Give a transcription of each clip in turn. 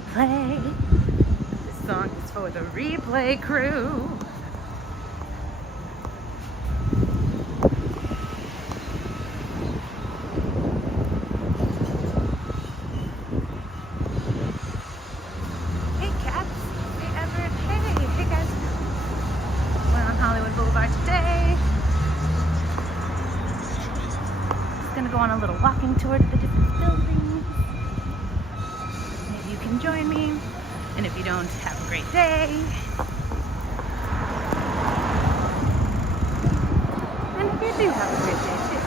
replay. This song is for the replay crew. Hey cats, hey Everett, hey guys. We're on Hollywood Boulevard today. Just gonna go on a little walking tour to the different buildings. Maybe you can join me. And if you don't, have a great day. And if you do, have a great day too.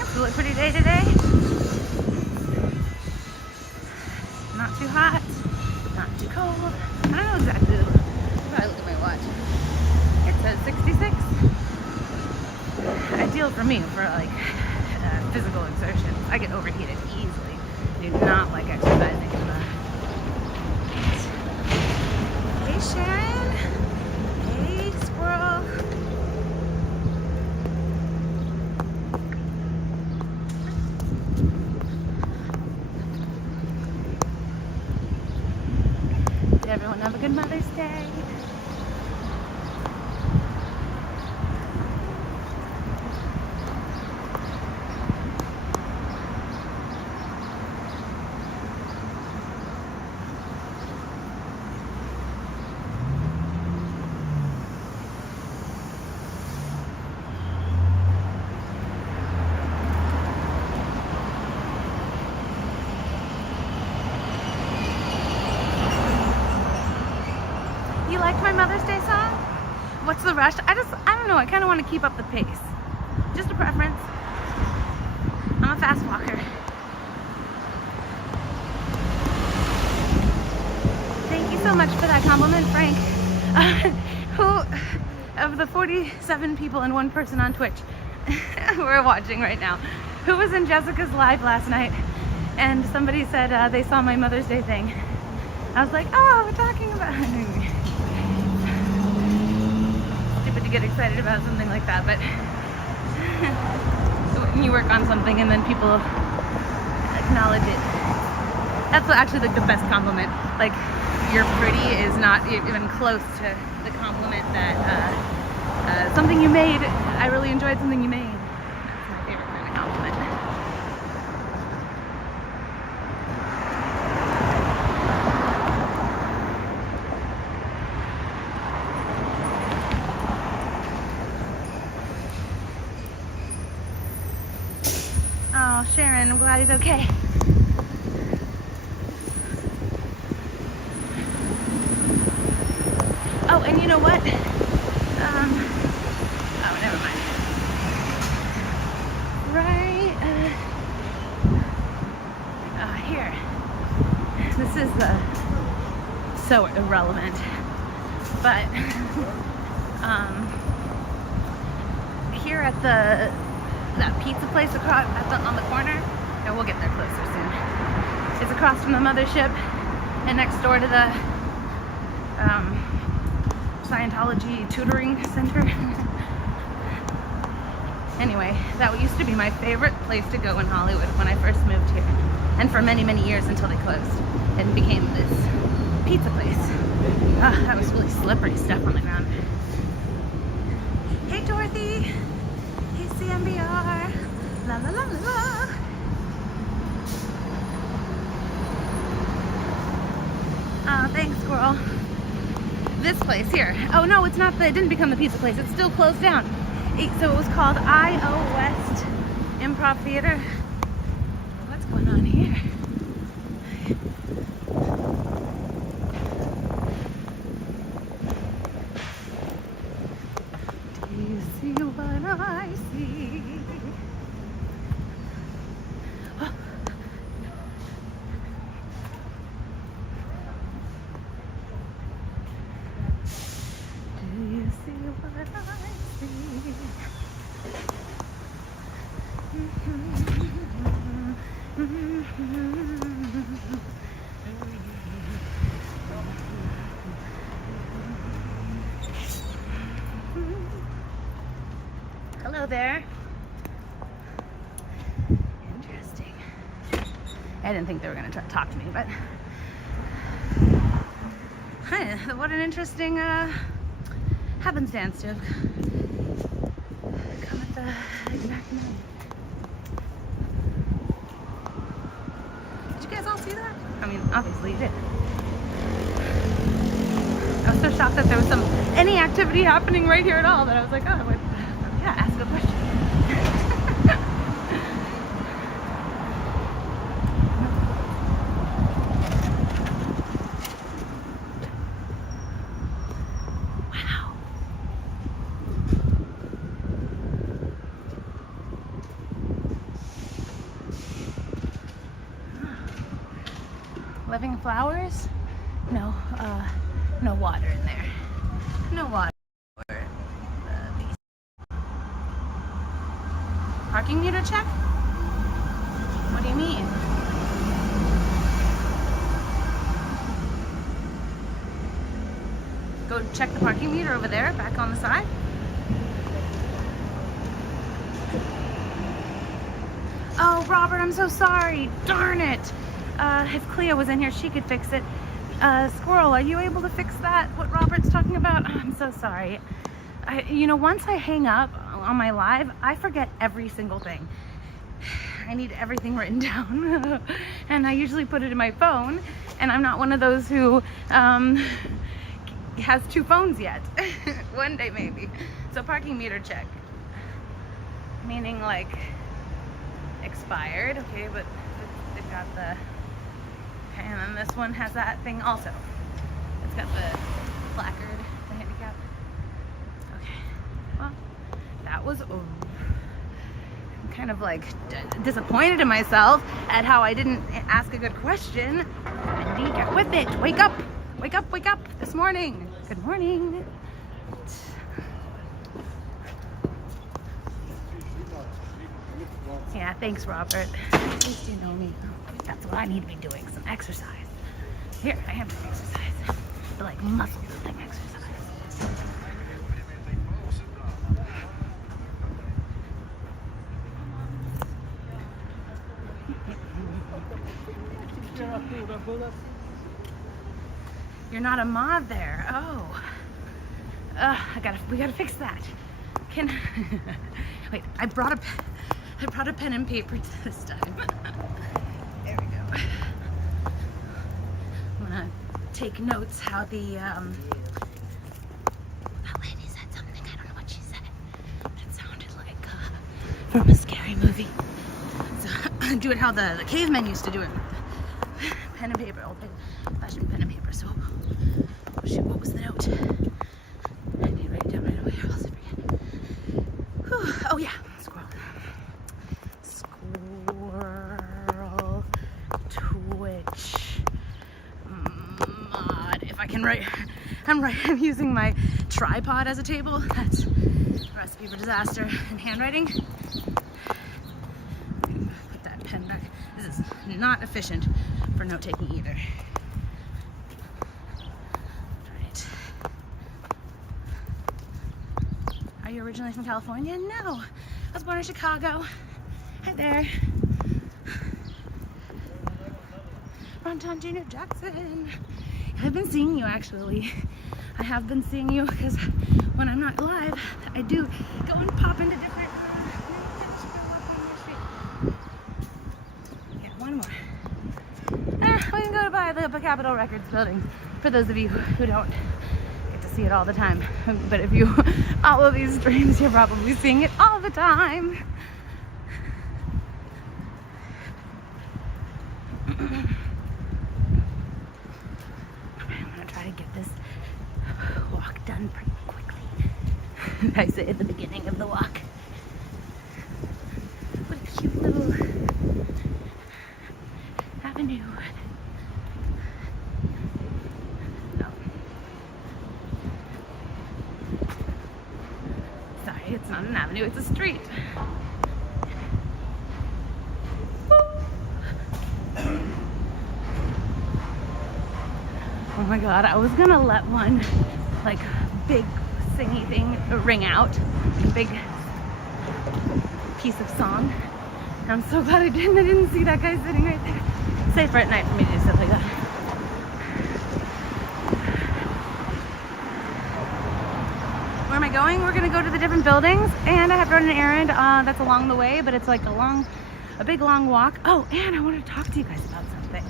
It's a really pretty day today. Not too hot, not too cold. I don't know exactly. Probably look at my watch. It says 66. Ideal for me for like physical exertion. I get overheated easily. I do not like exercising in the heat. Hey Sharon. Hey squirrel. Everyone have a good Mother's Day. You liked my Mother's Day song? What's the rush? I don't know, I kind of want to keep up the pace. Just a preference. I'm a fast walker. Thank you so much for that compliment, Frank. Who, of the 47 people and one person on Twitch we're watching right now, who was in Jessica's live last night and somebody said they saw my Mother's Day thing. I was like, oh, we're talking about... to get excited about something like that, but when you work on something and then people acknowledge it, that's actually like the best compliment. Like, you're pretty is not even close to the compliment that something you made, I really enjoyed something you made. That's my favorite kind of compliment. Oh, Sharon, I'm glad he's okay. Oh, and you know what? Oh, never mind. Right, here. This is so irrelevant, but, here at that pizza place across on the corner. No, we'll get there closer soon. It's across from the mothership and next door to the Scientology tutoring center. Anyway, that used to be my favorite place to go in Hollywood when I first moved here, and for many, many years until they closed and became this pizza place. That was really slippery stuff on the ground. Hey Dorothy. CMBR. La la la la. Oh, thanks, squirrel. This place here. Oh no, it's not. It didn't become the pizza place. It's still closed down. So it was called I.O. West Improv Theater. What's going on here? Do you see what I see? Hello there. Interesting. I didn't think they were going to try to talk to me, but what an interesting happenstance to have come at the exact moment. Did you guys all see that? I mean, obviously you did. I was so shocked that there was any activity happening right here at all that I was like, oh, yeah, ask a question. Wow. Living flowers? No, no water in there. No water. Parking meter check? What do you mean? Go check the parking meter over there, back on the side. Oh, Robert, I'm so sorry. Darn it. If Cleo was in here, she could fix it. Squirrel, are you able to fix that? What Robert's talking about? Oh, I'm so sorry. Once I hang up on my live, I forget every single thing. I need everything written down. And I usually put it in my phone, and I'm not one of those who has 2 phones yet. One day maybe. So parking meter check. Meaning like expired. Okay, but they've got the... Okay, and then this one has that thing also. It's got the placard, the handicap. Okay, well, that was over. I'm kind of like disappointed in myself at how I didn't ask a good question. Mindy, get with it. Wake up. Wake up, wake up this morning. Good morning. Yeah, thanks, Robert. At least you know me. That's what I need to be doing, some exercise. Here, I am doing exercise. But like muscle building exercise. You're not a mod there. Oh. We gotta fix that. Wait, I brought a pen and paper this time. There we go. I'm gonna take notes how the that lady said something. I don't know what she said. It sounded like from a scary movie. So do it how the cavemen used to do it. Pen and paper, old fashioned pen and paper. So what was the note? I need to write it down right away or else I forget. Whew. Oh yeah, squirrel. Twitch mod. If I can write, I'm using my tripod as a table. That's a recipe for disaster in handwriting. Put that pen back. This is not efficient for note taking either. Alright. Are you originally from California? No. I was born in Chicago. Hi there. Ronton Jr. Jackson. I've been seeing you actually. I have been seeing you because when I'm not live, I do go and pop into different yeah, one more. We can go by the Capitol Records building for those of you who don't get to see it all the time. But if you follow these streams, you're probably seeing it all the time. Done pretty quickly. I say at the beginning of the walk. What a cute little avenue. Oh. Sorry, it's not an avenue, it's a street. Oh my god, I was gonna let one like big singy thing ring out, big piece of song. And I'm so glad I didn't see that guy sitting right there. Safer at night for me to do stuff like that. Where am I going? We're gonna go to the different buildings, and I have to run an errand that's along the way, but it's like a big long walk. Oh, and I want to talk to you guys about something.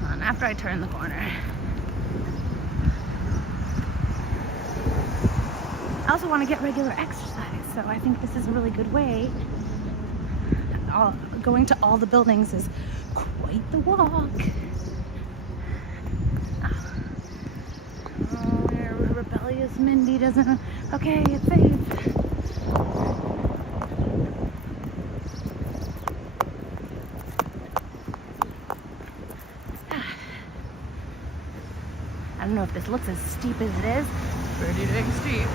Hold on, after I turn the corner. I also want to get regular exercise, so I think this is a really good way. Going to all the buildings is quite the walk. Oh, rebellious Mindy doesn't. Okay, it's safe. I don't know if this looks as steep as it is. Pretty dang steep.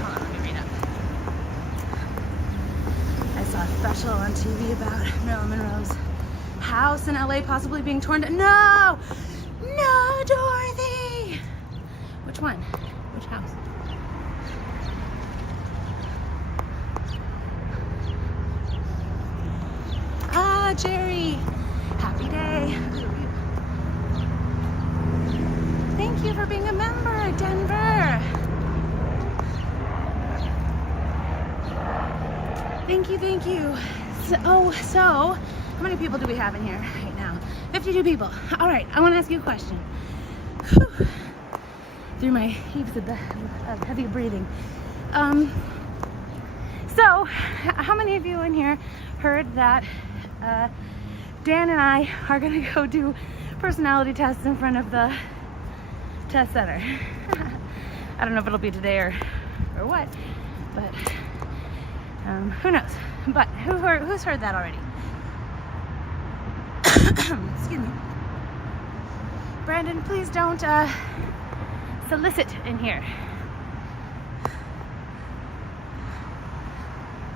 Hold on, let me read up. I saw a special on TV about Marilyn Monroe's house in LA possibly being torn down. No! No, Dorothy! Which one? Which house? Ah, Jerry! Happy day. Thank you for being a member, Denver. Thank you. So, how many people do we have in here right now? 52 people. All right, I want to ask you a question. Whew. Through my heaps of heavy breathing. So, how many of you in here heard that Dan and I are going to go do personality tests in front of the test center? I don't know if it'll be today or what, but who knows? But who's heard that already? Excuse me. Brandon, please don't solicit in here.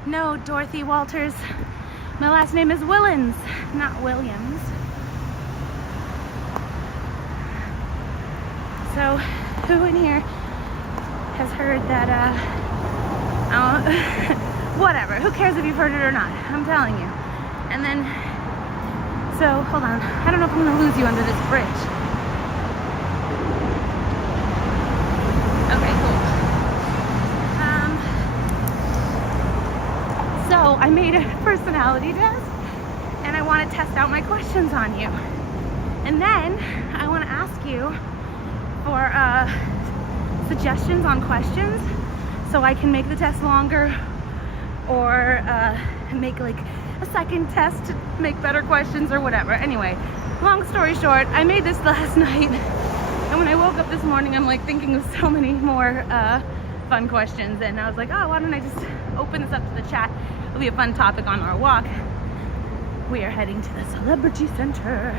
No, Dorothy Walters. My last name is Willens, not Williams. So, who in here has heard that, whatever, who cares if you've heard it or not, I'm telling you. And then, so, hold on, I don't know if I'm gonna lose you under this bridge. Okay, cool. So, I made a personality test, and I want to test out my questions on you. And then, I want to ask you for suggestions on questions so I can make the test longer, or make like a second test to make better questions or whatever. Anyway, long story short, I made this last night, and when I woke up this morning, I'm like thinking of so many more fun questions, and I was like, oh, why don't I just open this up to the chat? It'll be a fun topic on our walk. We are heading to the Celebrity Center.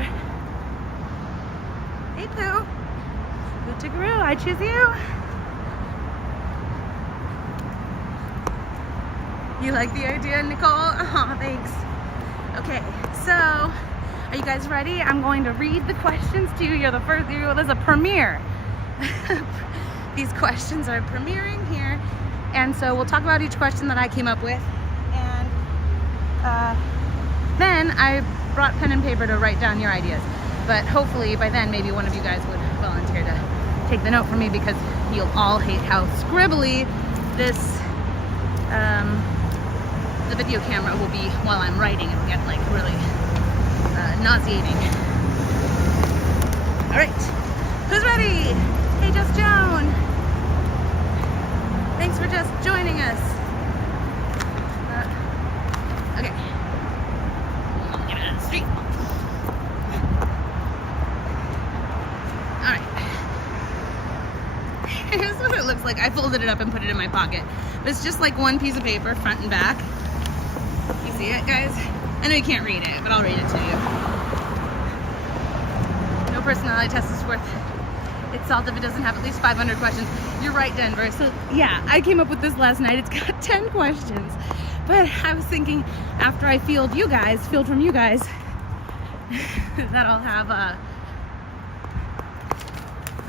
Hey, Pooh. Pooh-tigaroo, I choose you. You like the idea, Nicole? Oh, thanks. Okay, so are you guys ready? I'm going to read the questions to you. You're the first. There's a premiere. These questions are premiering here, and so we'll talk about each question that I came up with, and then I brought pen and paper to write down your ideas. But hopefully by then, maybe one of you guys would volunteer to take the note from me, because you'll all hate how scribbly this the video camera will be while I'm writing. It'll get like really nauseating. All right, who's ready? Hey, Just Joan. Thanks for just joining us. Okay. Get out of the street. All right. Here's what it looks like. I folded it up and put it in my pocket. But it's just like one piece of paper, front and back. You see it, guys? I know you can't read it, but I'll read it to you. No personality test is worth its salt if it doesn't have at least 500 questions. You're right, Denver. So yeah, I came up with this last night. It's got 10 questions. But I was thinking, after I field from you guys, that I'll have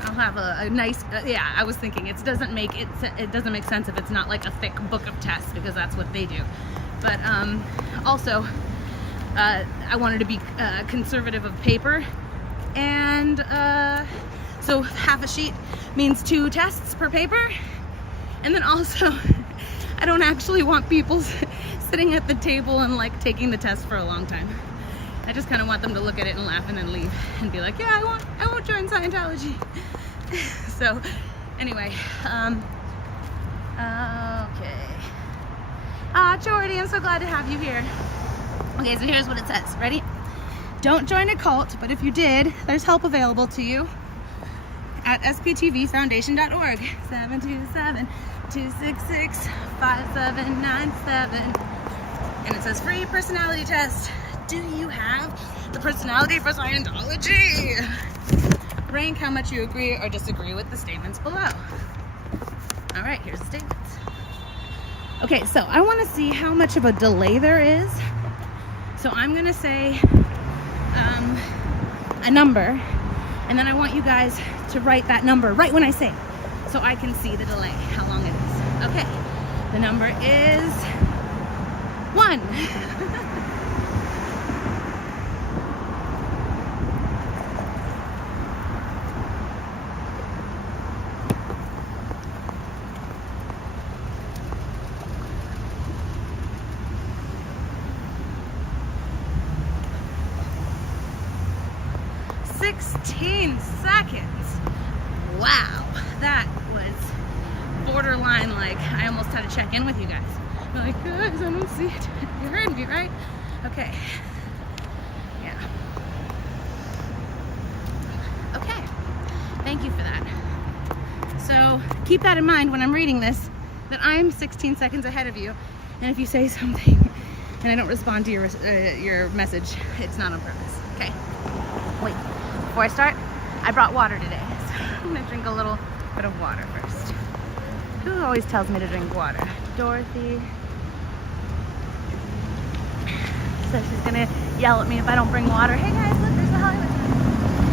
I'll have a nice, yeah, I was thinking it doesn't make sense if it's not like a thick book of tests, because that's what they do. But also, I wanted to be conservative of paper, and so half a sheet means 2 tests per paper. And then also, I don't actually want people sitting at the table and like taking the test for a long time. I just kind of want them to look at it and laugh and then leave and be like, yeah, I won't join Scientology. So anyway, okay. Jordy, I'm so glad to have you here. Okay, so here's what it says. Ready? Don't join a cult, but if you did, there's help available to you at sptvfoundation.org. 727-266-5797. And it says free personality test. Do you have the personality for Scientology? Rank how much you agree or disagree with the statements below. All right, here's the statements. Okay, so I want to see how much of a delay there is. So I'm going to say a number, and then I want you guys to write that number right when I say it, so I can see the delay, how long it is. Okay, the number is 1. 16 seconds. Wow, that was borderline, like I almost had to check in with you guys. I'm like, guys, I don't see it. You heard me, right? Okay. Yeah. Okay. Thank you for that. So keep that in mind when I'm reading this, that I'm 16 seconds ahead of you. And if you say something and I don't respond to your message, it's not on purpose. Okay. Wait. Before I start, I brought water today, so I'm gonna drink a little bit of water first. Who always tells me to drink water? Dorothy. So she's gonna yell at me if I don't bring water. Hey guys, look, there's the Hollywood sign.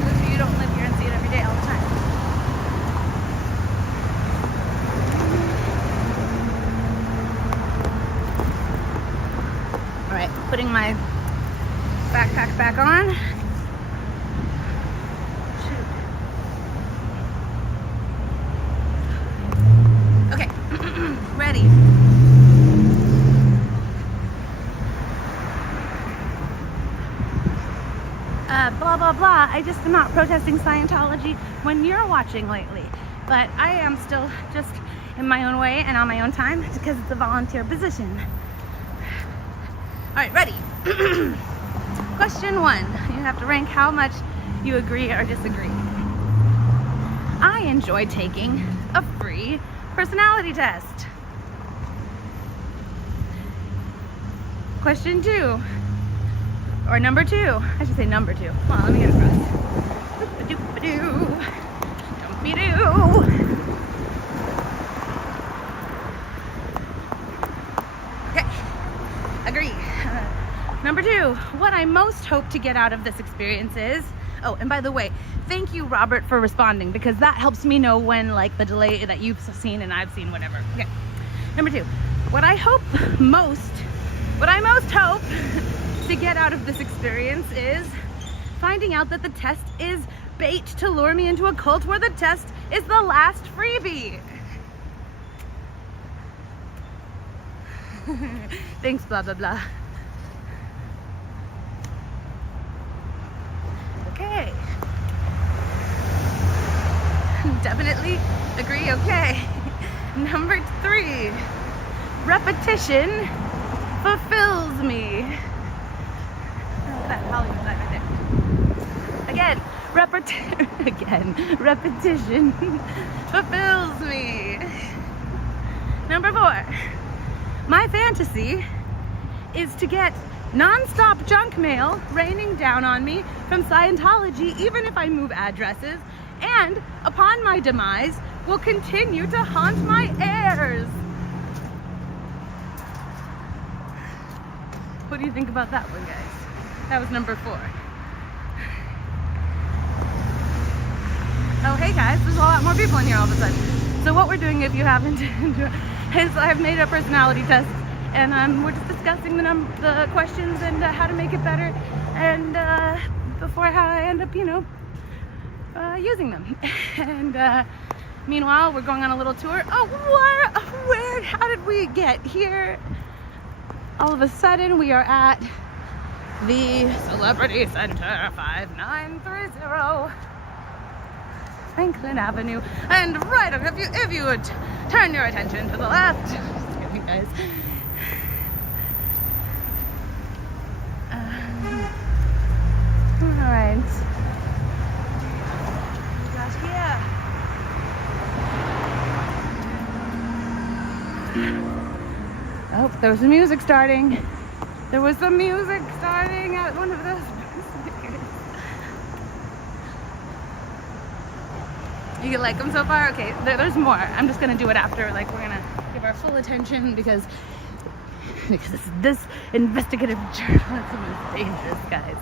Those of you who don't live here and see it every day all the time. All right, putting my backpack back on. Ready. Blah, blah, blah. I just am not protesting Scientology when you're watching lately. But I am still just in my own way and on my own time because it's a volunteer position. All right, ready. Question 1. You have to rank how much you agree or disagree. I enjoy taking a free personality test. Question 2, or number 2. I should say number 2. Come on, let me get across. Doop-a-doo. Okay, agree. Number 2, what I most hope to get out of this experience is, oh, and by the way, thank you, Robert, for responding, because that helps me know when, like, the delay that you've seen and I've seen, whatever. Okay. Number 2, what I most hope to get out of this experience is finding out that the test is bait to lure me into a cult where the test is the last freebie. Thanks, blah, blah, blah. Okay. Definitely agree, okay. Number 3, repetition fulfills me. That Hollywood sign right there. Again, repetition fulfills me. Number 4, my fantasy is to get non-stop junk mail raining down on me from Scientology, even if I move addresses, and upon my demise will continue to haunt my heirs. What do you think about that one, guys? That was number 4. Oh, hey guys, there's a lot more people in here all of a sudden. So what we're doing, if you haven't, is I've made a personality test, and we're just discussing the questions and how to make it better, and before how I end up, using them. And meanwhile, we're going on a little tour. Oh, where? How did we get here? All of a sudden, we are at the Celebrity Center 5930 Franklin Avenue. And right up, if you would turn your attention to the left. Just kidding, guys. All right. We got here. Oh, there was the music starting. There was the music starting at one of those. You like them so far? Okay, there's more. I'm just gonna do it after. Like, we're gonna give our full attention because this investigative journalism is dangerous, guys.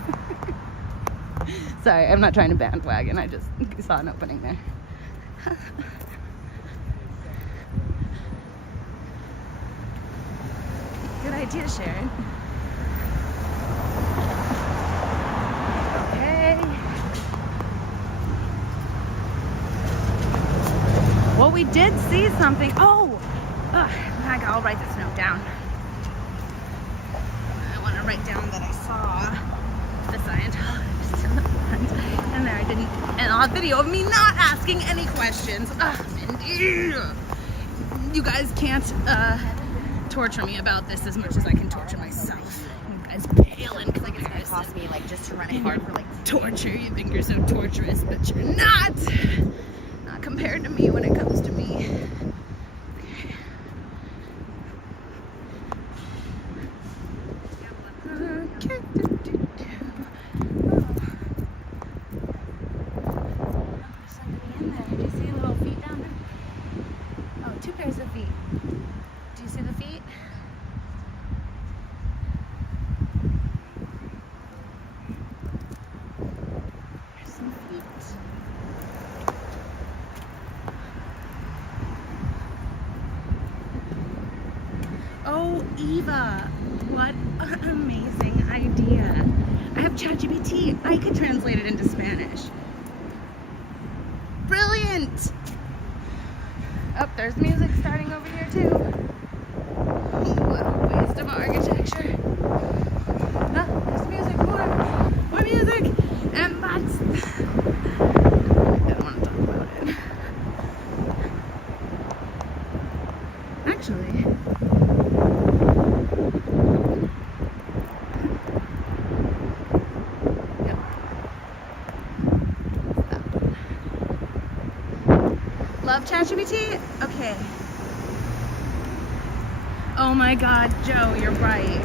Sorry, I'm not trying to bandwagon. I just saw an opening there. Good idea, Sharon. Okay. Well, we did see something. Oh! I'll write this note down. I want to write down that I saw the Scientologist in the front. And there I didn't. And a video of me not asking any questions. Mindy! You guys can't torture me about this as much as I can torture myself. You guys pale in comparison. It's gonna cost me just to run it hard for torture. You think you're so torturous, but you're not. Not compared to me when it comes to me. Okay. There's somebody in there. Do you see little feet down there? Oh, 2 pairs of feet. Do you see the feet? There's some feet. Oh, Eva, what an amazing idea. I have ChatGPT. I could translate it into Spanish. Brilliant! Oh, there's music starting over here too. What a waste of architecture. Oh, there's music, more music, and bots. I don't want to talk about it. Actually, yep. Love ChatGPT? Okay. Oh my God, Joe, you're right.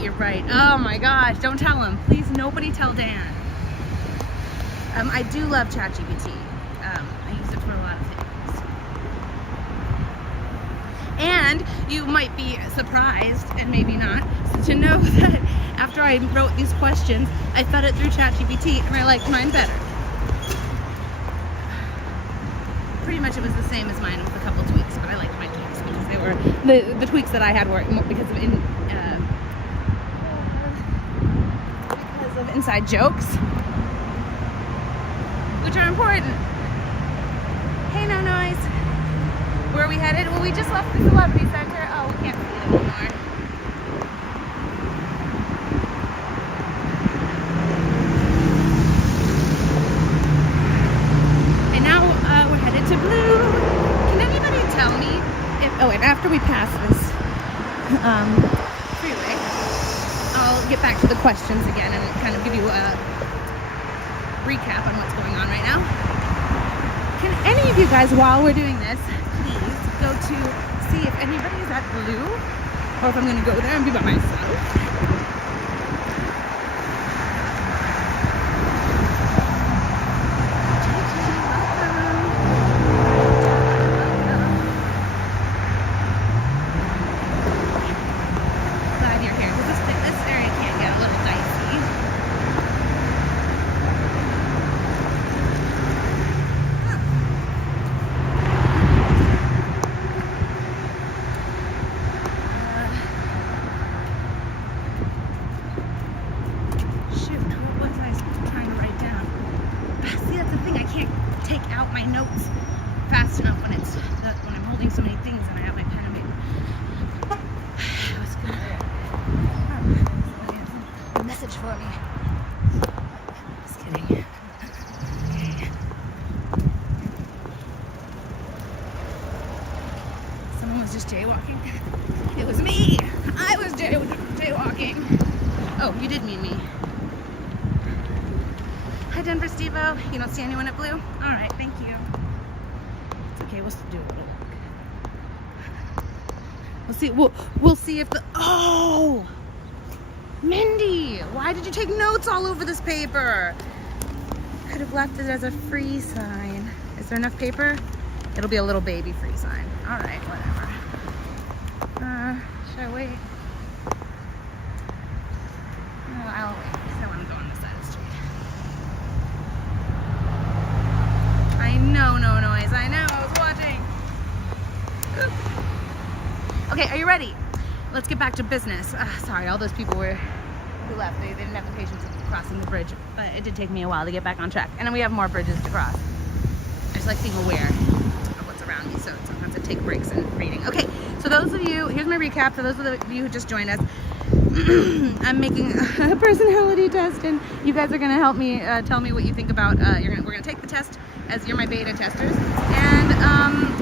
You're right. Oh my gosh, don't tell him. Please, nobody tell Dan. I do love ChatGPT. I use it for a lot of things. And you might be surprised, and maybe not, to know that after I wrote these questions, I fed it through ChatGPT, and I liked mine better. Pretty much it was the same as mine with a couple tweaks, but I liked my tweaks because they were the tweaks that I had were because of inside jokes, which are important. Hey, no noise. Where are we headed? Well, we just left the Celebrity Center. Oh, we can't see it anymore. And now we're headed to Blue. Can anybody tell me if? Oh, and after we pass this freeway, I'll get back to the questions again and kind of give you a recap on what's going on right now. Can any of you guys, while we're doing this, please go to see if anybody's at Blue, or if I'm going to go there and be by myself. Glad you're here. This area can get a little dicey. Someone was just jaywalking. It was me. I was jaywalking. Oh, you did mean me. Hi, Denver Steve-O. You don't see anyone at blue? All right, thank you. It's okay. We'll still do a little walk. We'll see. We'll see if the. Oh, Mindy, why did you take notes all over this paper? Could have left it as a free sign. Is there enough paper? It'll be a little baby free sign. All right, whatever. Should I wait? No, I'll wait. I want to go on this side of the street. I know, no noise. I know. I was watching. Oop. Okay, are you ready? Let's get back to business. Sorry, all those people who left. They didn't have the patience of crossing the bridge, but it did take me a while to get back on track. And then we have more bridges to cross. I just like being aware of what's around me, so sometimes I take breaks in reading. Okay, so those of you, here's my recap. So those of you who just joined us, I'm making a personality test, and you guys are gonna help me tell me what you think about. We're gonna take the test as you're my beta testers, and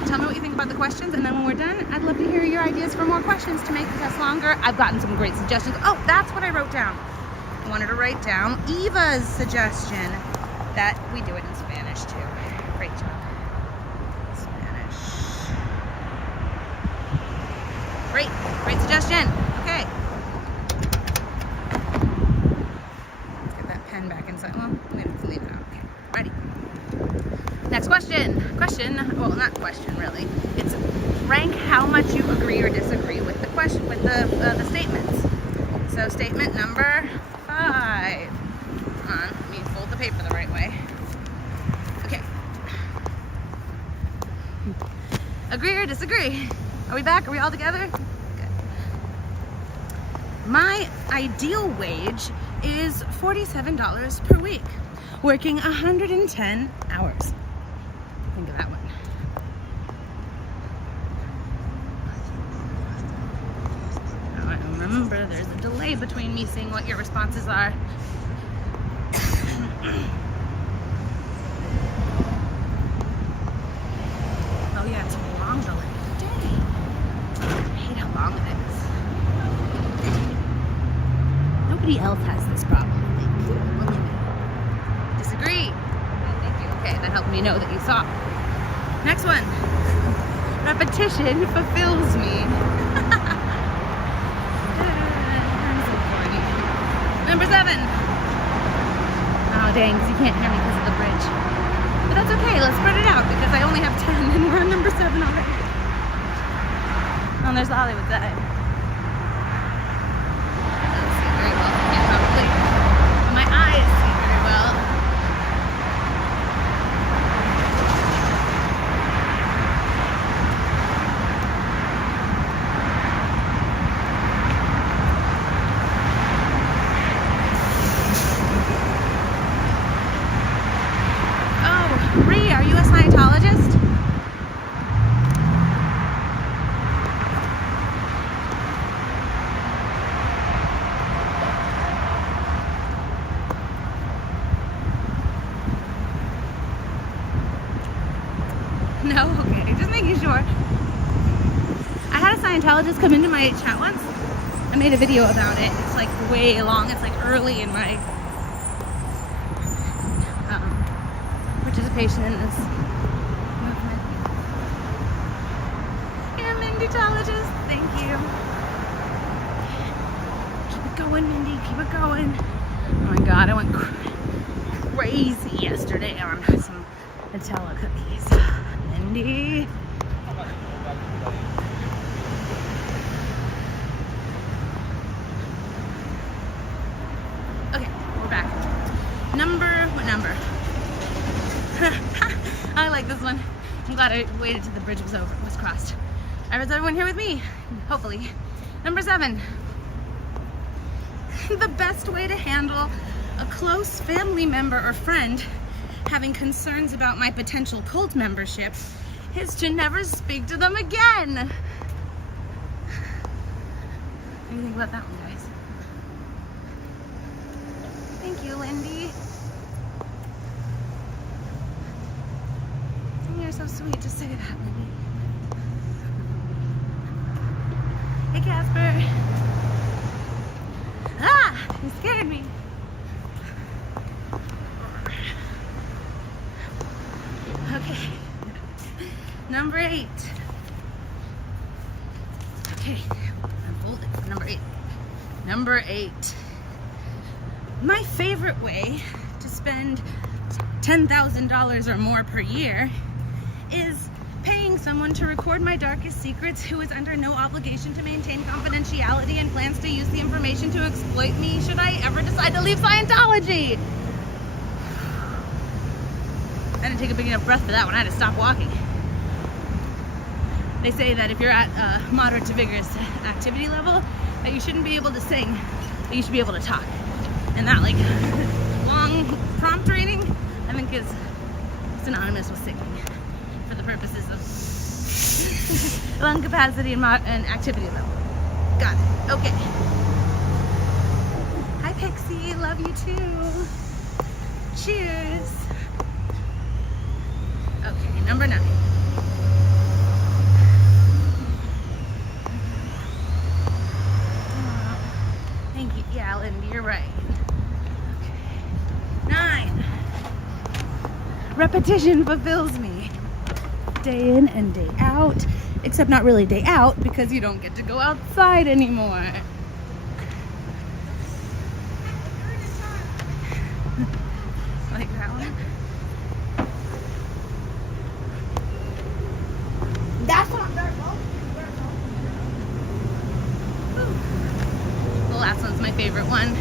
tell me what you think about the questions. And then when we're done, I'd love to hear your ideas for more questions to make the test longer. I've gotten some great suggestions. Oh, that's what I wrote down. I wanted to write down Eva's suggestion that we do it in Spanish too. Great job. Spanish. Great suggestion. Okay. Let's get that pen back inside. Well, we have to leave it out. Okay, ready. Next question. Well, not question really. It's rank how much you agree or disagree with the question, with the statements. So statement number 5. Hold on, let me fold the paper the right way. Okay. Agree or disagree? Are we back? Are we all together? Good. My ideal wage is $47 per week, working 110 hours. Think of that one. Now I remember there's a delay between me seeing what your responses are. Oh yeah, it's a long delay. Dang. I hate how long it is. Nobody else has this problem. Only me. Disagree. Thank you. Okay, that helped me know that you saw. Next one. Repetition fulfills me. I'm so corny. Number 7. Oh dang, you can't hear me because of the bridge. But that's okay, let's spread it out because I only have 10 and we're on number 7 already. Oh, and there's the Hollywood side. I don't see very well from here probably. But my eyes see very well. Ree, are you a Scientologist? No? Okay, just making sure. I had a Scientologist come into my chat once. I made a video about it. It's like way long. It's like early in my participation in this movement. Yeah, Mindytologist, thank you. Keep it going, Mindy, keep it going. Oh my god, I went crazy yesterday on some Nutella cookies. Mindy. Okay, we're back. What number? I like this one. I'm glad I waited till the bridge was crossed. All right, is everyone here with me? Hopefully. Number 7. The best way to handle a close family member or friend having concerns about my potential cult membership is to never speak to them again. What do you think about that one, guys? Thank you, Lindy. You're so sweet to say that, Lindy. Hey, Casper. Ah, you scared me. Okay. Number 8. Okay, unfold it. Number 8. Number 8. My favorite way to spend $10,000 or more per year is paying someone to record my darkest secrets who is under no obligation to maintain confidentiality and plans to use the information to exploit me should I ever decide to leave Scientology. I didn't take a big enough breath for that one. I had to stop walking. They say that if you're at a moderate to vigorous activity level, that you shouldn't be able to sing, but you should be able to talk. And that like long prompt reading, I think is synonymous with singing for the purposes of lung capacity and activity level. Got it. Okay. Hi, Pixie. Love you too. Cheers. Okay, number 9. Thank you. Yeah, Lindy, you're right. Okay. 9. Repetition fulfills me. Day in and day out. Except not really day out because you don't get to go outside anymore. Like that one? That's not dirt. The last one's my favorite one.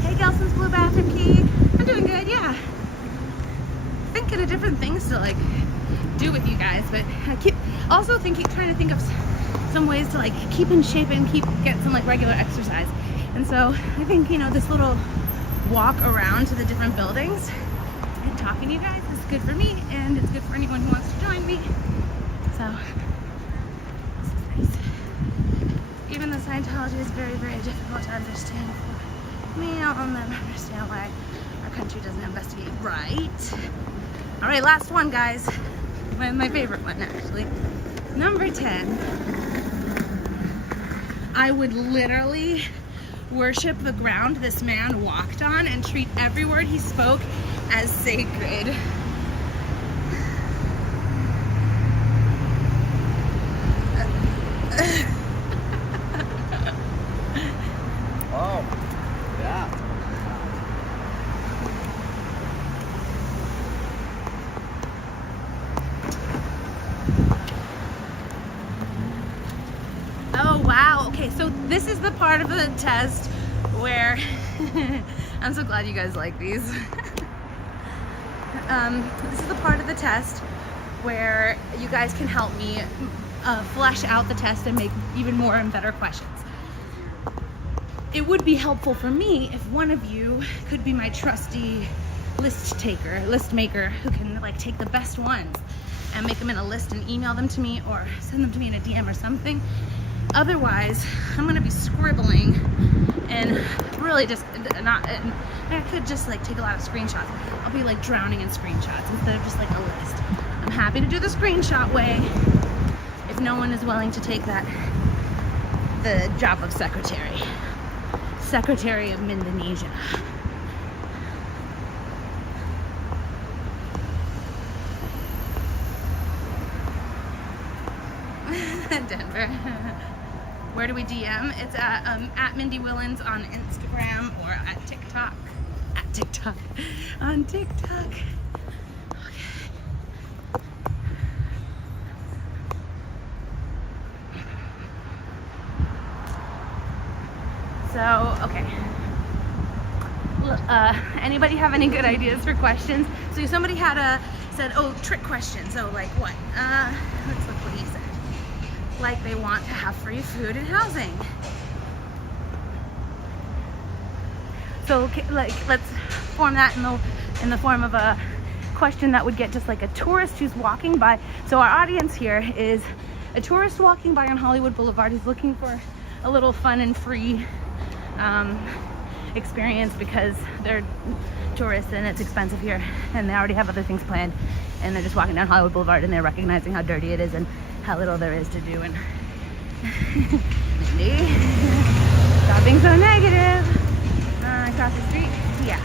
Hey, Gelson's Blue Bathroom Key. I'm doing good, yeah. Thinking of different things to like do with you guys, but I keep also trying to think of some ways to like keep in shape and get some like regular exercise. And so I think, you know, this little walk around to the different buildings and talking to you guys is good for me, and it's good for anyone who wants to join me. So this is nice. Even though Scientology is very, very difficult to understand for me, I'll never understand why our country doesn't investigate right. All right, last one, guys. My favorite one, actually. Number 10. I would literally worship the ground this man walked on and treat every word he spoke as sacred. Oh, yeah. Oh, wow. Okay, so this is the part of the test where I'm so glad you guys like these. This is the part of the test where you guys can help me flesh out the test and make even more and better questions. It would be helpful for me if one of you could be my trusty list maker who can like take the best ones and make them in a list and email them to me or send them to me in a DM or something. Otherwise, I'm gonna be scribbling and really just not, and I could just like take a lot of screenshots. I'll be like drowning in screenshots instead of just like a list. I'm happy to do the screenshot way if no one is willing to take the job of secretary of Mindonesia. Denver. Where do we DM? It's at Mindy Willens on Instagram or at TikTok. On TikTok. Okay. So, okay. Anybody have any good ideas for questions? So somebody said, oh, trick question. So like what? Let's look what he said. Like they want to have free food and housing. So like let's form that in the form of a question that would get just like a tourist who's walking by. So our audience here is a tourist walking by on Hollywood Boulevard who's looking for a little fun and free experience because they're tourists and it's expensive here and they already have other things planned, and they're just walking down Hollywood Boulevard and they're recognizing how dirty it is and how little there is to do. And Mindy, stop being so negative. Across the street, yeah,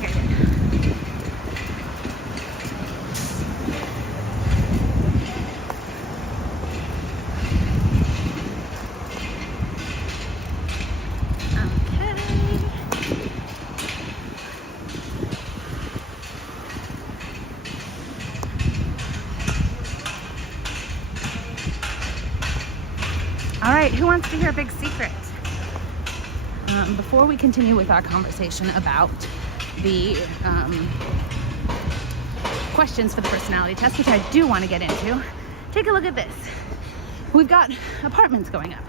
here it is. All right, who wants to hear a big secret? Before we continue with our conversation about the questions for the personality test, which I do want to get into, take a look at this. We've got apartments going up.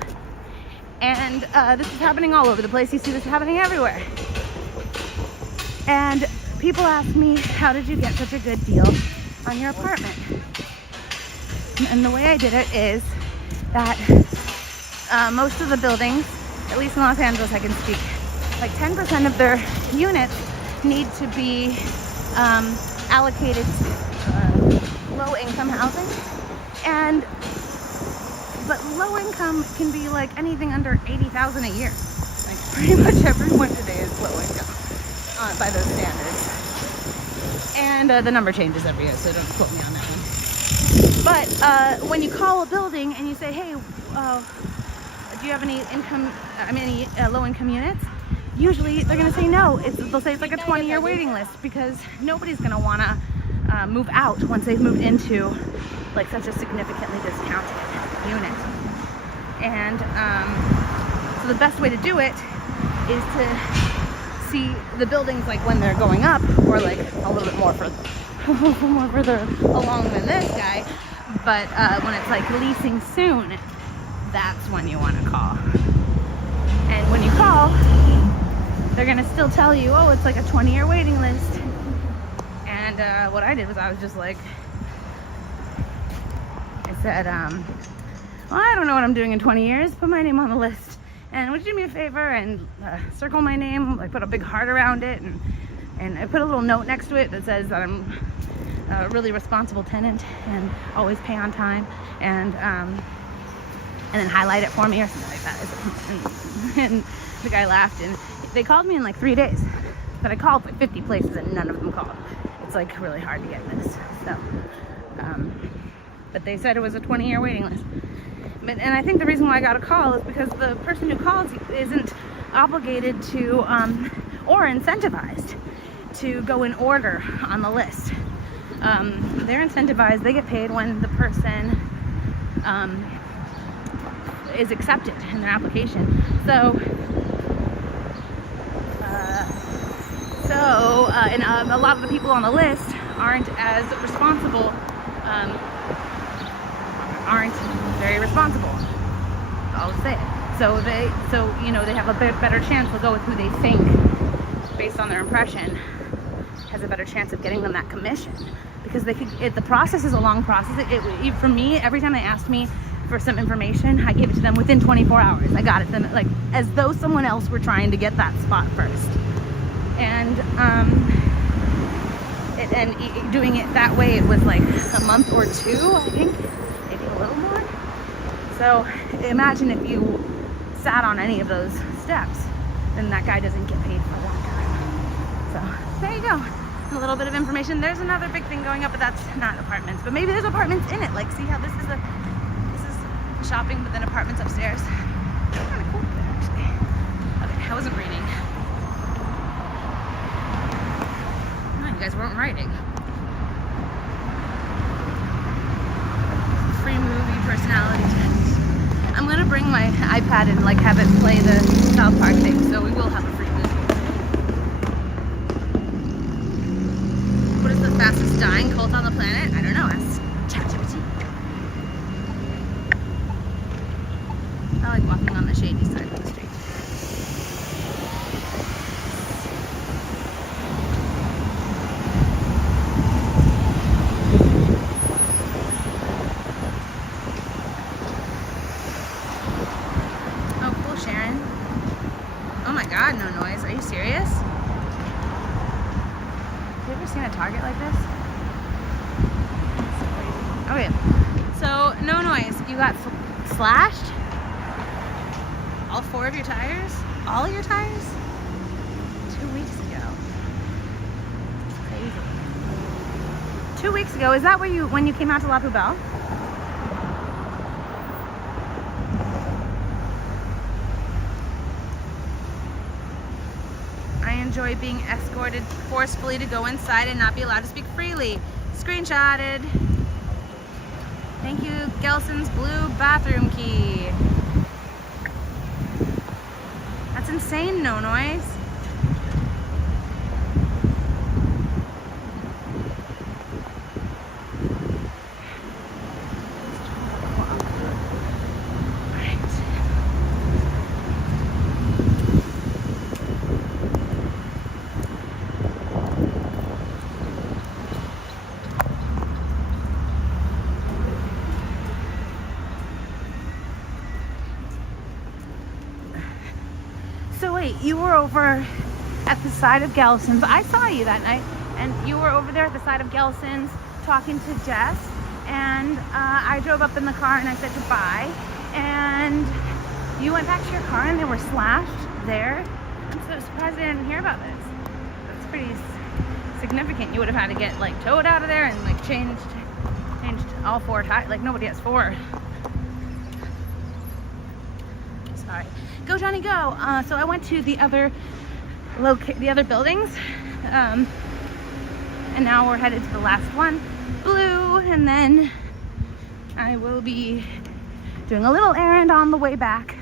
And this is happening all over the place. You see this happening everywhere. And people ask me, how did you get such a good deal on your apartment? And the way I did it is that most of the buildings, at least in Los Angeles I can speak, like 10% of their units need to be allocated low-income housing. But low income can be like anything under $80,000 a year. Like pretty much everyone today is low income by those standards. And the number changes every year, so don't quote me on that one. But when you call a building and you say, hey, do you have any low-income units? Usually they're going to say no. They'll say it's like a 20-year waiting list because nobody's going to want to move out once they've moved into like such a significantly discounted unit. And so the best way to do it is to see the buildings like when they're going up, or like a little bit more further along than this guy. But when it's like leasing soon, that's when you want to call. And when you call, they're gonna still tell you, oh, it's like a 20-year waiting list. And what I did was I was just like, I said, well, I don't know what I'm doing in 20 years. Put my name on the list. And would you do me a favor and circle my name, like put a big heart around it, and I put a little note next to it that says that I'm a really responsible tenant and always pay on time, and then highlight it for me or something like that. And the guy laughed, and they called me in like 3 days. But I called like 50 places and none of them called. It's like really hard to get this. So, but they said it was a 20-year waiting list. And I think the reason why I got a call is because the person who calls isn't obligated to or incentivized to go in order on the list. They're incentivized, they get paid when the person is accepted in their application. So a lot of the people on the list aren't as responsible, aren't very responsible. I'll say it. So they have a better chance. They'll go with who they think, based on their impression, has a better chance of getting them that commission. Because the process is a long process. For me, every time they asked me for some information, I gave it to them within 24 hours. I got it to them like as though someone else were trying to get that spot first. And doing it that way, it was like a month or two, I think, maybe a little more. So imagine if you sat on any of those steps, then that guy doesn't get paid for that time. So there you go. A little bit of information. There's another big thing going up, but that's not apartments. But maybe there's apartments in it. Like, see how this is shopping, but then apartments upstairs. It's kind of cool there, actually. Okay, I wasn't reading. Oh, you guys weren't writing. Free movie personality test. I'm gonna bring my iPad and like have it play the South Park thing, so we will have a free movie. What is the fastest dying cult on the planet? I don't know. Ask ChatGPT. I like walking on the shady side of the street. Oh, cool, Sharon. Oh my God, no noise. Are you serious? ever seen a Target like this? Okay, so no noise. You got slashed? All 4 of your tires? All of your tires? 2 weeks ago. It's crazy. 2 weeks ago, is that where when you came out to La Poubelle? I enjoy being escorted forcefully to go inside and not be allowed to speak freely. Screenshotted. Thank you, Gelson's blue bathroom key. That's insane, no noise. So wait, you were over at the side of Gelson's. I saw you that night, and you were over there at the side of Gelson's talking to Jess, and I drove up in the car and I said goodbye, and you went back to your car and they were slashed there. I'm so surprised I didn't hear about this. That's pretty significant. You would have had to get like towed out of there and like changed all 4 tires. Like nobody has 4. Sorry. Go Johnny go. So I went to the other buildings, and now we're headed to the last one, Blue, and then I will be doing a little errand on the way back.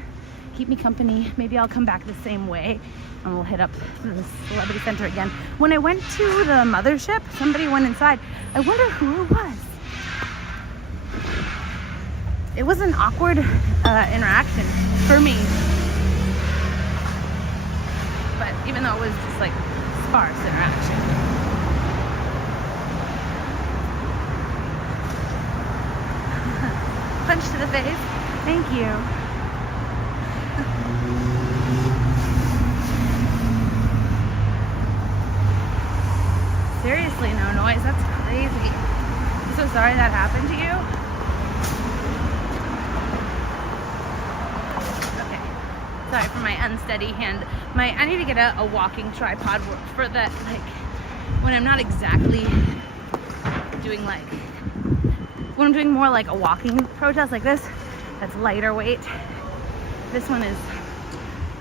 Keep me company. Maybe I'll come back the same way and we'll hit up the Celebrity Center again. When I went to the mothership, somebody went inside. I wonder who it was. It was an awkward interaction for me. But even though it was just like sparse interaction. Punch to the face. Thank you. Seriously, no noise. That's crazy. I'm so sorry that happened to you. Sorry for my unsteady hand. I need to get a walking tripod for that, like, when I'm not exactly doing like, when I'm doing more like a walking protest like this, that's lighter weight. This one is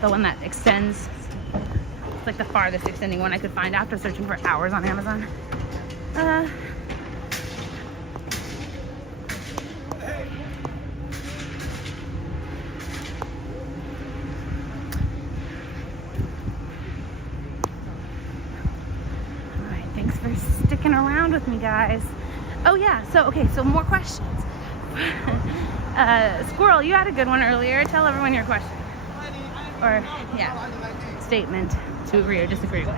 the one that extends. It's like the farthest extending one I could find after searching for hours on Amazon. For sticking around with me, guys. Oh yeah, so more questions. Squirrel, you had a good one earlier. Tell everyone your question. Or yeah, statement to agree or disagree with.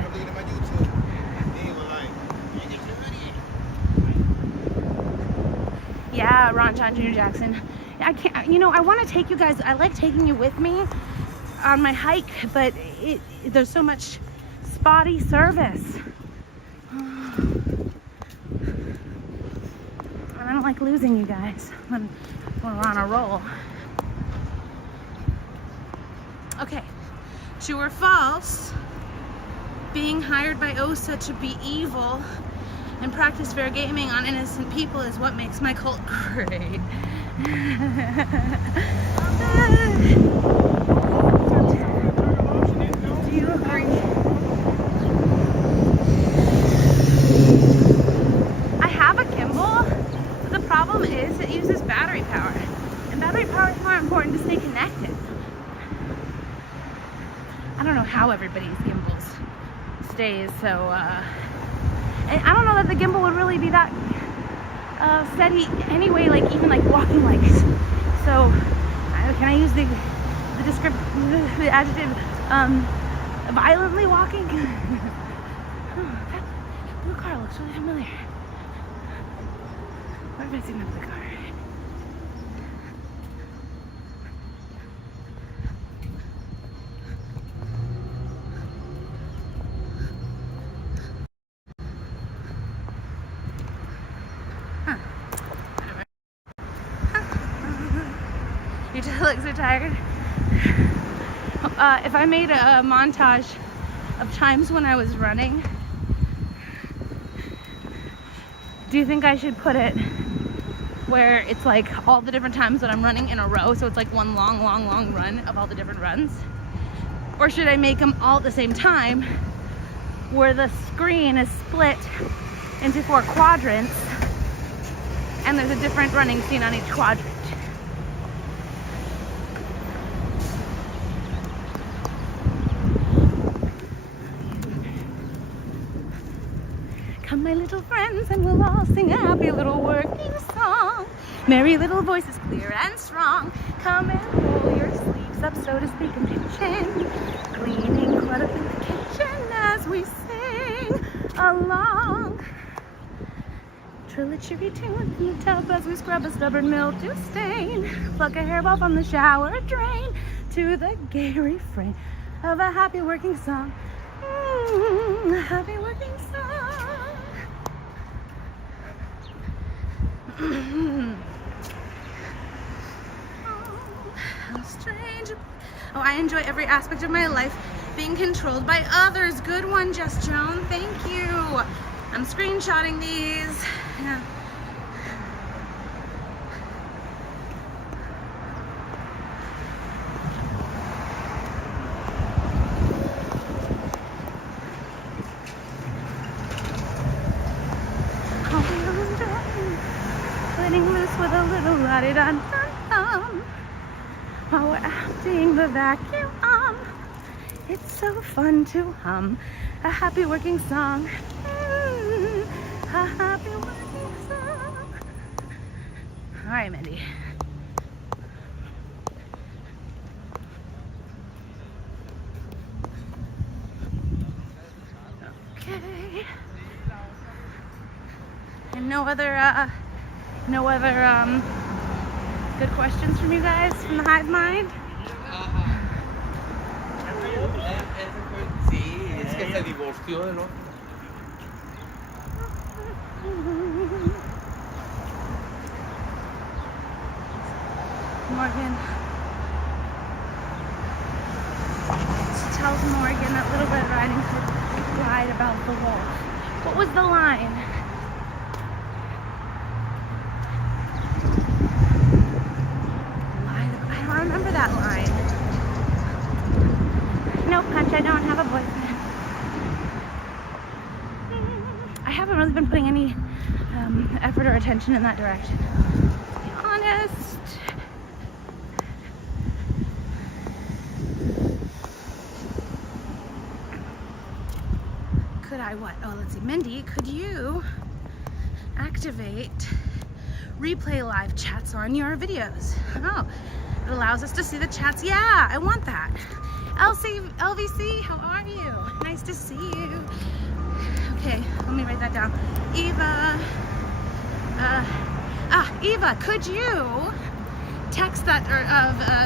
Yeah, Ron John Jr. Jackson. I can't, I want to take you guys, I like taking you with me on my hike, but there's so much spotty service. I don't like losing you guys when we're on a roll. Okay, true or false? Being hired by OSA to be evil and practice fair gaming on innocent people is what makes my cult great. Do you agree? I have a gimbal. The problem is it uses battery power, and battery power is more important to stay connected. I don't know how everybody's gimbals stays so, and I don't know that the gimbal would really be that steady anyway, like even like walking like so. Can I use the adjective violently walking? Oh, that blue car looks really familiar. Where have I seen another car? could tell legs are tired. If I made a montage of times when I was running, do you think I should put it where it's like all the different times that I'm running in a row, so it's like one long run of all the different runs? Or should I make them all at the same time where the screen is split into 4 quadrants and there's a different running scene on each quadrant? Come, my little friends, and we'll all sing a happy little working song. Merry little voices, clear and strong. Come and roll your sleeves up, so to speak, and pitch in. Cleaning clutter in the kitchen as we sing along. Trill a cheery tune in the tub as we scrub a stubborn mildew stain. Pluck a hairball from the shower drain to the gay refrain of a happy working song. A happy working song. How strange. Oh, I enjoy every aspect of my life being controlled by others. Good one, Jess Joan. Thank you. I'm screenshotting these. Yeah. Letting loose with a little la-di-da-dum-dum while we're emptying the vacuum. It's so fun to hum a happy working song. A happy working song. All right, Mindy. Okay. And no other good questions from you guys from the hive mind? Sí, es que se divorció del otro. Morgan. She tells Morgan that Little Red Riding Hood lied about the wolf. What was the line? I don't remember that line. No, Punch, I don't have a boyfriend. I haven't really been putting any effort or attention in that direction, to be honest. Could I what? Oh, let's see. Mindy, could you activate replay live chats on your videos? Oh, it allows us to see the chats. Yeah, I want that. LVC, how are you? Nice to see you. Okay, let me write that down. Eva, could you text that or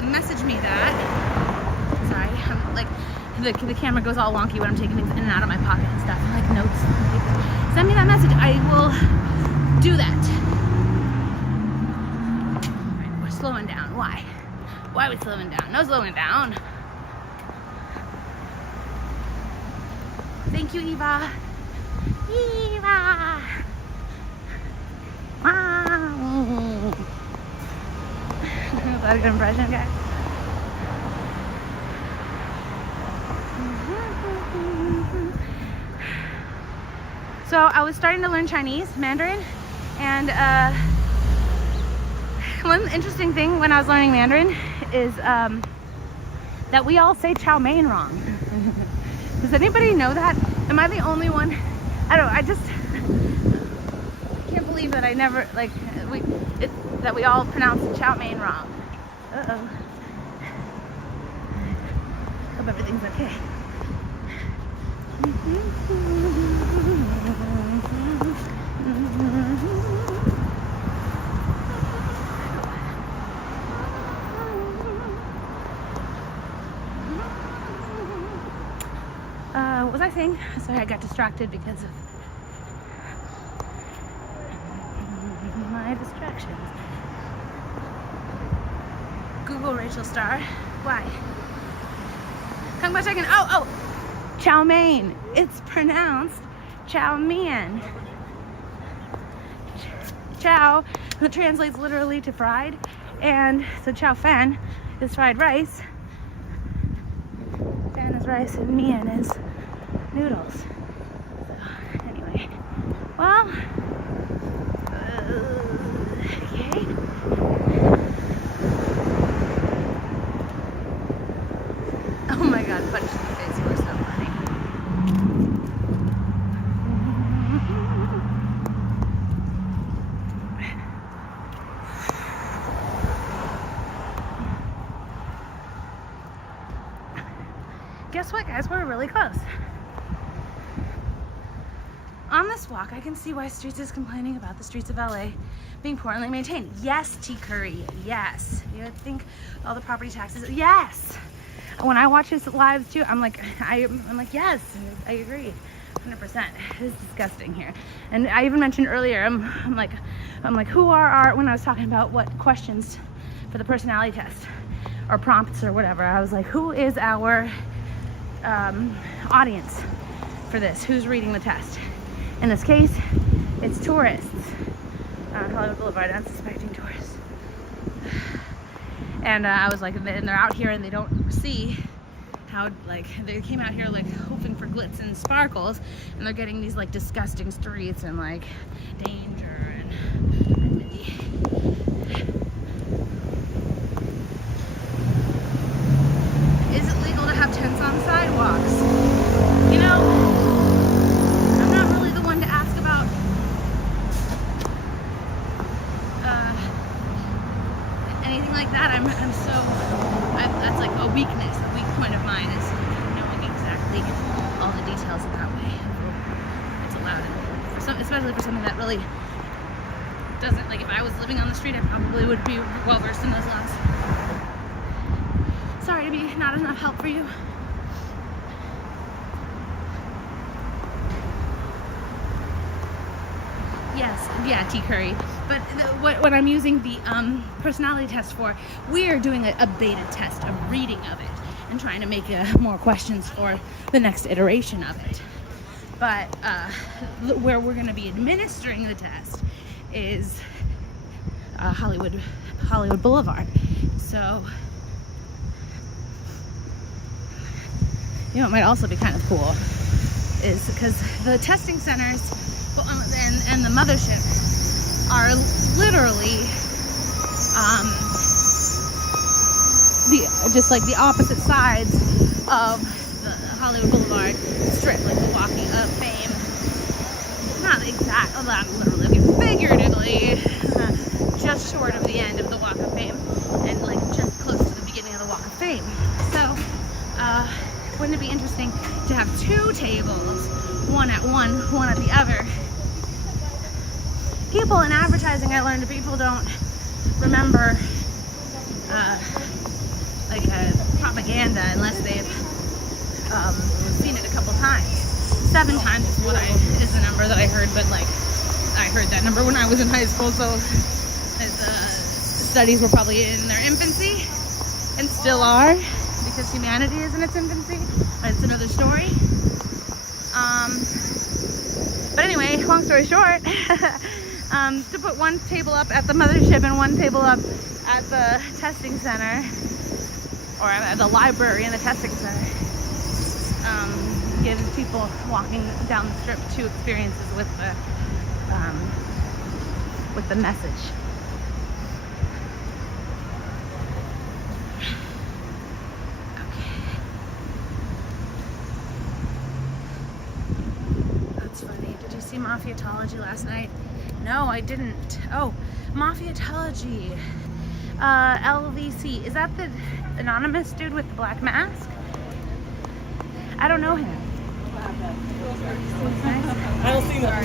message me that? Sorry, I'm like, the camera goes all wonky when I'm taking things in and out of my pocket and stuff, like notes. Send me that message. I will do that. All right, we're slowing down. Why? Why are we slowing down? No slowing down. Thank you, Eva. Eva. Wow. Was that a good impression, guys? So I was starting to learn Chinese, Mandarin, and one interesting thing when I was learning Mandarin is that we all say chow mein wrong. Does anybody know that? Am I the only one? I don't know, I can't believe that I never, like, that we all pronounce chow mein wrong. Uh-oh. Hope everything's okay. What was I saying? Sorry, I got distracted because of my distractions. Google Rachel Starr. Why? Kung Pao chicken. Oh, chow mein. It's pronounced chow mein. Chow translates literally to fried, and so chow fan is fried rice. Fan is rice, and mein is noodles. So anyway, well, okay. Oh my God, punch in the face, we're so funny. Guess what, guys? We're really close. On this walk, I can see why Streets is complaining about the streets of LA being poorly maintained. Yes, T. Curry, yes. You would think all the property taxes, yes. When I watch his lives too, I'm like, yes, I agree, 100%. It's disgusting here. And I even mentioned earlier, I'm like, who are our, when I was talking about what questions for the personality test or prompts or whatever, I was like, who is our audience for this? Who's reading the test? In this case, it's tourists on Hollywood Boulevard, unsuspecting tourists. And I was like, and they're out here and they don't see how, like, they came out here like hoping for glitz and sparkles, and they're getting these like disgusting streets and like danger and is it legal to have tents on sidewalks? You know, I'm not really the one to ask about anything like that. That's like a weakness. A weak point of mine is knowing exactly all the details in that way. It's allowed, for some, especially for something that really doesn't, like if I was living on the street, I probably would be well versed in those laws. Sorry to be not enough help for you. Yes, yeah, T. Curry. But what I'm using the personality test for, we're doing a beta test, a reading of it, and trying to make more questions for the next iteration of it. But where we're going to be administering the test is Hollywood Boulevard. So, you know, it might also be kind of cool is because the testing centers and the mothership are literally just like the opposite sides of the Hollywood Boulevard strip, like the Walk of Fame. Not exactly, not literally, figuratively, just short of the end of the Walk of Fame, and like just close to the beginning of the Walk of Fame. So, wouldn't it be interesting to have two tables, one at one at the other? People in advertising, I learned, people don't remember propaganda unless they've seen it a couple times. 7 times is the number that I heard, but like I heard that number when I was in high school, so studies were probably in their infancy and still are, because humanity is in its infancy. It's another story. But anyway, long story short, to put one table up at the mothership and one table up at the testing center, or at the library in the testing center, gives people walking down the strip 2 experiences with the message. Mafiatology last night? No, I didn't. Oh, Mafiatology. LVC. Is that the anonymous dude with the black mask? I don't know him. I don't see that.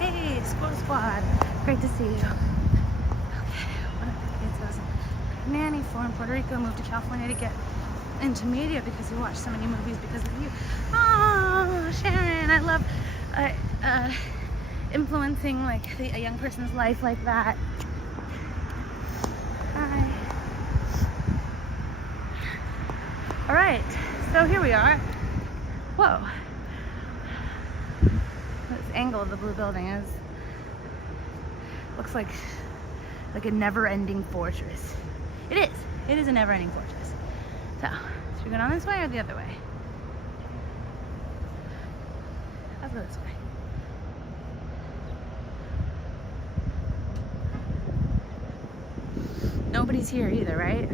Hey, Squad. Great to see you. Nanny from Puerto Rico, moved to California to get into media because he watched so many movies because of you. Ah, Oh, Sharon, I love influencing like a young person's life like that. Hi. All right, so here we are. Whoa. This angle of the blue building looks like a never-ending fortress. It is. It is a never-ending fortress. So, should we go down this way or the other way? Let's go this way. Nobody's here either, right?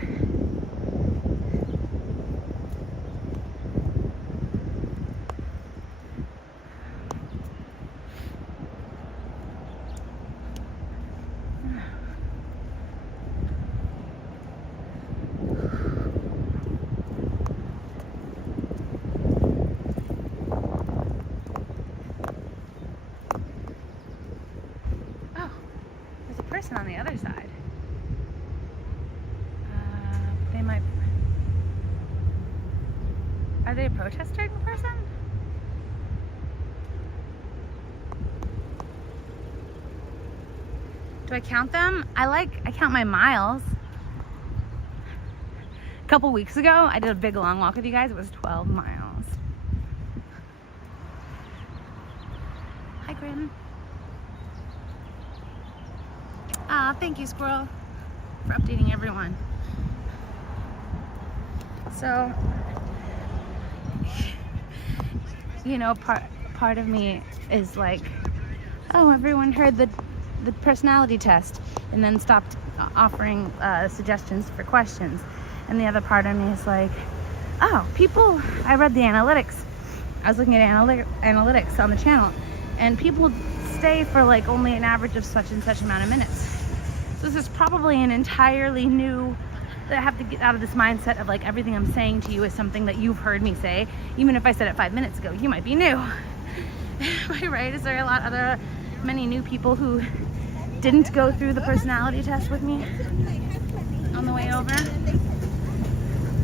On the other side. They might. Are they a protester in person? Do I count them? I count my miles. A couple weeks ago, I did a big long walk with you guys. It was 12 miles. Hi, Grim. Ah, thank you, Squirrel, for updating everyone. So, you know, part of me is like, oh, everyone heard the personality test and then stopped offering suggestions for questions. And the other part of me is like, oh, people, I read the analytics. I was looking at analytics on the channel, and people stay for like only an average of such and such amount of minutes. So this is probably an entirely new, I have to get out of this mindset of like everything I'm saying to you is something that you've heard me say. Even if I said it 5 minutes ago, you might be new. Am I right? Is there many new people who didn't go through the personality test with me on the way over?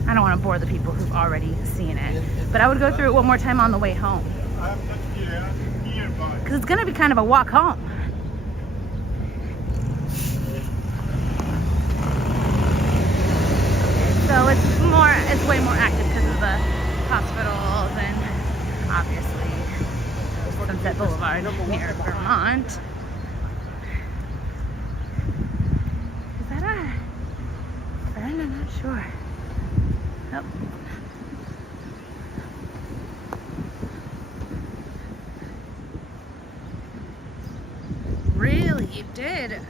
I don't want to bore the people who've already seen it, but I would go through it one more time on the way home. Because it's going to be kind of a walk home. So it's way more active because of the hospitals and obviously Sunset Boulevard near Vermont. Is that a friend? I'm not sure. Nope. Really? You did?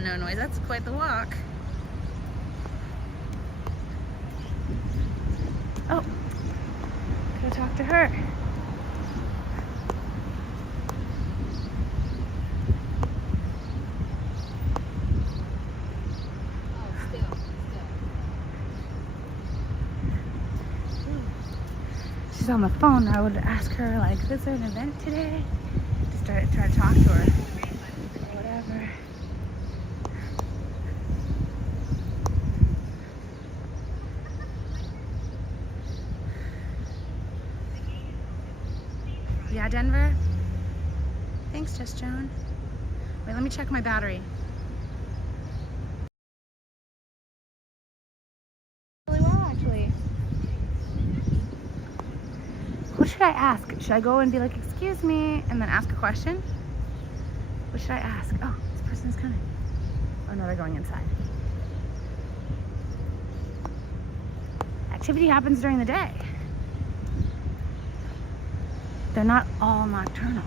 No noise. That's quite the walk. Oh, go talk to her. She's on the phone. I would ask her, like, is there an event today? Just try to talk to her or whatever. Yeah, Denver? Thanks, Just Joan. Wait, let me check my battery. Really well, actually. What should I ask? Should I go and be like, excuse me, and then ask a question? What should I ask? Oh, this person's coming. Oh no, they're going inside. Activity happens during the day. They're not all nocturnal.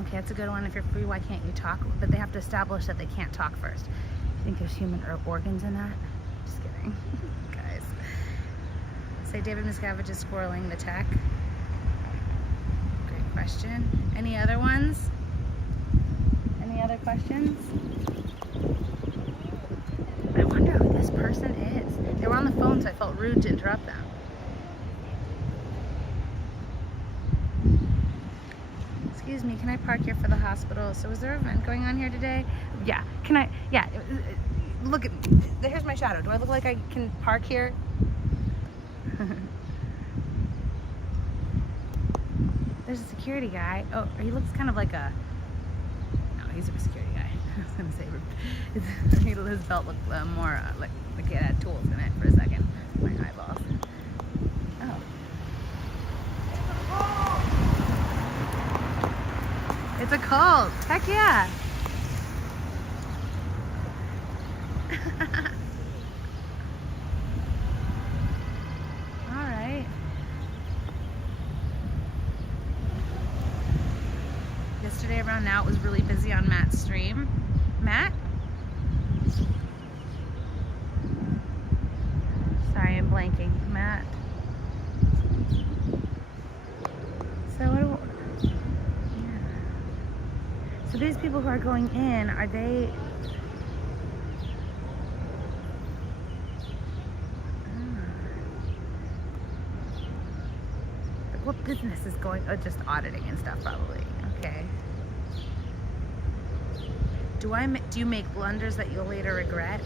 Okay, that's a good one. If you're free, why can't you talk? But they have to establish that they can't talk first. You think there's human organs in that? Just kidding. Guys. Say David Miscavige is squirreling the tech. Great question. Any other ones? Any other questions? I wonder who this person is. They were on the phone, so I felt rude to interrupt them. Excuse me, can I park here for the hospital? So is there an event going on here today? Yeah, can I, yeah, look at me. Here's my shadow. Do I look like I can park here? There's a security guy. Oh, he looks kind of like a... No, he's a security guy. I was going to say, his belt looked more like it had tools in it for a second. My eyeballs. Oh. It's a cult. Heck yeah. All right. Yesterday around now it was really busy on Matt's stream. Matt? Sorry, I'm blanking. Matt. So what do, yeah. So these people who are going in, are they... What business is going? Oh, just auditing and stuff, probably. Okay. Do you make blunders that you'll later regret?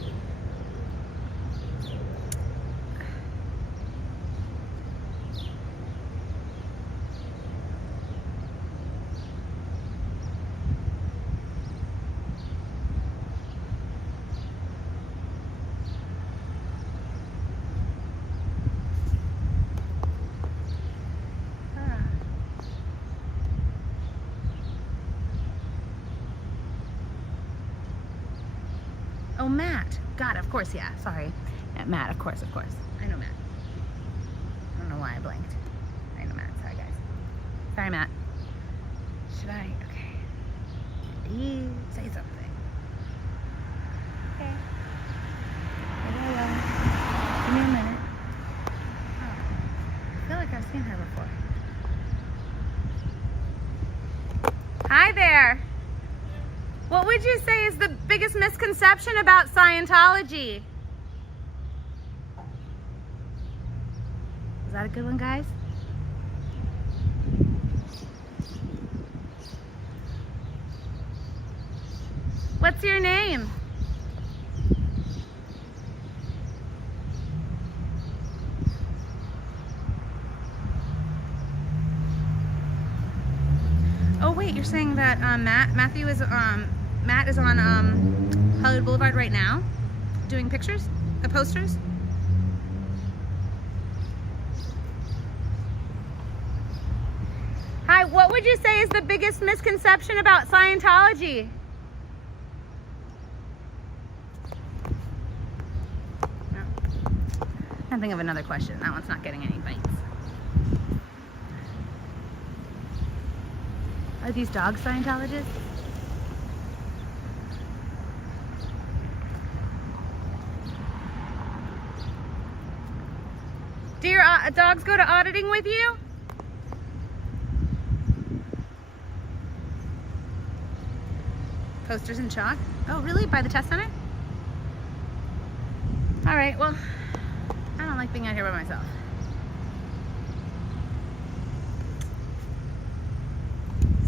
Oh, Matt. God, of course, yeah. Sorry. Yeah, Matt, of course. I know Matt. I don't know why I blanked. I know Matt. Sorry, guys. Sorry, Matt. Should I? Okay. Mindy, say something. Okay. Hello. Give me a minute. Oh. I feel like I've seen her before. Hi there. What would you say is the biggest misconception about Scientology? Is that a good one, guys? What's your name? Oh wait, you're saying that Matthew is Matt is on Hollywood Boulevard right now, doing pictures, posters. Hi, what would you say is the biggest misconception about Scientology? No. I can't think of another question. That one's not getting any bites. Are these dogs Scientologists? Do your dogs go to auditing with you? Posters and chalk? Oh, really? By the test center? All right, well, I don't like being out here by myself.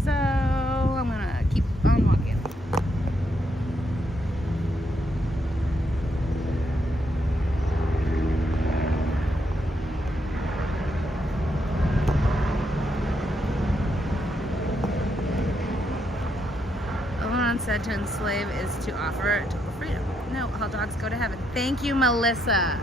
So I'm gonna keep on walking. Said to enslave is to offer total freedom. No, all dogs go to heaven. Thank you, Melissa.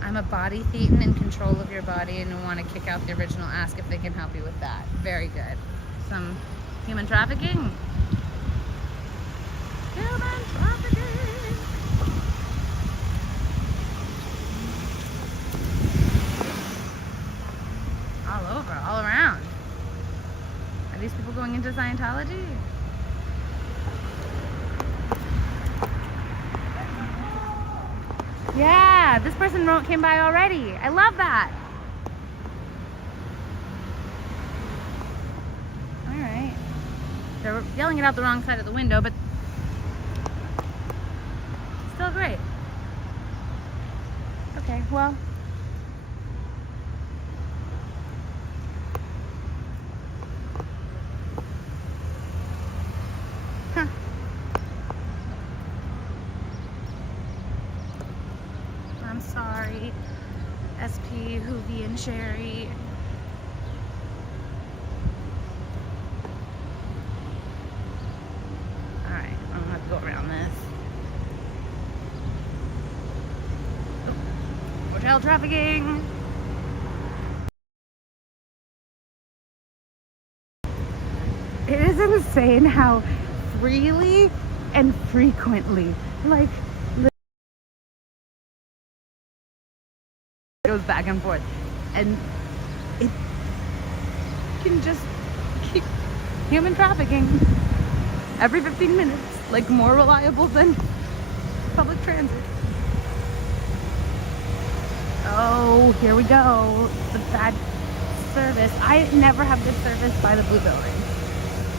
I'm a body thetan in control of your body and want to kick out the original. Ask if they can help you with that. Very good. Some human trafficking. Human trafficking. All over, all around. Are these people going into Scientology? Yeah, this person came by already. I love that. All right. They're yelling it out the wrong side of the window, but still great. Okay, well. and Sherry. Alright, I'm gonna have to go around this. Oh, hotel trafficking. It is insane how freely and frequently, like, it goes back and forth, and it can just keep human trafficking every 15 minutes, like more reliable than public transit. Oh, here we go. The bad service. I never have good service by the Blue Building.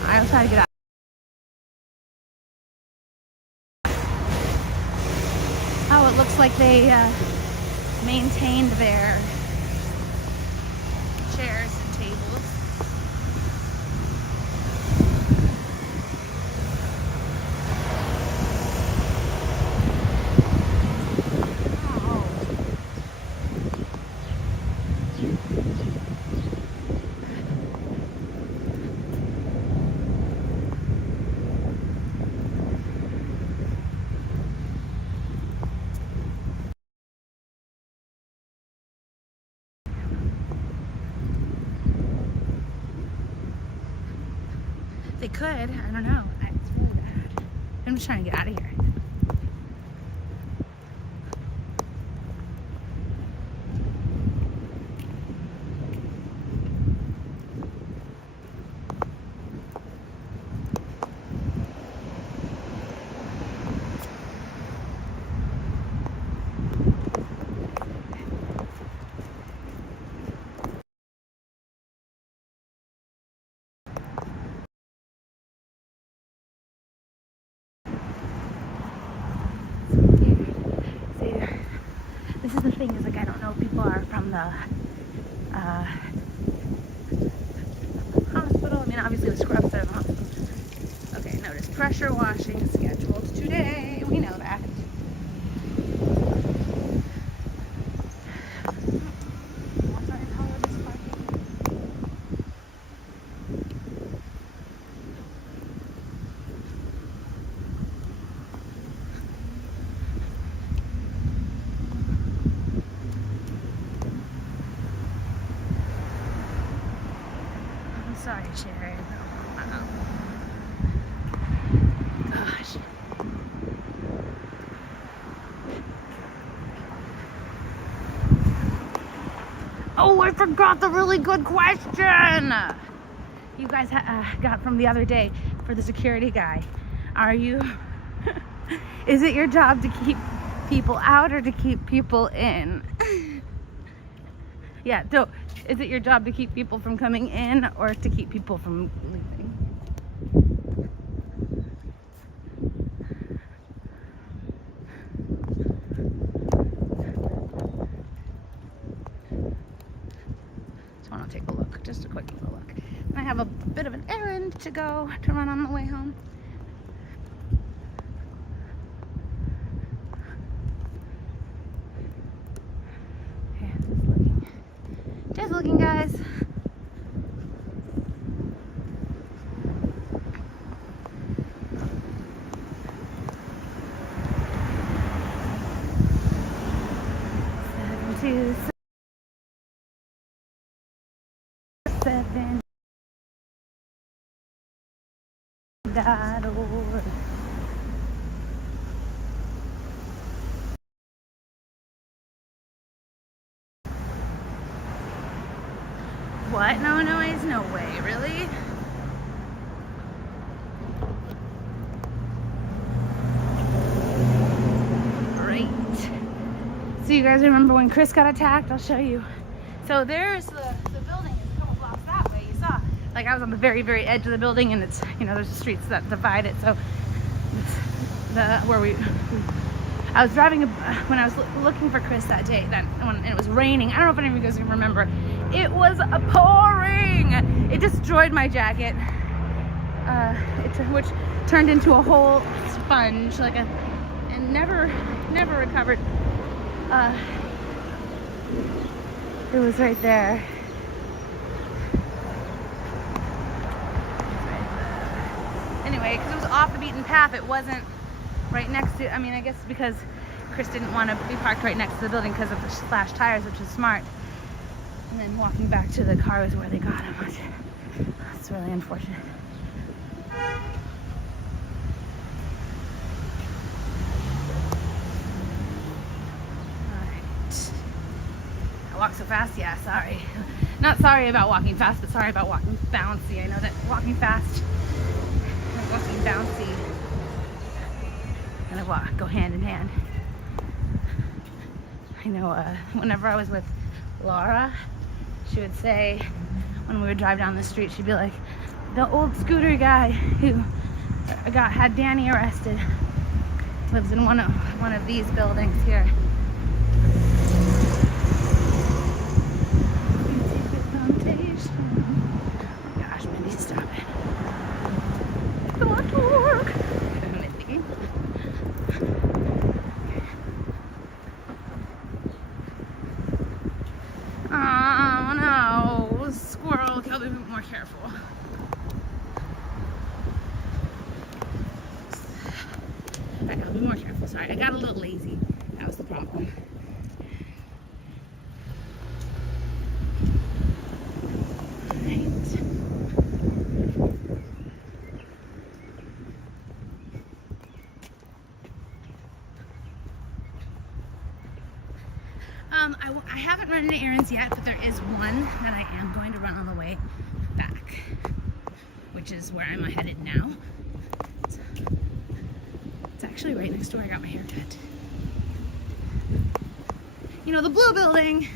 I'll try to get out. Oh, it looks like they maintained their chairs and tables. They could, I don't know. It's really bad. I'm just trying to get out of here. This is the thing, is like I don't know if people are from the hospital. I mean, obviously the scrubs are in the hospital. Okay, notice pressure washing scheduled today. We know that. Sorry, Sherry. Gosh. Oh, I forgot the really good question you guys got from the other day for the security guy. Are you... Is it your job to keep people out or to keep people in? Yeah, so is it your job to keep people from coming in or to keep people from leaving? Just want to take a look, just a quick little look. And I have a bit of an errand to go to run on the way home. Just looking, guys. Seven. What? No noise? No way. Really? Great. So you guys remember when Chris got attacked? I'll show you. So there's the building is a couple blocks that way. You saw. Like I was on the very, very edge of the building, and it's, you know, there's the streets that divide it. So it's I was driving when I was looking for Chris that day. When it was raining. I don't know if any of you guys can remember. It was pouring. It destroyed my jacket, which turned into a whole sponge, and never recovered. It was right there. Anyway, because it was off the beaten path, it wasn't right next to, I mean, I guess because Chris didn't want to be parked right next to the building because of the slashed tires, which is smart. And then walking back to the car was where they got him. That's really unfortunate. Alright. I walk so fast? Yeah, sorry. Not sorry about walking fast, but sorry about walking bouncy. I know that walking fast and walking bouncy kind of go hand in hand. I know whenever I was with Laura, she would say, when we would drive down the street, she'd be like, the old scooter guy who had Danny arrested lives in one of these buildings here. Oh gosh, Mindy, stop it. Come on to work. Mindy. Oh no, squirrel, gotta be more careful. I gotta be more careful, sorry, I got a little lazy. That was the problem. I haven't run into errands yet, but there is one that I am going to run on the way back, which is where I'm headed now. It's actually right next to where I got my hair cut. You know, the blue building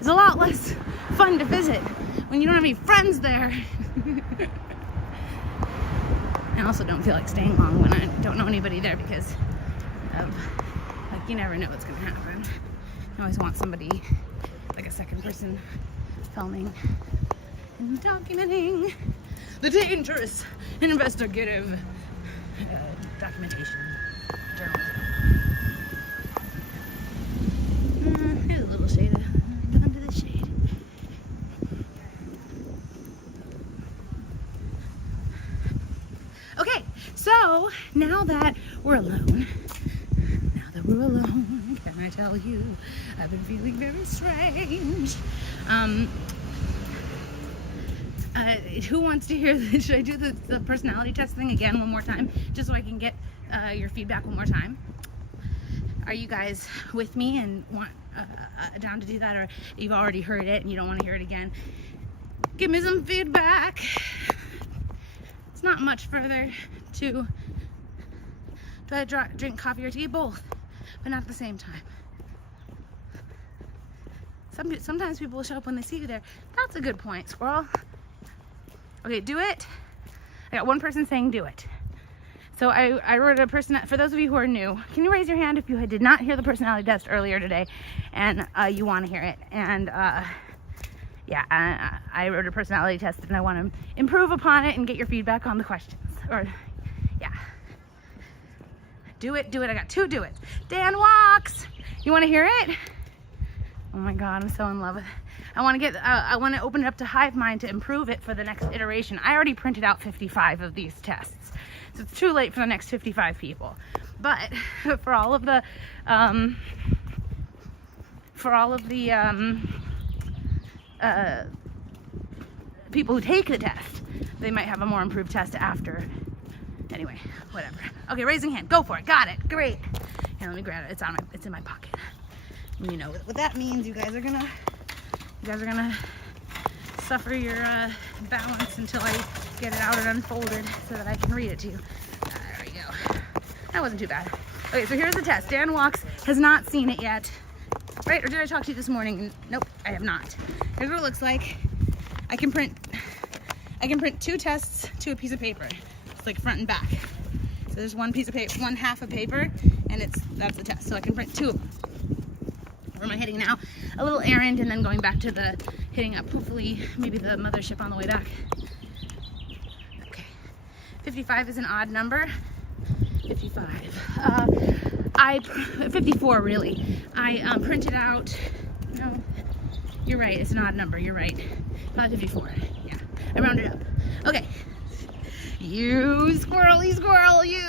is a lot less fun to visit when you don't have any friends there. I also don't feel like staying long when I don't know anybody there because of, like, you never know what's gonna happen. I always want somebody, like a second person, filming and documenting the dangerous investigative documentation journalism. Here's a little shade. Get under the shade. Okay, so now that we're alone, can I tell you, I've been feeling very strange. Who wants to hear this? Should I do the personality test thing again one more time, just so I can get your feedback one more time? Are you guys with me and want down to do that, or you've already heard it and you don't want to hear it again? Give me some feedback. It's not much further to, do I drink coffee or tea? Both, but not at the same time. Sometimes people will show up when they see you there. That's a good point, squirrel. Okay, do it. I got one person saying do it. So I wrote a person, for those of you who are new, can you raise your hand if you did not hear the personality test earlier today and you want to hear it? And yeah, I wrote a personality test and I want to improve upon it and get your feedback on the questions. Or, yeah. Do it, do it. I got 2 do it. Dan walks. You want to hear it? Oh my God, I'm so in love with it. I want to open it up to HiveMind to improve it for the next iteration. I already printed out 55 of these tests, so it's too late for the next 55 people. But for all of the people who take the test, they might have a more improved test after. Anyway, whatever. Okay, raising hand. Go for it. Got it. Great. Here, let me grab it. It's in my pocket. You know what that means. You guys are gonna suffer your balance until I get it out and unfolded so that I can read it to you. There we go. That wasn't too bad. Okay, so here's the test. Dan Walks has not seen it yet, right? Or did I talk to you this morning? Nope, I have not. Here's what it looks like. I can print 2 tests to a piece of paper. It's like front and back. So there's one piece of paper, one half of paper, and that's the test. So I can print 2 of them. Where am I heading now? A little errand and then going back to the hitting up, hopefully, maybe the mothership on the way back. Okay. 55 is an odd number. 55. 54 really. I printed out, no, You're right, it's an odd number, you're right. 554, yeah, I rounded up. Okay, you squirrely squirrel, you.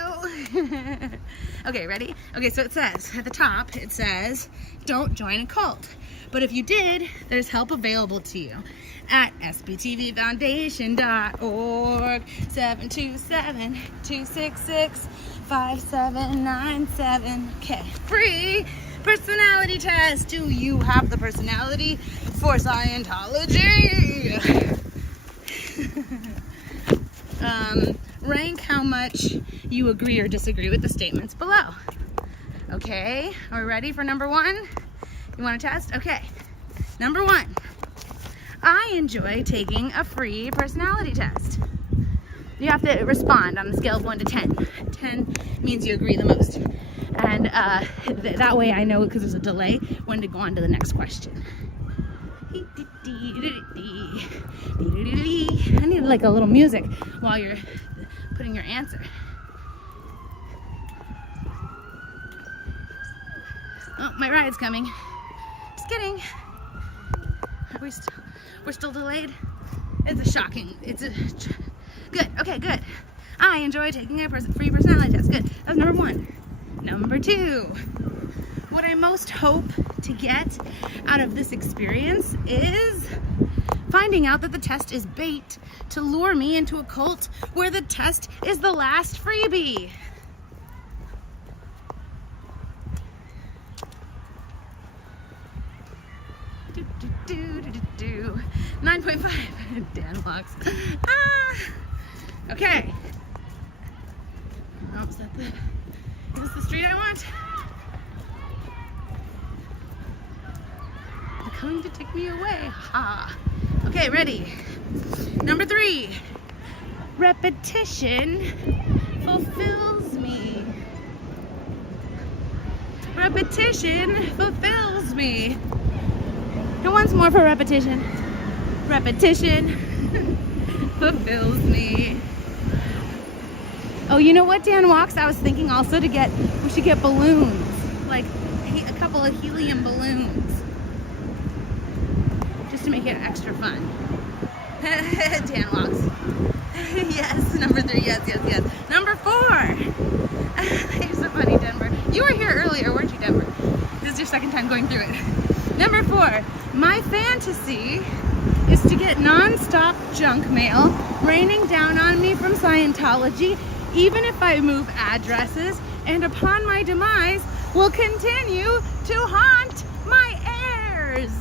Okay, ready? Okay, so it says, at the top, it says, don't join a cult. But if you did, there's help available to you at sbtvfoundation.org, 727-266-5797. Okay, free personality test. Do you have the personality for Scientology? Rank how much you agree or disagree with the statements below. Okay, are we ready for number one? You want to test? Okay, number one. I enjoy taking a free personality test. You have to respond on a scale of 1 to 10. 10 means you agree the most. And that way I know, because there's a delay, when to go on to the next question. I need like a little music while you're putting your answer. Oh, my ride's coming. Just kidding. We're still delayed? Good. Okay, good. I enjoy taking a free personality test. Good. That's number one. Number two. What I most hope to get out of this experience is finding out that the test is bait to lure me into a cult where the test is the last freebie. Do, do, do, do, do. 9.5. Dan walks. Okay. Oh, is this the street I want? They're coming to take me away. Ha. Okay, ready. Number three. Repetition fulfills me. Repetition fulfills me. And once more for repetition. Repetition fulfills me. Oh, you know what, Dan Walks? I was thinking also we should get balloons. Like a couple of helium balloons. Just to make it extra fun. Dan Walks. Yes, number three, yes. Number four. You're so funny, Denver. You were here earlier, weren't you, Denver? This is your second time going through it. Number four. My fantasy is to get non-stop junk mail raining down on me from Scientology, even if I move addresses, and upon my demise will continue to haunt my heirs.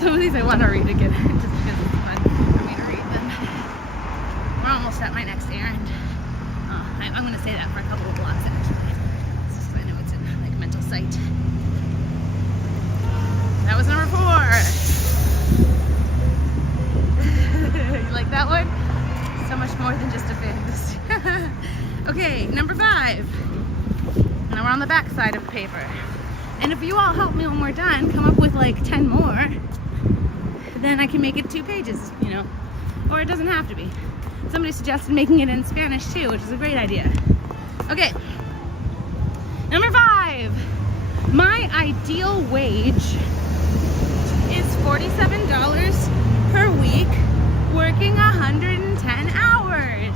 Some of these I want to read again, just because it's fun for me to read them. We're almost at my next errand. I'm going to say that for a couple of blocks, actually. Just so I know it's in like mental sight. That was number four. You like that one? So much more than just a fantasy. Okay, number five. Now we're on the back side of the paper. And if you all help me when we're done, come up with like 10 more, then I can make it 2 pages, you know? Or it doesn't have to be. Somebody suggested making it in Spanish too, which is a great idea. Okay. Number 5. My ideal wage is $47 per week, working 110 hours.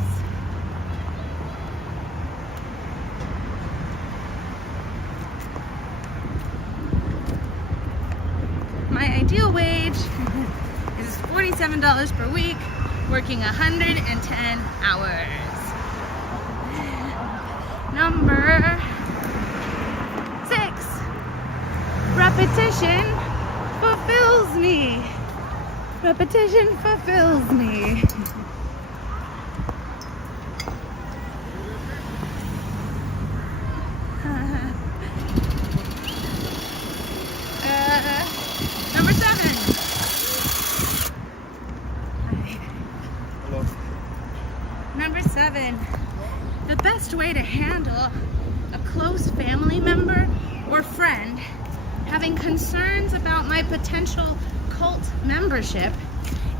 My ideal wage is $47 per week, working 110 hours. Number 6. Repetition fulfills me. Repetition fulfills me. Number 7. Hello. Number 7. The best way to handle a close family member or friend having concerns about my potential cult membership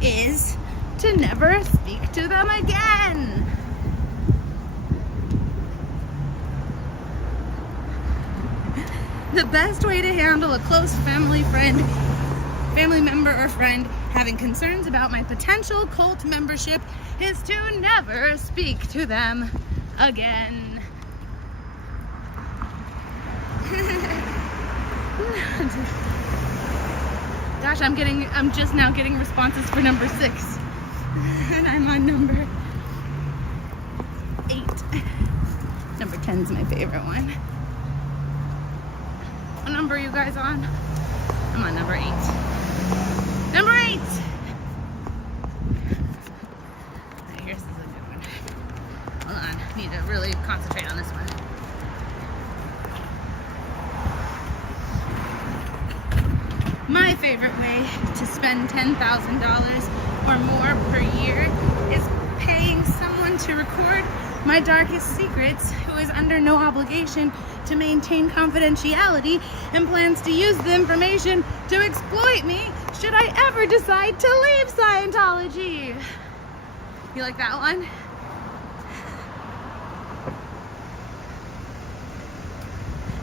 is to never speak to them again. The best way to handle a close family member or friend having concerns about my potential cult membership is to never speak to them again. Gosh, I'm just now getting responses for number 6. And I'm on number 8. Number 10 is my favorite one. What number are you guys on? I'm on number 8. Number 8! Alright, here's a good one. Hold on, I need to really concentrate on this one. My favorite way to spend $10,000 or more per year is paying someone to record my darkest secrets who is under no obligation to maintain confidentiality and plans to use the information to exploit me should I ever decide to leave Scientology. You like that one?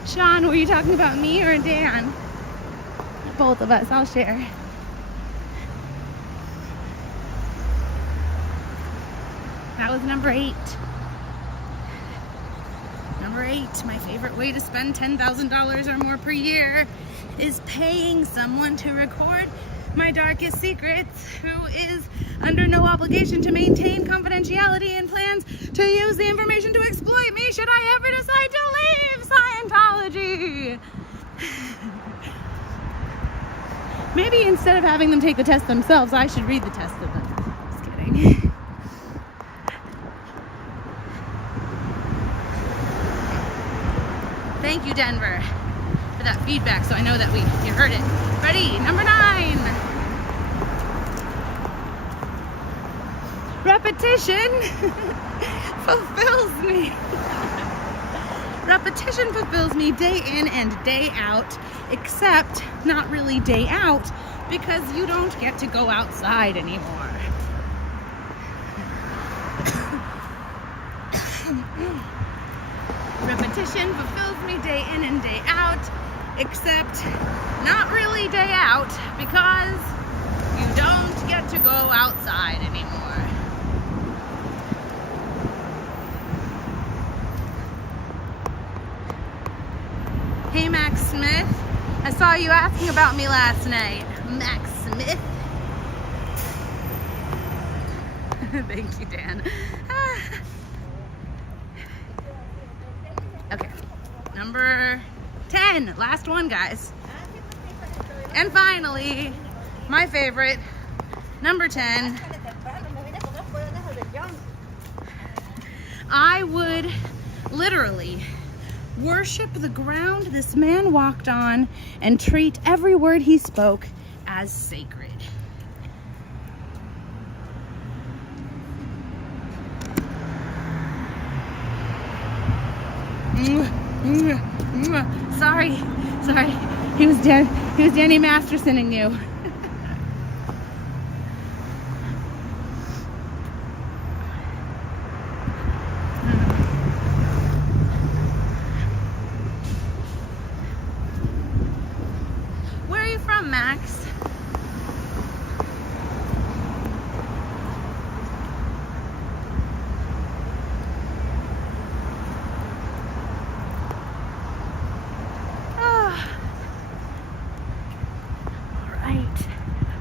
Sean, were you talking about me or Dan? Both of us, I'll share. That was number 8. Number 8, my favorite way to spend $10,000 or more per year is paying someone to record my darkest secrets who is under no obligation to maintain confidentiality and plans to use the information to exploit me should I ever decide to leave Scientology. Maybe instead of having them take the test themselves, I should read the test of them. Just kidding. Thank you, Denver, for that feedback, so I know that you heard it. Ready? Number 9. Repetition fulfills me. Repetition fulfills me day in and day out, except not really day out, because you don't get to go outside anymore. Repetition fulfills me day in and day out, except not really day out, because you don't get to go outside anymore. Hey, Max Smith. I saw you asking about me last night. Max Smith. Thank you, Dan. Okay. Number 10. Last one, guys. And finally, my favorite, number 10. I would literally worship the ground this man walked on and treat every word he spoke as sacred. Sorry. He was Danny Mastersoning you. Where are you from, Max?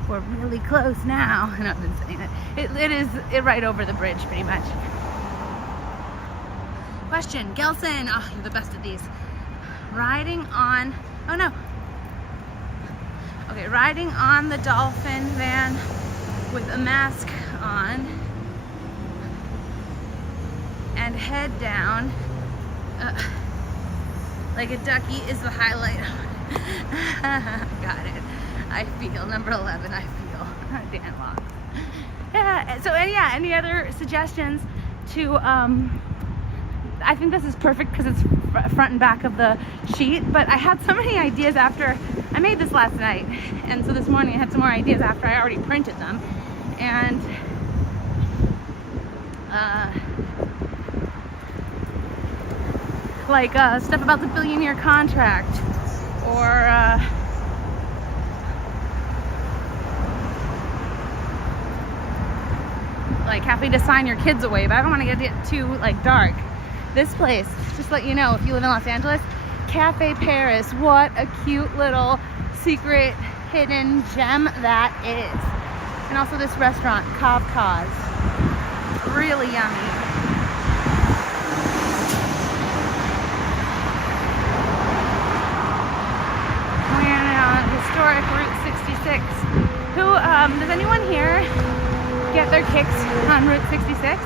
We're really close now. I know I've been saying it. It is right over the bridge, pretty much. Question, Gelson. Oh, you're the best at these. Riding on, oh no. Okay, riding on the dolphin van with a mask on and head down like a ducky is the highlight. Got it. I feel. Number 11, I feel. Dan Long. Yeah, so any other suggestions to, I think this is perfect because it's front and back of the sheet, but I had so many ideas after, I made this last night, and so this morning I had some more ideas after I already printed them, and like stuff about the billionaire contract, or like having to sign your kids away, but I don't want to get too like dark. This place, just to let you know, if you live in Los Angeles, Cafe Paris, what a cute little secret hidden gem that is. And also this restaurant, Kavkaz, really yummy. We're on historic Route 66. Who, does anyone here get their kicks on Route 66?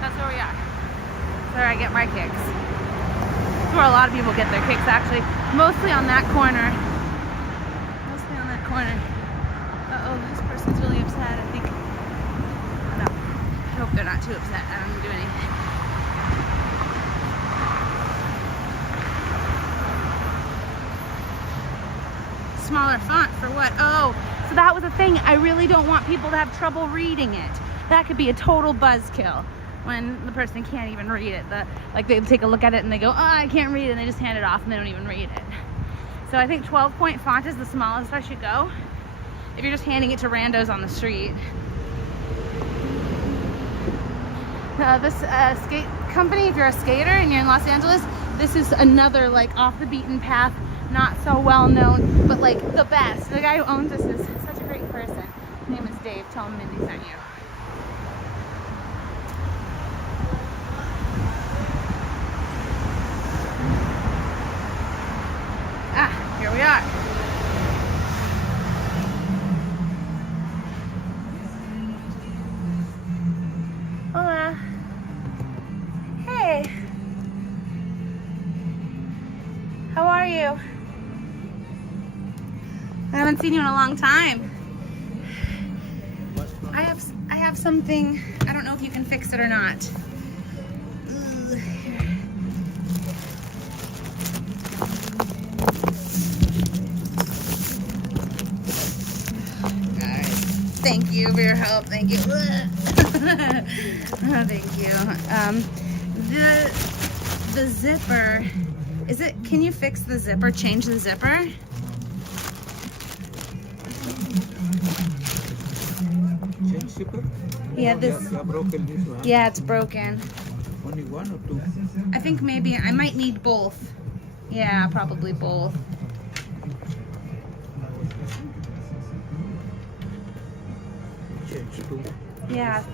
That's where we are. That's where I get my kicks. That's where a lot of people get their kicks, actually. Mostly on that corner. Mostly on that corner. Uh-oh, this person's really upset, I think. No. I hope they're not too upset. I don't do anything. Smaller font for what? Oh, so that was a thing. I really don't want people to have trouble reading it. That could be a total buzzkill when the person can't even read it. Like they take a look at it and they go, oh, I can't read it, and they just hand it off and they don't even read it. So I think 12-point font is the smallest I should go if you're just handing it to randos on the street. This skate company, if you're a skater and you're in Los Angeles, this is another like off the beaten path, not so well known, but like the best. The guy who owns this is such a great person. His name is Dave. Tell him Mindy sent you. Ah, here we are. Hola. Hey. How are you? I haven't seen you in a long time. I have something. I don't know if you can fix it or not. Ugh. Alright. Thank you for your help. Thank you. Thank you. The zipper. Is it? Can you fix the zipper? Change the zipper? Change zipper? Yeah, this. Broken this one. Yeah, it's broken. Only one or two? I think maybe I might need both. Yeah, probably both. Change two. Yeah.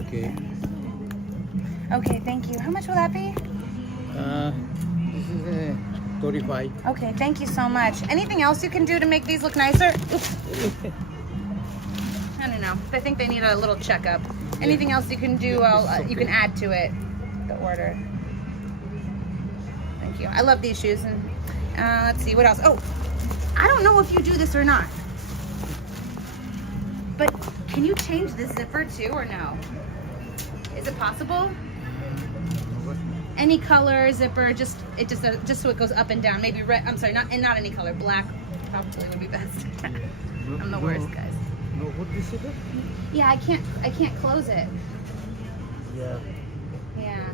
Okay. Okay, thank you. How much will that be? This is 35. Okay, thank you so much. Anything else you can do to make these look nicer? Oops. I don't know. I think they need a little checkup. Anything else you can do, you can add to it, the order. Thank you. I love these shoes. And let's see, what else? Oh, I don't know if you do this or not, but can you change this zipper too or no? Is it possible? Any color zipper, just so it goes up and down. Maybe red. I'm sorry, not any color. Black probably would be best. I'm the worst, guys. No, what is it? Yeah, I can't close it. Yeah. Yeah.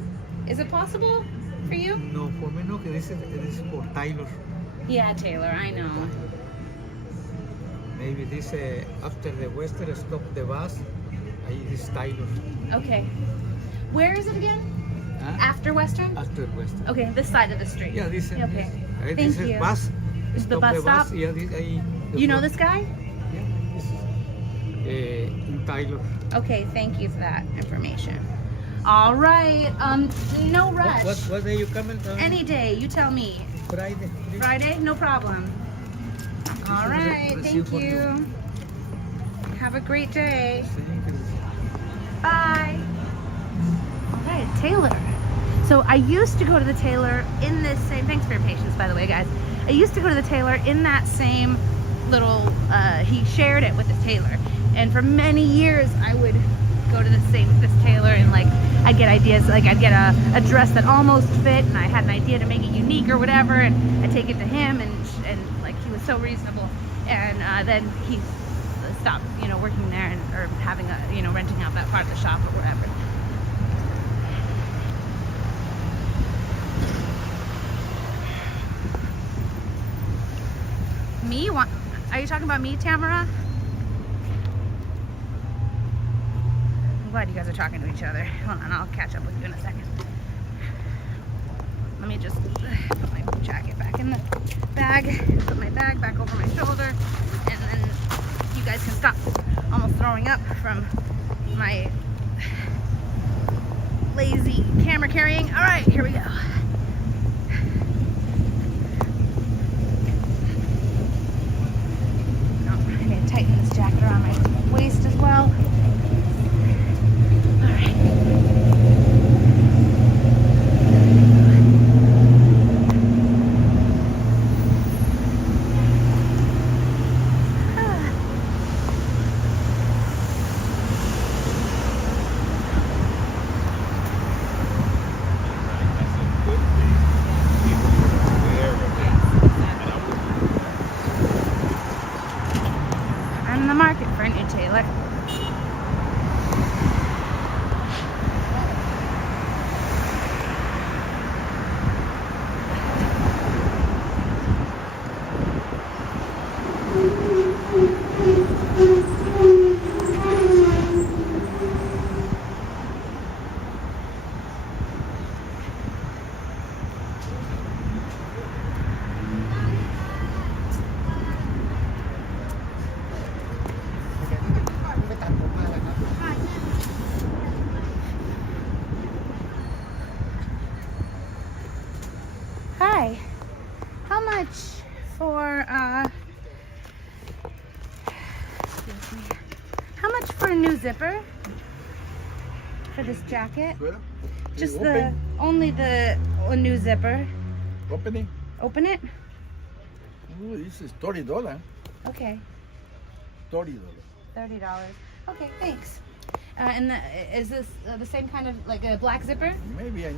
Is it possible for you? No, for me no. This is for Tyler. Yeah, Taylor, I know. Maybe this after the Western stop the bus. This Tyler. Okay. Where is it again? Huh? After Western? After Western. Okay, this side of the street. Yeah, this. Okay. This Thank is you. Bus. Is the bus stop? Yeah, You know this guy? Yeah, this is in Tyler. Okay, thank you for that information. All right. No rush. What day you coming? Any day, you tell me. Friday. Friday? No problem. All right, thank you. Have a great day. Bye. All right, Taylor. So I used to go to the tailor in this same, thanks for your patience, by the way, guys. I used to go to the tailor in that same little, he shared it with his tailor. And for many years, I would go to this tailor and like, I'd get ideas, like I'd get a dress that almost fit and I had an idea to make it unique or whatever, and I'd take it to him and like he was so reasonable. And then he stopped, working there or having renting out that part of the shop or whatever. you talking about me, Tamara? I'm glad you guys are talking to each other. Hold on, I'll catch up with you in a second. Let me just put my jacket back in the bag, put my bag back over my shoulder, and then you guys can stop almost throwing up from my lazy camera carrying. All right, here we go. Oh, I need to tighten this jacket around my waist as well. All right. I'm in the market for a new tailor. Hi. How much for excuse me. How much for a new zipper? For this jacket? Just only the new zipper. Opening? Open it? Oh, this is $30. Okay. $30. $30. Okay, thanks. And is this the same kind of like a black zipper? Maybe I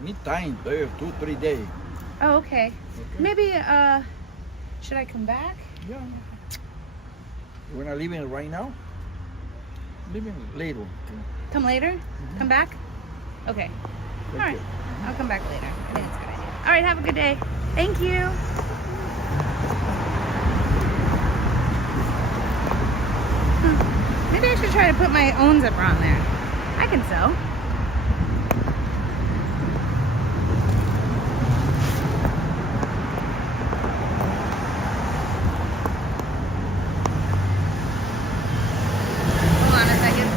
need time there, 2-3 days. Oh, okay. Okay. Maybe should I come back? Yeah. You wanna leave it right now? Leave it later. Okay. Come later? Come back? Okay. All right. Okay. I'll come back later. I think it's a good idea. All right. Have a good day. Thank you. Maybe I should try to put my own zipper on there. I can sew. Hold on a second.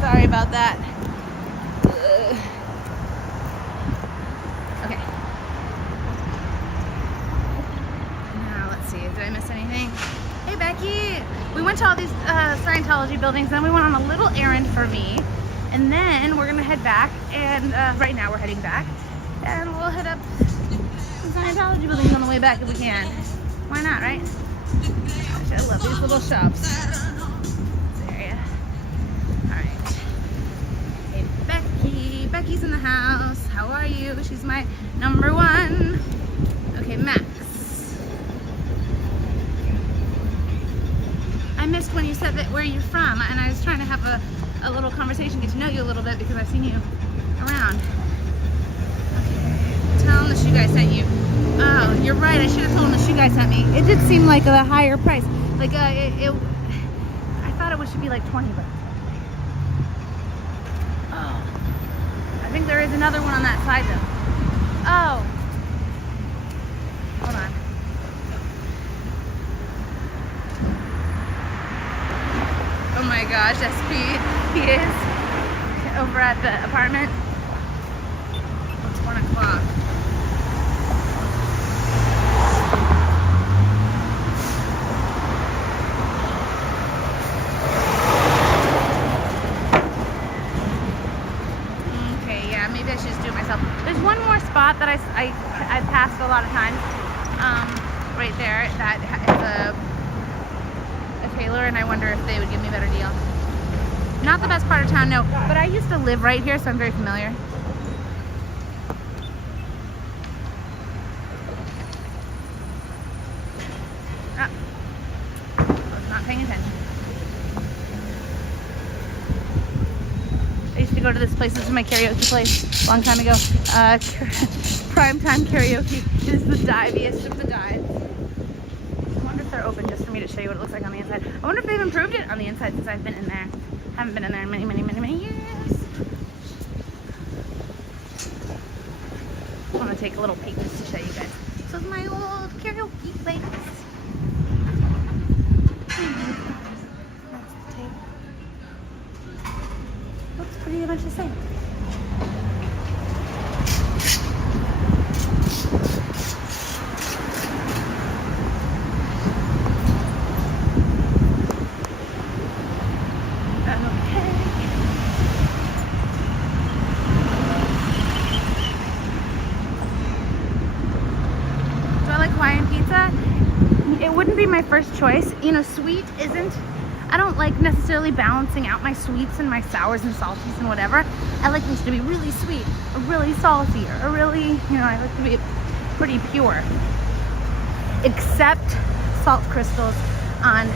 Sorry about that. Okay. Now let's see. Did I miss anything? Hey Becky, we went to all these Scientology buildings, then we went on a little errand for me, and then we're gonna head back, and right now we're heading back, and we'll hit up some Scientology buildings on the way back if we can. Why not, right? Gosh, I love these little shops. This area. Alright. Hey Becky, Becky's in the house. How are you? She's my number one. Okay, Max. I missed when you said that where you're from, and I was trying to have a little conversation, get to know you a little bit because I've seen you around. Tell them the shoe guy sent you. Oh, you're right. I should have told him the shoe guy sent me. It did seem like a higher price. Like I thought it should be like 20 bucks. Oh, I think there is another one on that side though. Oh, hold on. Oh my gosh, SP, he is over at the apartment. It's 1 o'clock. Okay, yeah, maybe I should just do it myself. There's one more spot that I passed a lot of times, right there, that is a tailor, and I wonder if they would give me a better deal. Not the best part of town, no, but I used to live right here, so I'm very familiar. Ah, I was not paying attention. I used to go to this place. This is my karaoke place a long time ago. Primetime karaoke. It is the diviest of the dives. I wonder if they're open just for me to show you what it looks like on the inside. I wonder if they've improved it on the inside since I've been in there. Haven't been in there in many, many, many, many years. I want to take a little peek just to show you guys. This is my old karaoke place. That's the table. Looks pretty much the same. My first choice, you know, sweet isn't, I don't like necessarily balancing out my sweets and my sours and salties and whatever. I like things to be really sweet, or really salty, or really, you know, I like to be pretty pure. Except salt crystals on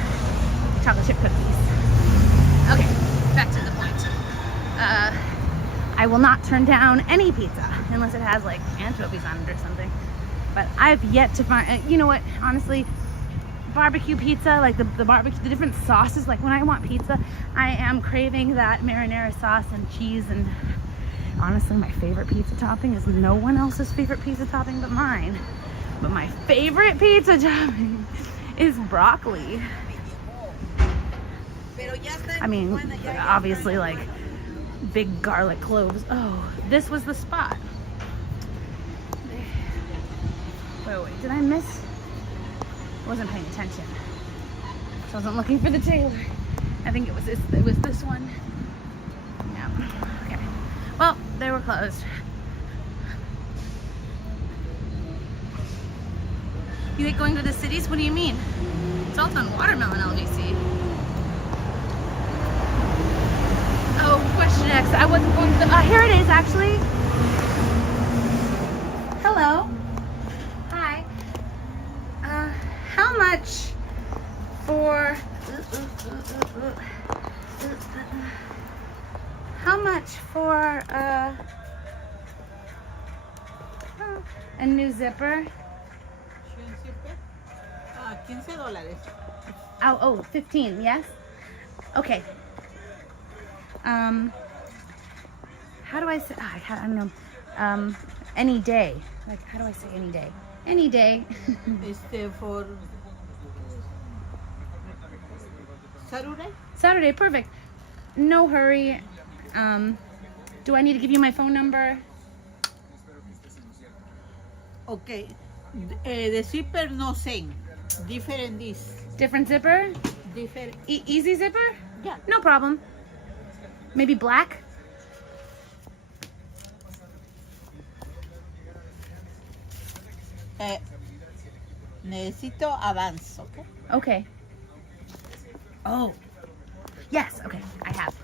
chocolate chip cookies. Okay, back to the point. I will not turn down any pizza unless it has like anchovies on it or something. But I've yet to find, you know what, honestly, barbecue pizza, like the barbecue, the different sauces, like when I want pizza, I am craving that marinara sauce and cheese. And honestly, my favorite pizza topping is no one else's favorite pizza topping but mine. But my favorite pizza topping is broccoli. I mean, obviously like big garlic cloves. Oh, this was the spot. Wait, did I miss? Wasn't paying attention, so I wasn't looking for the tailor. I think it was this one. No. Okay. Well, they were closed. You like going to the cities? What do you mean? It's all on watermelon LVC. Oh, question X. I wasn't going to the, here it is actually. Hello. How much for a new zipper? $15. Oh, 15, yes? Okay. How do I say, I don't know. Any day. Like, how do I say any day? Any day. For Saturday? Saturday, perfect. No hurry. Do I need to give you my phone number? Okay. The zipper no same. Different this. Different zipper? Different. Easy zipper? Yeah. No problem. Maybe black? Necesito avance, okay? Okay. Oh. Yes, okay, I have.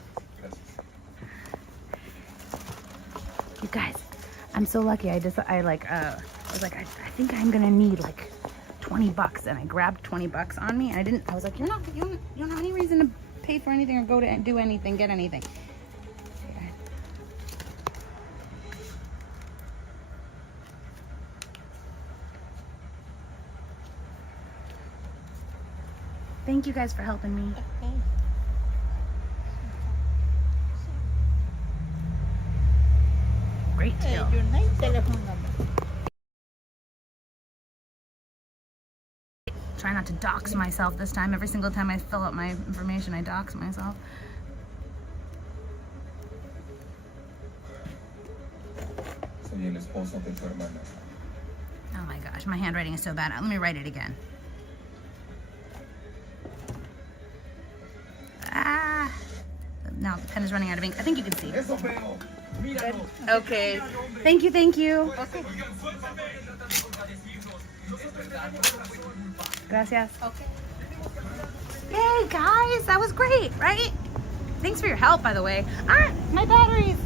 You guys, I'm so lucky. I was like, I think I'm gonna need like $20, and I grabbed $20 on me, and I was like, you don't have any reason to pay for anything or go to do anything, get anything. Thank you guys for helping me. Okay. Great deal. Your name, telephone number. Try not to dox myself this time. Every single time I fill out my information, I dox myself. Oh my gosh, my handwriting is so bad. Let me write it again. Ah, now the pen is running out of ink. I think you can see. Good. Okay. Thank you, thank you. Okay. Gracias. Okay. Yay, guys, that was great, right? Thanks for your help, by the way. Ah, my batteries.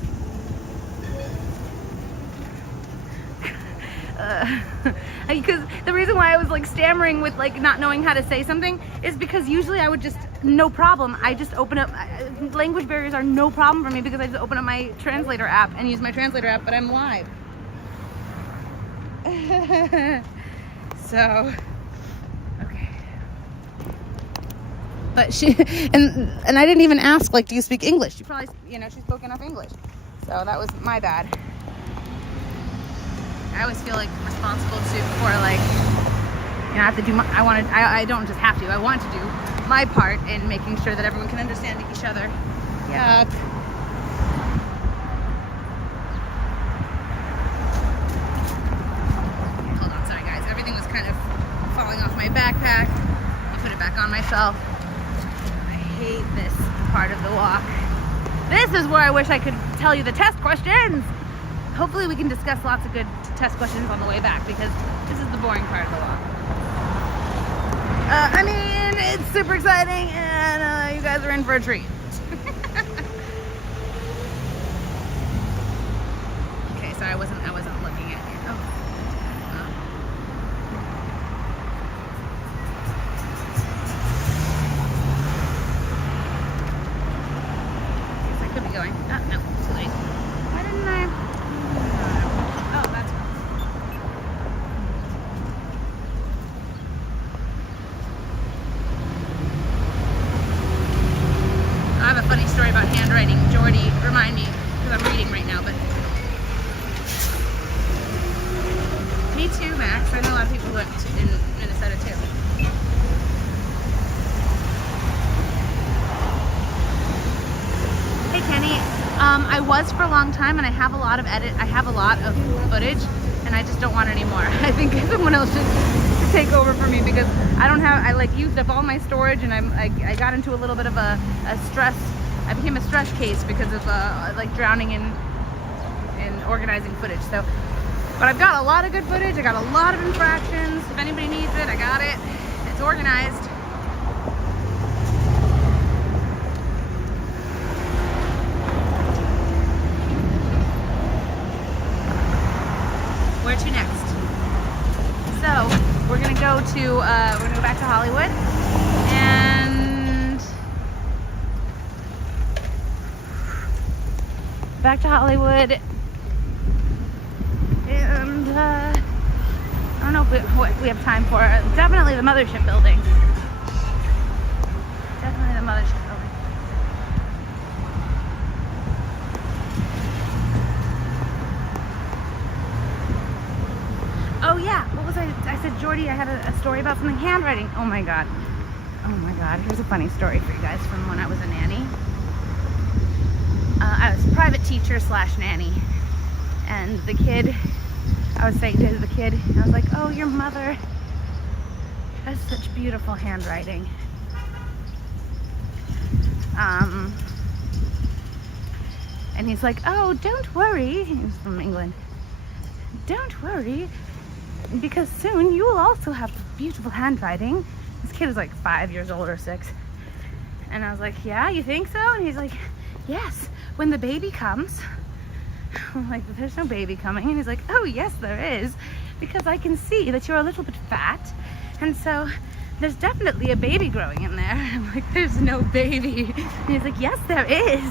Because the reason why I was like stammering with like not knowing how to say something is because usually I would just, no problem, I just open up, language barriers are no problem for me because I just open up my translator app and use my translator app, but I'm live. So, okay. But she, and I didn't even ask, like, do you speak English? She probably, she spoke enough English. So that was my bad. I always feel like responsible too for, like, I have to do I don't just have to, I want to do my part in making sure that everyone can understand each other. Yuck. Hold on, sorry guys. Everything was kind of falling off my backpack. I'll put it back on myself. I hate this part of the walk. This is where I wish I could tell you the test questions. Hopefully we can discuss lots of good test questions on the way back, because this is the boring part of the walk. I mean, it's super exciting, and you guys are in for a treat. Okay, sorry, I wasn't looking at you. Oh. I could be going. Oh, no, too late. Why didn't I? Oh, that's fine. I have a funny story about handwriting. Jordy, remind me, because I'm reading right now, but... Me too, Max. I know a lot of people who went in Minnesota too. Hey, Kenny. I was for a long time, and I have a lot of footage, and I just don't want any more. I think someone else should take over for me, because I like used up all my storage, and I got into a little bit of a stress. I became a stress case because of like drowning in organizing footage. So, but I've got a lot of good footage. I got a lot of infractions. If anybody needs it, I got it. It's organized. Where to next? So we're gonna go back to Hollywood, and I don't know what we have time for. Definitely the mothership building. Definitely the mothership building. Oh yeah, what was I said, Jordy, I had a story about something, handwriting. Oh my god, here's a funny story for you guys from when I was a nanny. I was a private teacher / nanny, and the kid, I was saying to the kid, I was like, oh, your mother has such beautiful handwriting. And he's like, oh, don't worry, he's from England, don't worry, because soon you will also have beautiful handwriting. This kid is like 5 years old or 6. And I was like, yeah, you think so? And he's like, yes, when the baby comes. I'm like, there's no baby coming. And he's like, oh yes there is, because I can see that you're a little bit fat, and so there's definitely a baby growing in there. I'm like, there's no baby. And he's like, yes there is,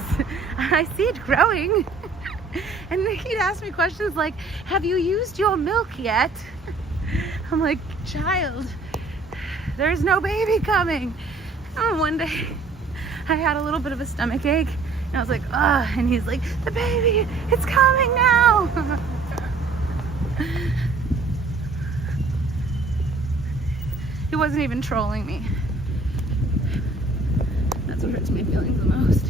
I see it growing. And then he'd ask me questions like, have you used your milk yet? I'm like, child, there's no baby coming. And one day I had a little bit of a stomach ache, and I was like, ugh, and he's like, the baby, it's coming now. He wasn't even trolling me. That's what hurts my feelings the most.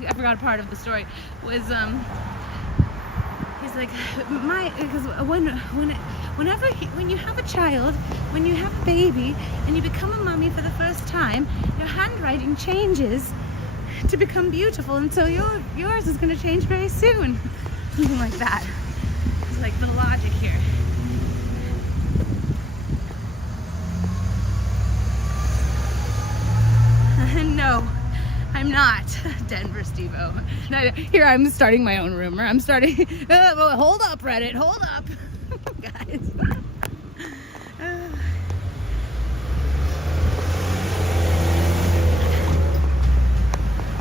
I forgot a part of the story was he's like, because when you have a child, when you have a baby and you become a mommy for the first time, your handwriting changes to become beautiful, and so yours is going to change very soon. Something like that. It's like the logic here. No, I'm not Denver Steve-O. Here, I'm starting my own rumor. I'm starting... hold up, Reddit. Hold up. Guys.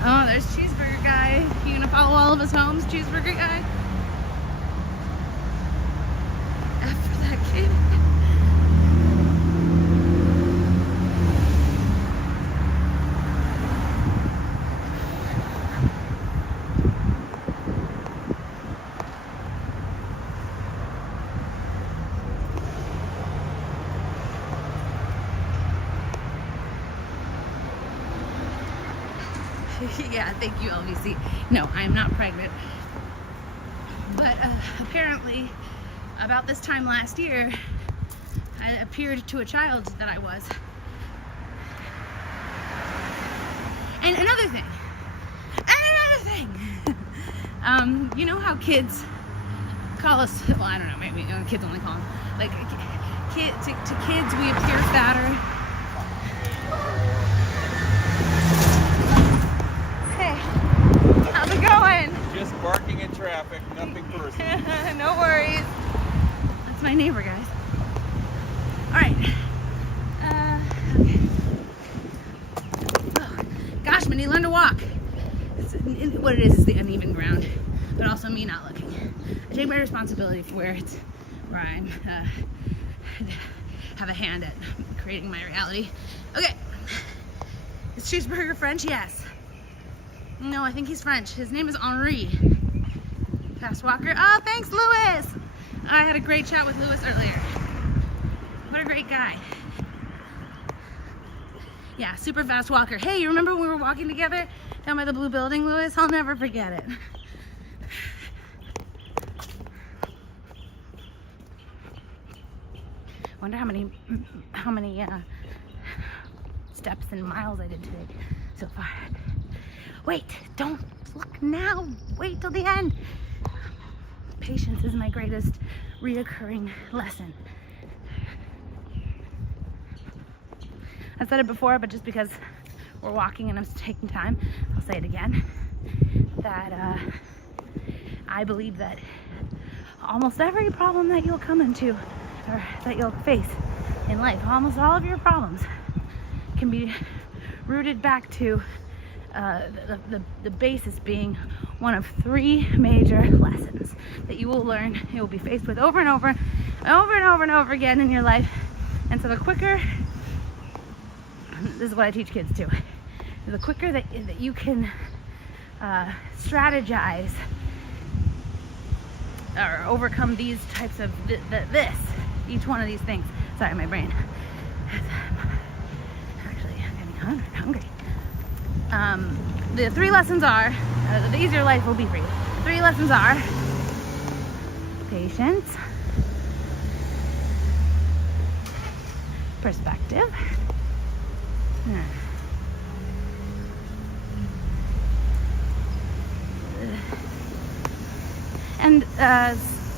Oh, there's Cheeseburger Guy. You gonna follow all of his homes, Cheeseburger Guy? After that Yeah, thank you, LVC. No, I am not pregnant. But apparently, about this time last year, I appeared to a child that I was. And another thing. You know how kids call us, well, I don't know, maybe kids only call them, like, to kids we appear fatter. Hey, how's it going? Just barking in traffic, nothing personal. No worries. That's my neighbor, guys. All right. Okay. Oh, gosh, Mindy, learn to walk. What it is the uneven ground, but also me not looking. I take my responsibility for where I'm have a hand at creating my reality. Okay. Is Cheeseburger French? Yes. No, I think he's French. His name is Henri. Fast walker. Oh, thanks, Louis. I had a great chat with Louis earlier. What a great guy. Yeah, super fast walker. Hey, you remember when we were walking together down by the blue building, Louis? I'll never forget it. Wonder how many steps and miles I did today so far. Wait, don't look now. Wait till the end. Patience is my greatest reoccurring lesson. I said it before, but just because we're walking and I'm taking time, I'll say it again. That I believe that almost every problem that you'll come into or that you'll face in life, almost all of your problems can be rooted back to the basis being one of three major lessons that you will learn, you will be faced with over and over and over again in your life. And so the quicker, this is what I teach kids too, the quicker that you can strategize or overcome these types of each one of these things. Sorry, my brain. Actually, I'm getting hungry. The three lessons are, the easier life will be for you. The three lessons are patience, perspective, and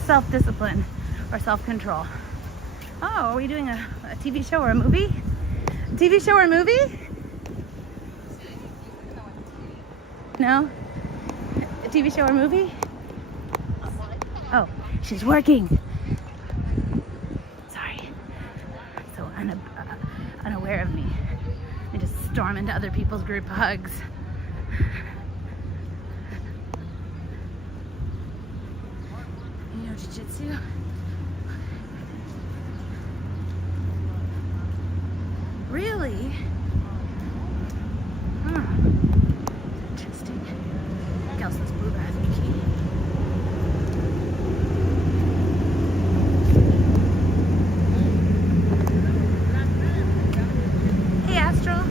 self-discipline or self-control. Oh, are we doing a TV show or a movie? TV show or a movie? No? A TV show or movie? Oh, she's working. Sorry. So unaware of me. I just storm into other people's group hugs. You know jiu-jitsu? Really? Huh. Interesting. Gelson's Boulevard key. Hey, Astral.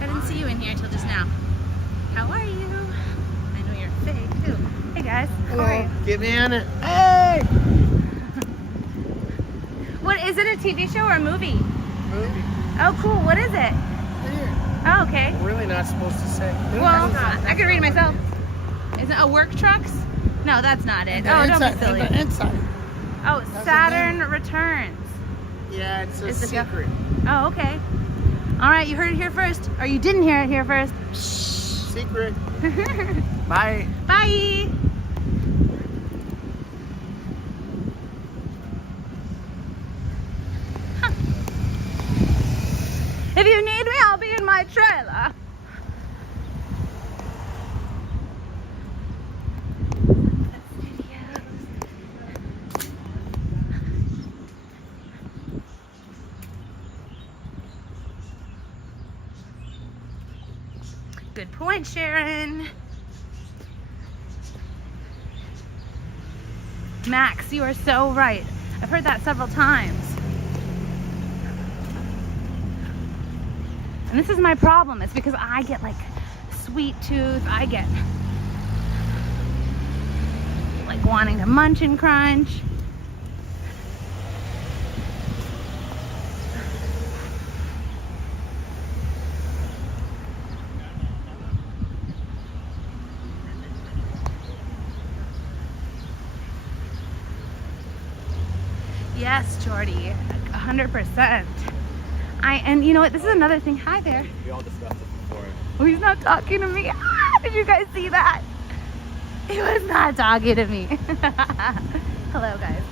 I didn't see you in here till just now. How are you? I know you're fake too. Hey guys. Hello. How are you? Get in it. Hey! What is it? A TV show or a movie? Movie. Oh, cool. What is it? Here. Oh, okay. We're really not supposed to say. Well, I can read it myself. Is it a work trucks? No, that's not it. Oh, don't be silly. Inside. Oh, That's Saturn Returns. Yeah, it's a Is the show- secret. Oh, okay. All right, you heard it here first, or you didn't hear it here first. Secret. Bye. Bye. Huh. If you need me, I'll be in my trailer. Good point, Sharon. Max, you are so right. I've heard that several times. And this is my problem. It's because I get like sweet tooth. I get like wanting to munch and crunch. Yes, Jordy, 100%. And you know what? This is another thing. Hi there. We all discussed it before. Oh, he's not talking to me. Ah, did you guys see that? He was not talking to me. Hello, guys.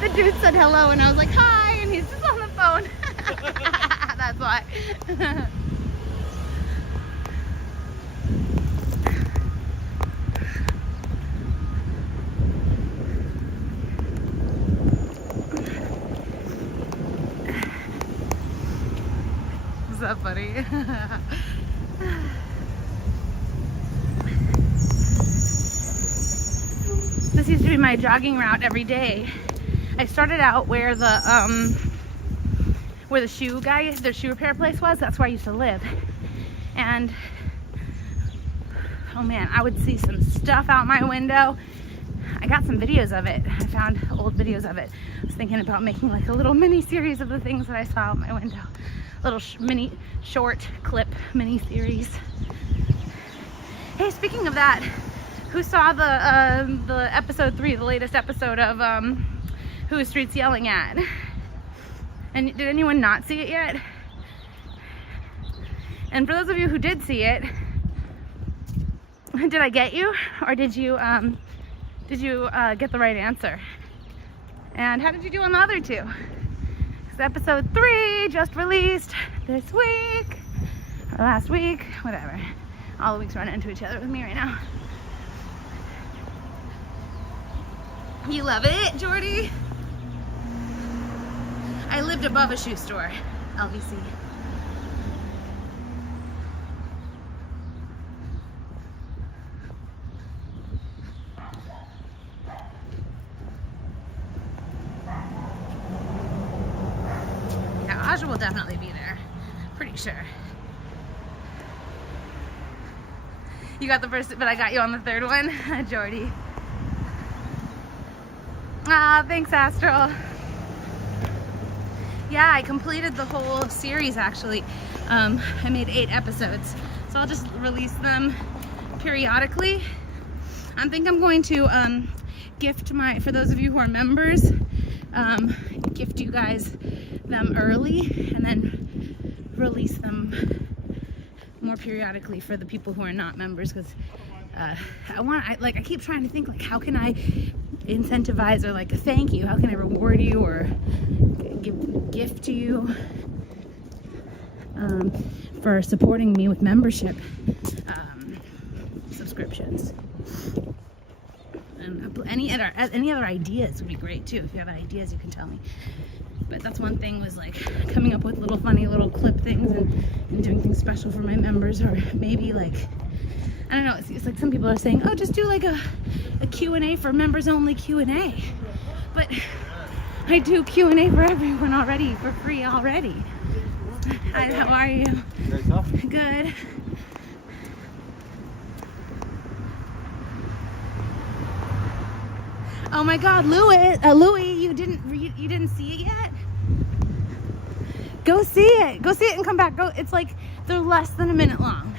The dude said hello, and I was like, hi, and he's just on the phone. That's why. Is that funny? This used to be my jogging route every day. I started out where the shoe repair place was. That's where I used to live. And oh man, I would see some stuff out my window. I got some videos of it. I found old videos of it. I was thinking about making like a little mini series of the things that I saw out my window. Little mini short clip mini series. Hey, speaking of that, who saw the episode 3, the latest episode of Who is Streets Yelling At? And did anyone not see it yet? And for those of you who did see it, did I get you, or did you get the right answer? And how did you do on the other two? Episode 3 just released this week or last week, whatever. All the weeks run into each other with me right now. You love it, Jordy? I lived above a shoe store, LVC. Aja will definitely be there. Pretty sure. You got the first, but I got you on the third one, Jordy. Ah, thanks, Astral. Yeah, I completed the whole series actually. I made 8 episodes, so I'll just release them periodically. I think I'm going to gift for those of you who are members, gift you guys them early and then release them more periodically for the people who are not members, because I keep trying to think like, how can I incentivize or like thank you, how can I reward you or gift you for supporting me with membership subscriptions. And any other ideas would be great too. If you have ideas, you can tell me. But that's one thing, was like coming up with funny little clip things and doing things special for my members, or maybe like, I don't know, it's like some people are saying, oh, just do like a Q&A for members only Q&A. But I do Q&A for everyone already, for free already. Hi, how are you? Good. Oh my God, Louie, you didn't see it yet? Go see it. Go see it and come back. It's like, they're less than a minute long.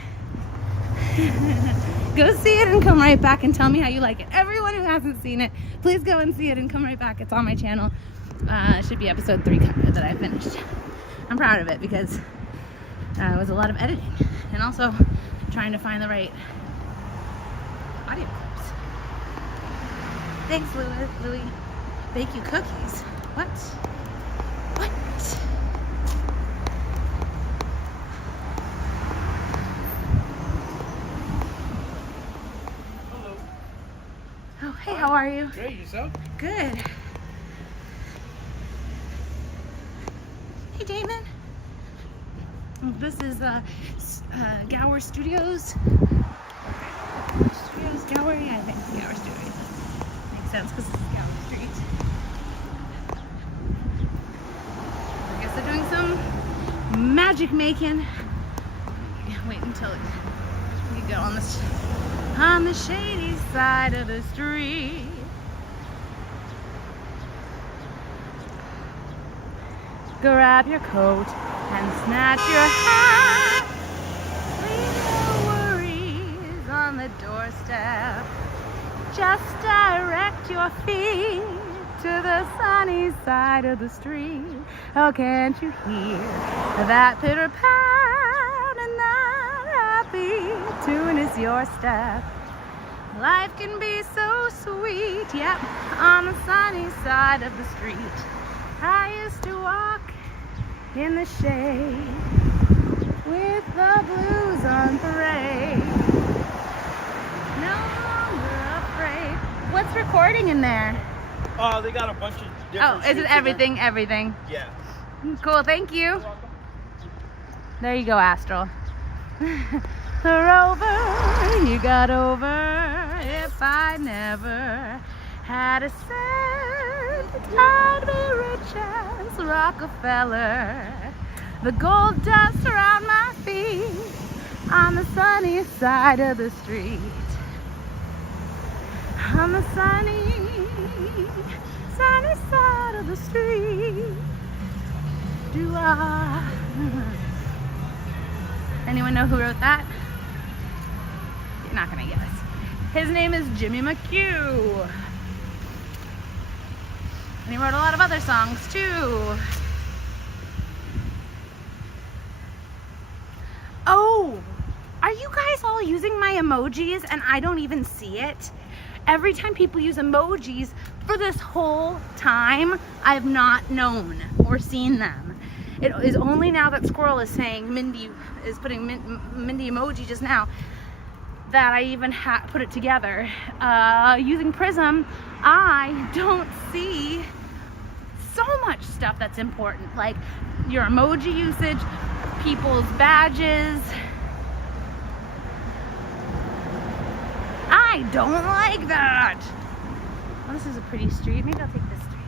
Go see it and come right back and tell me how you like it. Everyone who hasn't seen it, please go and see it and come right back. It's on my channel. It should be episode 3 that I finished. I'm proud of it because it was a lot of editing and also trying to find the right audio clips. Thanks, Louie. Bake you cookies. What? What? Oh, hey, how are you? Great, yourself? Good. Hey, Damon. This is Gower Studios. Gower? Yeah, I think it's Gower Studios. Makes sense because it's Gower Street. I guess they're doing some magic making. Wait until we go on the shady side of the street. Grab your coat and snatch your hat. Leave no worries on the doorstep. Just direct your feet to the sunny side of the street. Oh, can't you hear that pitter pat, and that happy tune is your step. Life can be so sweet, yep, on the sunny side of the street. I used to walk in the shade with the blues on parade. No longer afraid. What's recording in there? They got a bunch of different. Oh, is it everything? Everything. Yeah. Cool, thank you. There you go, Astral. The rover you got over. If I never had a cent, I'd be rich as Rockefeller. The gold dust around my feet on the sunny side of the street. On the sunny side of the street. Do I? Anyone know who wrote that? You're not gonna guess. His name is Jimmy McHugh. And he wrote a lot of other songs too. Oh, are you guys all using my emojis and I don't even see it? Every time people use emojis for this whole time, I have not known or seen them. It is only now that Squirrel is saying Mindy is putting Mindy emoji just now that I even put it together. Using Prism, I don't see so much stuff that's important, like your emoji usage, people's badges. I don't like that. Oh, this is a pretty street. Maybe I'll take this street.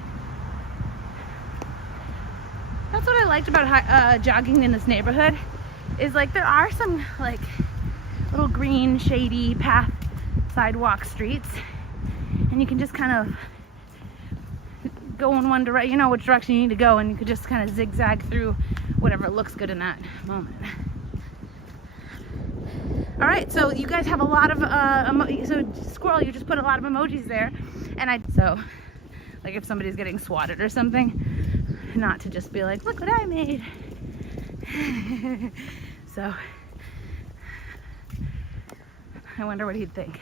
That's what I liked about jogging in this neighborhood, is like there are some like little green shady path sidewalk streets, and you can just kind of go in one direction, you know which direction you need to go, and you could just kind of zigzag through whatever looks good in that moment. All right, so you guys have a lot of so Squirrel, you just put a lot of emojis there, and so like if somebody's getting swatted or something, not to just be like, look what I made. So I wonder what he'd think.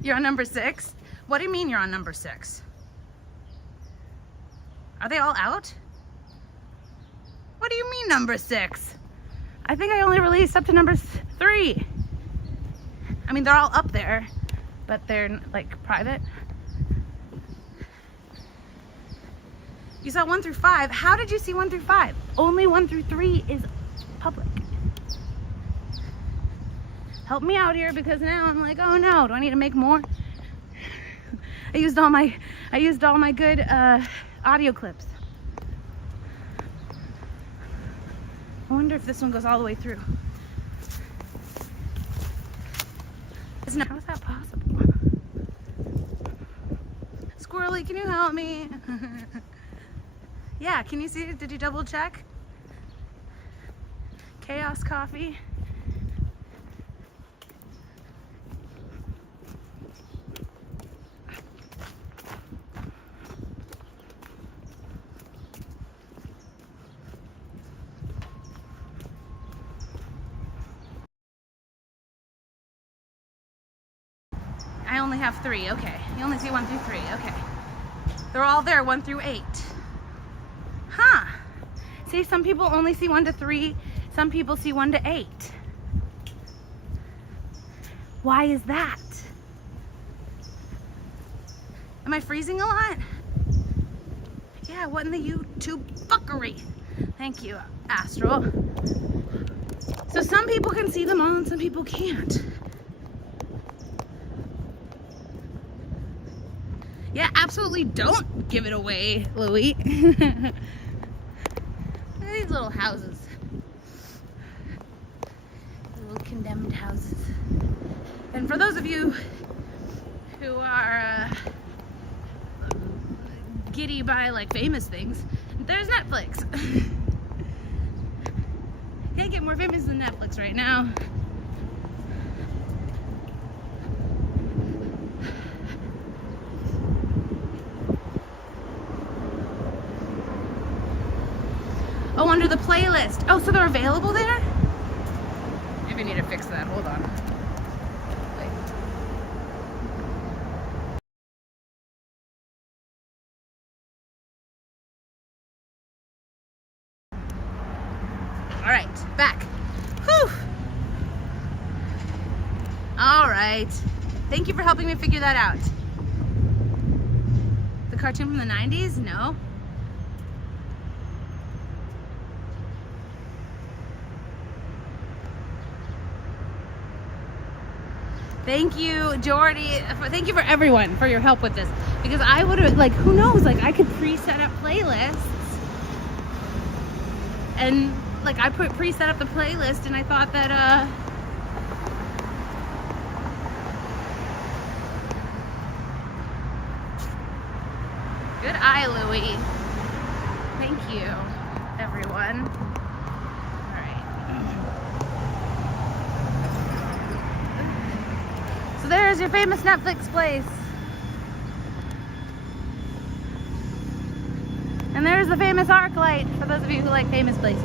You're on number 6? What do you mean you're on number 6? Are they all out? What do you mean number 6? I think I only released up to number 3. I mean, they're all up there, but they're like private. You saw 1 through 5. How did you see 1 through 5? Only 1 through 3 is public. Help me out here, because now I'm like, oh no, do I need to make more? I used all my good audio clips. I wonder if this one goes all the way through. How is that possible? Squirrely, can you help me? Yeah, can you see it? Did you double check? Chaos Coffee. I only have 3, okay. You only see 1 through 3, okay. They're all there, 1 through 8. Huh. See, some people only see 1 to 3, some people see 1 to 8. Why is that? Am I freezing a lot? Yeah, what in the YouTube fuckery? Thank you, Astral. So some people can see them all and some people can't. Yeah, absolutely don't give it away, Louie. Look at these little houses. Little condemned houses. And for those of you who are giddy by like famous things, there's Netflix. Can't get more famous than Netflix right now. Oh, under the playlist. Oh, so they're available there? Maybe I need to fix that. Hold on. Wait. All right, back. Whew. All right. Thank you for helping me figure that out. The cartoon from the 90s? No. Thank you, Jordy. Thank you for everyone for your help with this. Because I would have, like, who knows, like, I could pre-set up playlists. And, like, I pre-set up the playlist and I thought that, good eye, Louie. Thank you, everyone. All right. So there's your famous Netflix place. And there's the famous arc light for those of you who like famous places.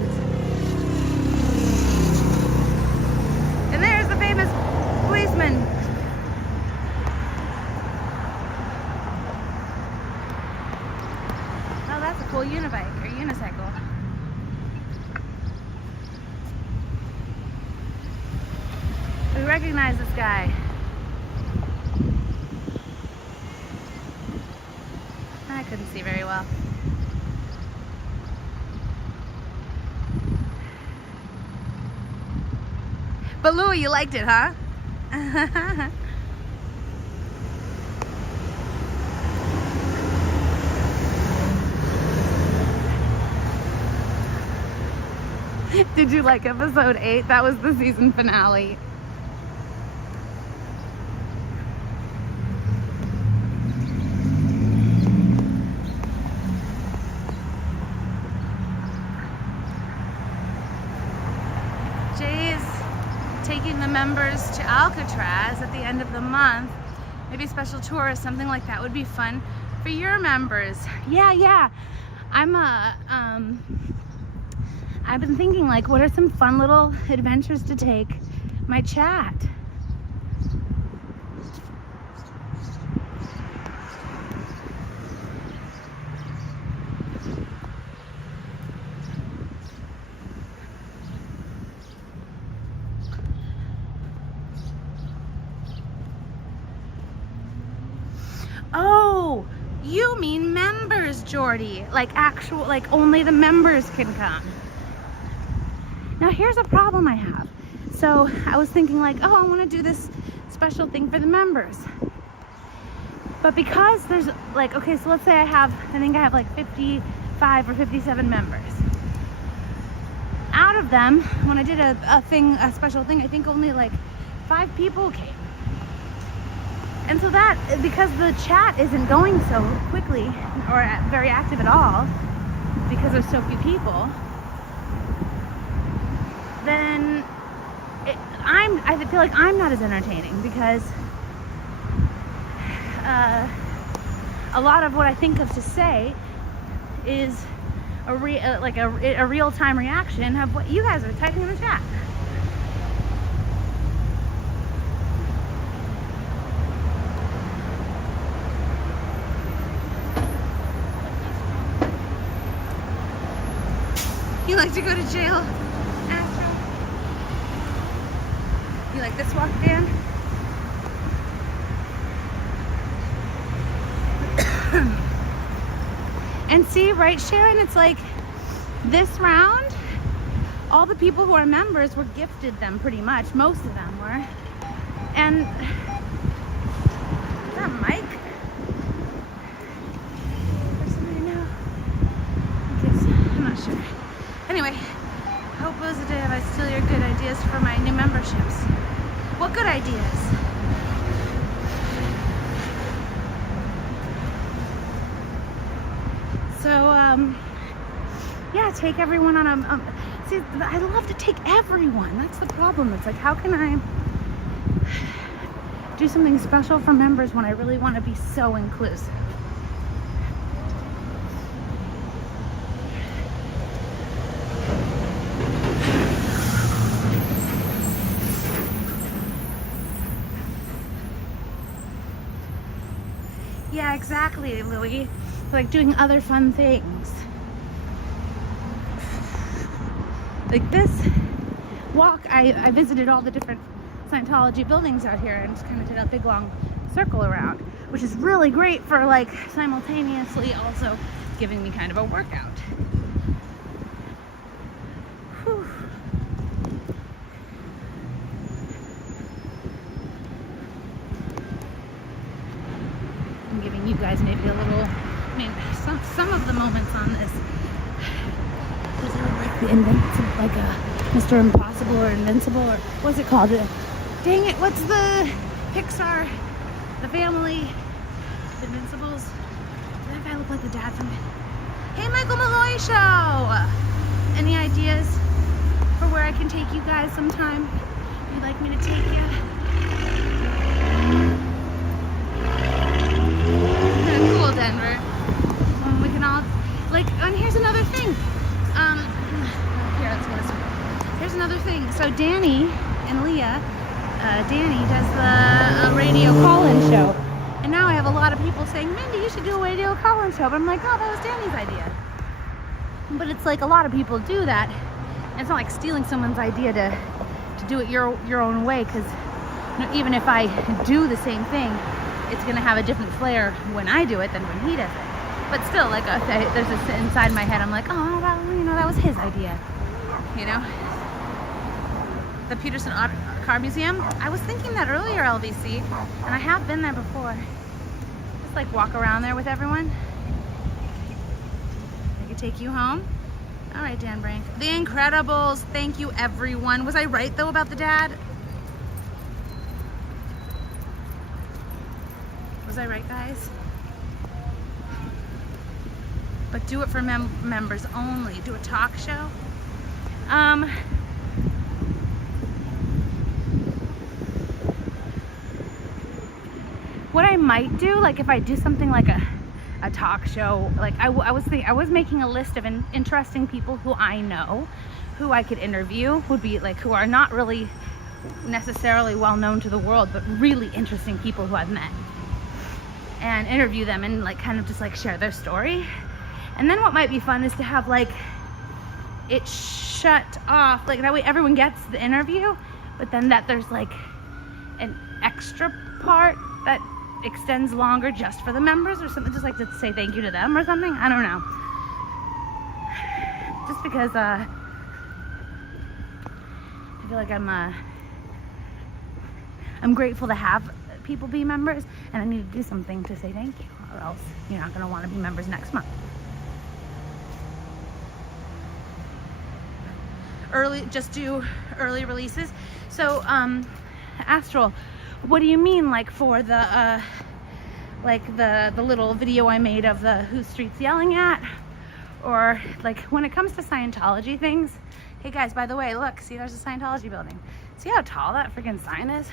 And there's the famous policeman. Oh, that's a cool unibike or unicycle. We recognize this guy. I couldn't see very well. But Louie, you liked it, huh? Did you like episode 8? That was the season finale. Jay's taking the members to Alcatraz at the end of the month. Maybe a special tour or something like that would be fun for your members. Yeah. I've been thinking, like, what are some fun little adventures to take my chat? Oh, you mean members, Jordy. Like actual, like only the members can come. Now here's a problem I have. So I was thinking like, oh, I want to do this special thing for the members. But because there's like, okay, so let's say I think I have like 55 or 57 members. Out of them, when I did a special thing, I think only like 5 people came. And so that, because the chat isn't going so quickly or very active at all, because there's so few people, then I feel like I'm not as entertaining, because a lot of what I think of to say is a real-time reaction of what you guys are typing in the chat. You like to go to jail, Astro? You like this walk, Dan? And see, right, Sharon? It's like this round, all the people who are members were gifted them pretty much. Most of them were. And is that Mike? yeah, take everyone on a see, I love to take everyone. That's the problem. It's like, how can I do something special for members when I really want to be so inclusive? Yeah, exactly, Louie. Like doing other fun things. Like this walk, I visited all the different Scientology buildings out here and just kind of did a big long circle around, which is really great for like simultaneously also giving me kind of a workout. Whew. I'm giving you guys maybe a little, I mean, some of the moments on this, was there like the Invincible, like a Mr. Impossible or Invincible, or what's it called? Dang it, what's the Pixar, the family, the Invincibles? Does that guy look like the dad from it? Hey, Michael Malloy Show! Any ideas for where I can take you guys sometime? Would you like me to take you? Cool, Denver. We can all, like, and here's another thing. Here, let's go this way. Here's another thing. So Danny and Leah, Danny does the radio call-in show. And now I have a lot of people saying, Mindy, you should do a radio call-in show. But I'm like, oh, that was Danny's idea. But it's like a lot of people do that. And it's not like stealing someone's idea to do it your own way. Because you know, even if I do the same thing, it's going to have a different flair when I do it than when he does it. But still, like, there's this inside my head, I'm like, oh, that was his idea. You know? The Peterson Car Museum, I was thinking that earlier, LVC, and I have been there before. Just like walk around there with everyone. I could take you home. All right, Dan Brink. The Incredibles, thank you, everyone. Was I right, though, about the dad? Was I right, guys? But do it for members only. Do a talk show. What I might do, like if I do something like a talk show, like I was making a list of interesting people who I know, who I could interview, would be like who are not really necessarily well known to the world, but really interesting people who I've met, and interview them and like kind of just like share their story. And then what might be fun is to have like it shut off, like that way everyone gets the interview, but then that there's like an extra part that extends longer just for the members or something, just like to say thank you to them or something. I don't know. Just because I feel like I'm grateful to have people be members, and I need to do something to say thank you, or else you're not going to want to be members next month. Just do early releases. So Astral, what do you mean, like for the the little video I made of the Who Street's Yelling At, or like when it comes to Scientology things? Hey guys, by the way, look, see, there's a Scientology building. See how tall that freaking sign is?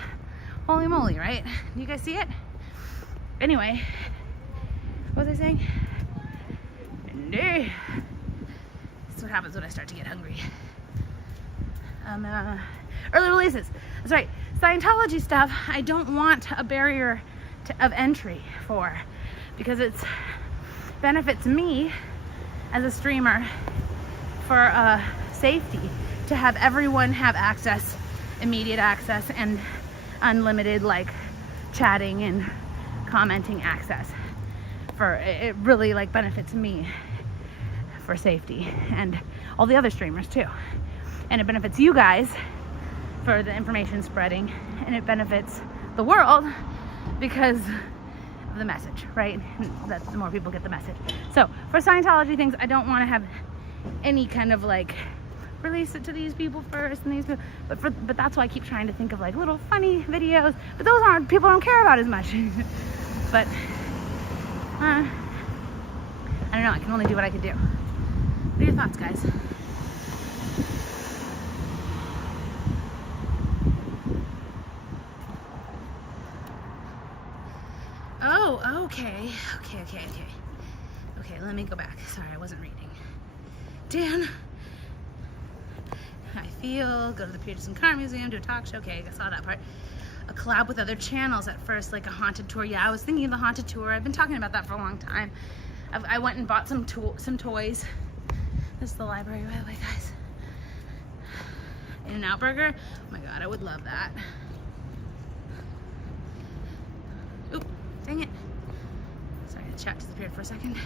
Holy moly, right? Do you guys see it? Anyway, what was I saying? That's what happens when I start to get hungry. Early releases. That's right. Scientology stuff, I don't want a barrier of entry for, because it's benefits me as a streamer for safety to have everyone have access, immediate access, and unlimited like chatting and commenting access. For it really like benefits me for safety, and all the other streamers too. And it benefits you guys for the information spreading, and it benefits the world because of the message, right? That the more people get the message. So for Scientology things, I don't want to have any kind of like release it to these people first and these people, but that's why I keep trying to think of like little funny videos, but those people don't care about as much. But I don't know, I can only do what I can do. What are your thoughts, guys? Oh, okay. Okay, let me go back. Sorry, I wasn't reading. Dan, I feel, go to the Peterson Car Museum, do a talk show. Okay, I saw that part. A collab with other channels at first, like a haunted tour. Yeah, I was thinking of the haunted tour. I've been talking about that for a long time. I went and bought some toys. This is the library, by the way, guys. In-N-Out Burger. Oh my God, I would love that. Oop, dang it. Sorry, the chat disappeared for a second.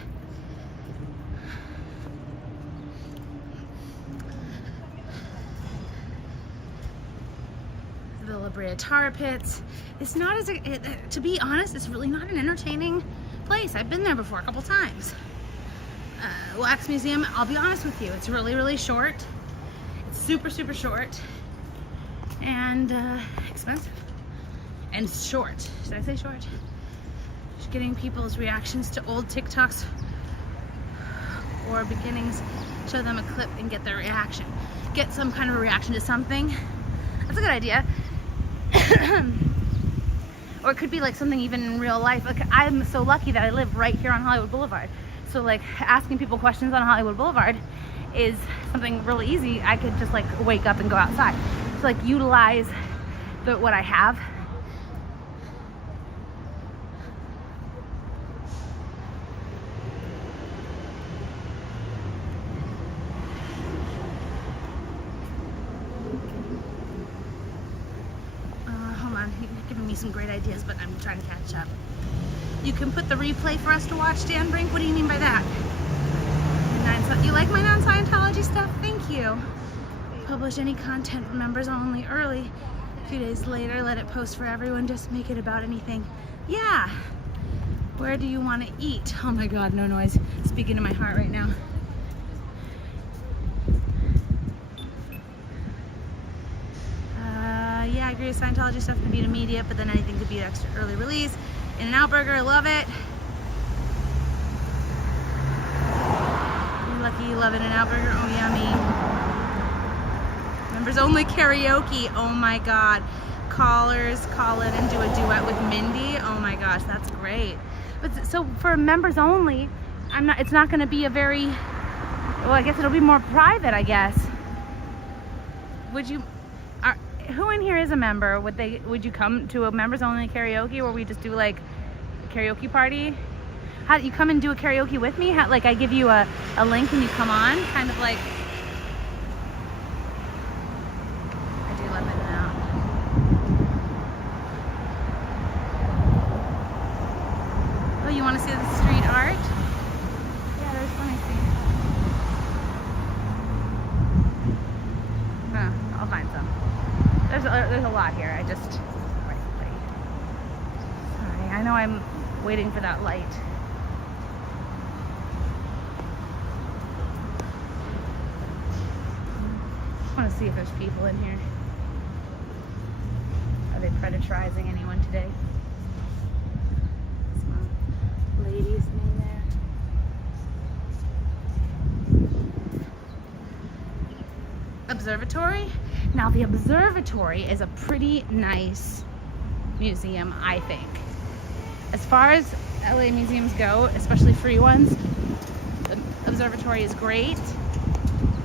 The La Brea Tar Pits. It's not as, to be honest, it's really not an entertaining place. I've been there before a couple times. Wax Museum, I'll be honest with you, it's really, really short. It's super, super short. And expensive. And short. Did I say short? Just getting people's reactions to old TikToks or beginnings, show them a clip and get their reaction. Get some kind of a reaction to something. That's a good idea. Or it could be like something even in real life. Like, I'm so lucky that I live right here on Hollywood Boulevard. So like asking people questions on Hollywood Boulevard is something really easy. I could just like wake up and go outside. So like utilize what I have. Hold on, you're giving me some great ideas, but I'm trying to catch up. You can put the replay for us to watch, Dan Brink? What do you mean by that? You like my non-Scientology stuff? Thank you. Publish any content for members only early. A few days later, let it post for everyone. Just make it about anything. Yeah. Where do you want to eat? Oh my God, no noise. Speaking to my heart right now. Yeah, I agree with Scientology stuff could be immediate, but then anything could be an extra early release. In-N-Out Burger, love it. You're lucky you love In-N-Out Burger. Oh, yummy. Members only karaoke. Oh my God. Callers call in and do a duet with Mindy. Oh my gosh, that's great. But so for members only, it's not going to be a very, well, I guess it'll be more private, I guess. Would you, who in here is a member? Would you come to a members only karaoke, or we just do like a karaoke party? How do you come and do a karaoke with me? Like I give you a link and you come on, kind of like. I do love In-N-Out. Oh, you want to see the street art? Yeah, there's plenty to see. No, I'll find some. There's a lot here. I just, sorry, I know I'm waiting for that light. I want to see if there's people in here. Are they predarizing anyone today? Some ladies in there. Observatory? Now the observatory is a pretty nice museum, I think. As far as LA museums go, especially free ones, the observatory is great.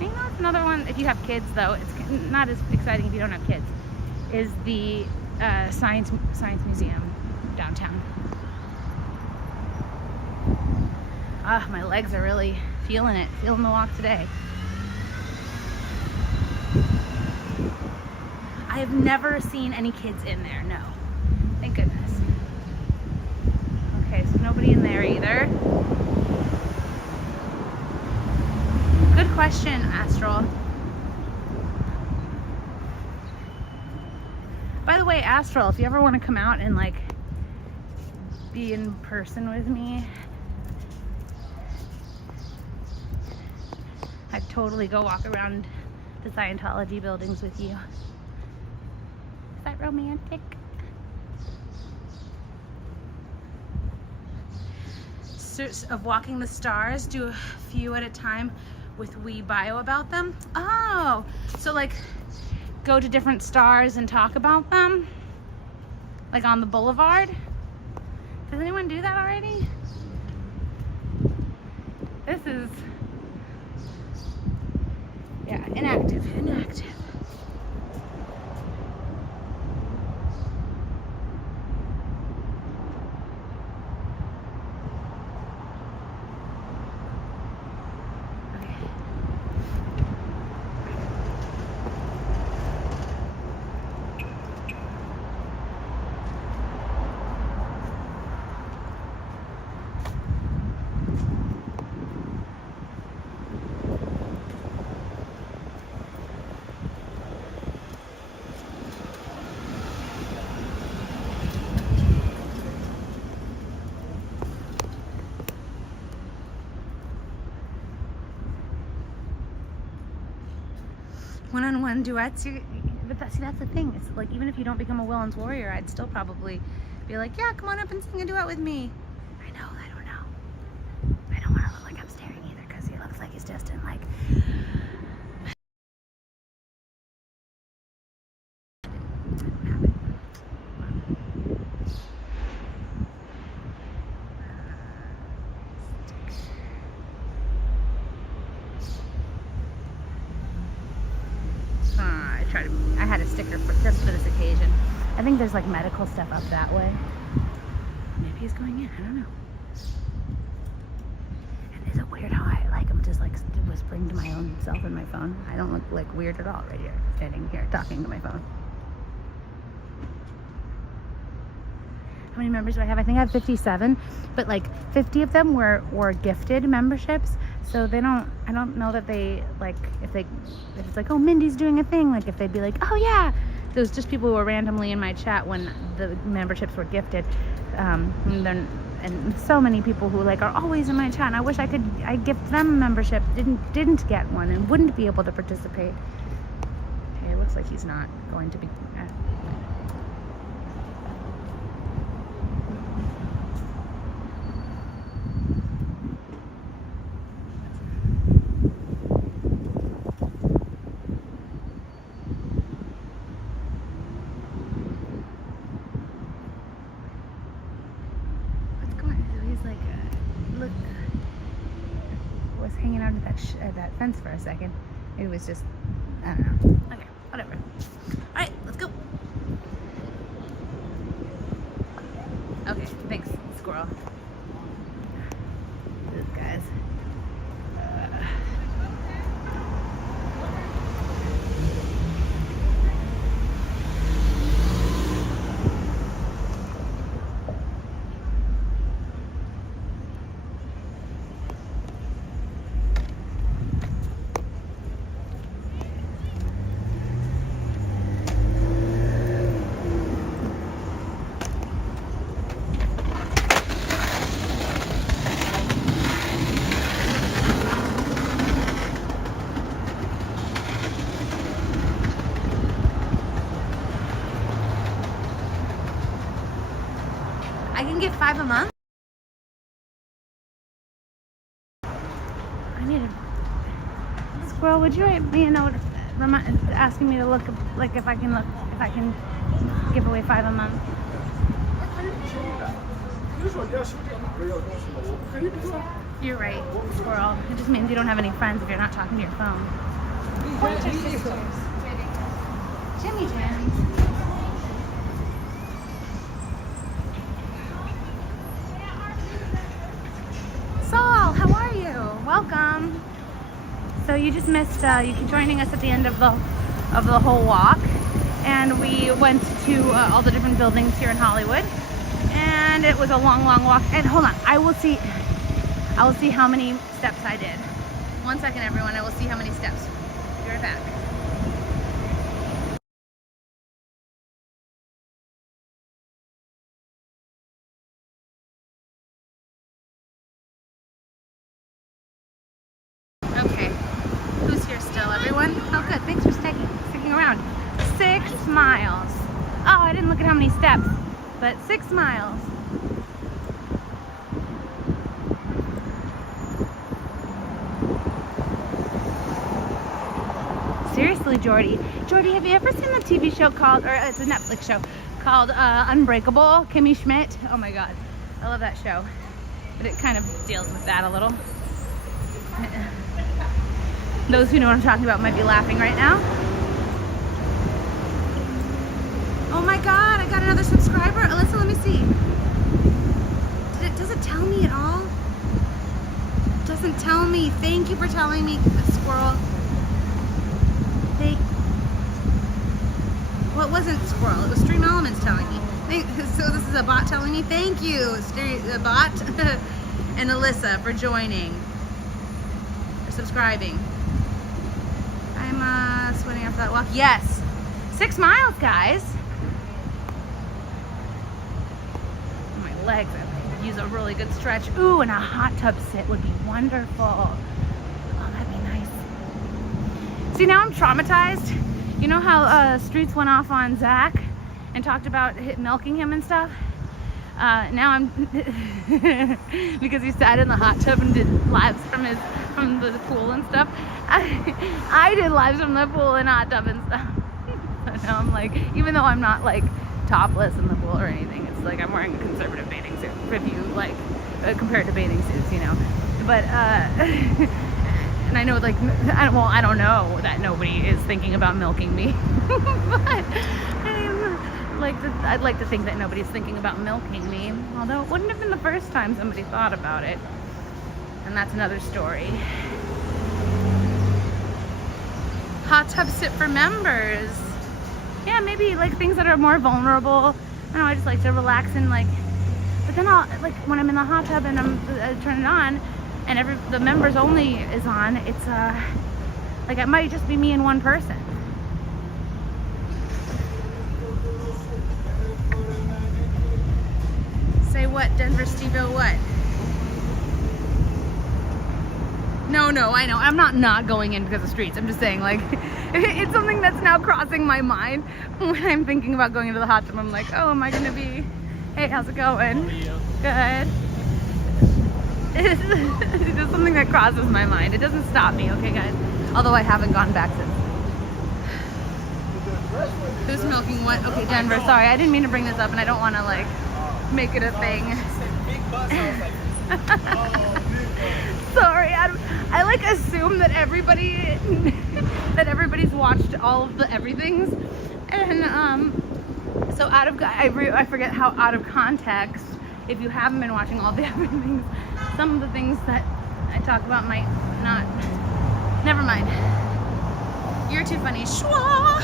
I know it's another one, if you have kids though, it's not as exciting if you don't have kids, is the Science Museum downtown. My legs are really feeling the walk today. I have never seen any kids in there, no. Thank goodness. Okay, so nobody in there either. Good question, Astral. By the way, Astral, if you ever want to come out and like be in person with me, I'd totally go walk around the Scientology buildings with you. Is that romantic? Masters of Walking the Stars, do a few at a time with wee bio about them. Oh, so like go to different stars and talk about them? Like on the Boulevard? Does anyone do that already? This is, yeah, inactive. One-on-one duets, but that's the thing. It's like, even if you don't become a Willens warrior, I'd still probably be like, yeah, come on up and sing a duet with me. I don't know. I don't want to look like I'm staring either, because he looks like he's just in like... I had a sticker just for this occasion. I think there's like medical stuff up that way. Maybe he's going in, I don't know. And is it weird how I'm just like whispering to my own self in my phone? I don't look like weird at all right here, sitting here talking to my phone. How many members do I have? I think I have 57, but like 50 of them were gifted memberships. So I don't know that they, like, if it's like, oh, Mindy's doing a thing, like if they'd be like, oh yeah, those just people who were randomly in my chat when the memberships were gifted. And so many people who like are always in my chat, and I wish I gift them a membership, didn't get one and wouldn't be able to participate. Okay, it looks like he's not going to be. Hanging out at that fence for a second. It was just, I don't know. Okay, whatever. All right, let's go. Okay, thanks, squirrel. These guys. I can get 5 a month. I need a squirrel. Would you write me a note asking me to look like if I can give away 5 a month? You're right, squirrel. It just means you don't have any friends if you're not talking to your phone. Jimmy Jams. Welcome. So you just missed you joining us at the end of the whole walk, and we went to all the different buildings here in Hollywood, and it was a long walk. And hold on, I will see how many steps I did. 1 second, everyone. I will see how many steps. Be right back. Okay, who's here still? Everyone? Oh good, thanks for sticking around. 6 miles. Oh, I didn't look at how many steps, but 6 miles. especially Jordy. Jordy, have you ever seen the TV show called, or it's a Netflix show, called Unbreakable, Kimmy Schmidt? Oh my God, I love that show. But it kind of deals with that a little. Those who know what I'm talking about might be laughing right now. Oh my God, I got another subscriber. Alyssa, let me see. Does it tell me at all? It doesn't tell me. Thank you for telling me, squirrel. Well, it wasn't squirrel. It was Stream Elements telling me. So this is a bot telling me. Thank you, the bot, and Alyssa for joining, for subscribing. I'm sweating after that walk. Yes, 6 miles, guys. My legs. I could use a really good stretch. Ooh, and a hot tub sit would be wonderful. Oh, that'd be nice. See, now I'm traumatized. You know how Streets went off on Zach and talked about milking him and stuff? Now I'm because he sat in the hot tub and did lives from the pool and stuff. I did lives from the pool and hot tub and stuff. So now I'm like, even though I'm not like topless in the pool or anything, it's like I'm wearing a conservative bathing suit if you like compared to bathing suits, you know. But and I know, like, I don't know that nobody is thinking about milking me, but I'd like to think that nobody's thinking about milking me, although it wouldn't have been the first time somebody thought about it, and that's another story. Hot tub sit for members. Yeah, maybe like things that are more vulnerable. I don't know, I just like to relax and like, but then I'll, like when I'm in the hot tub and I turn it on, and the members only is on, it's like it might just be me and one person. Say what, Denver Steve-O, what? No, I know. I'm not going in because of Streets. I'm just saying, like, it's something that's now crossing my mind when I'm thinking about going into the hot tub. I'm like, oh, am I gonna be, hey, how's it going? Good. It's just something that crosses my mind. It doesn't stop me, okay, guys? Although I haven't gone back since. Who's milking what? Okay, Denver, sorry. I didn't mean to bring this up, and I don't want to, like, make it a thing. Sorry, I like assume that everybody's watched all of the everythings, and so I forget how out of context, if you haven't been watching all the everythings, some of the things that I talk about might not. Never mind. You're too funny. Schwa!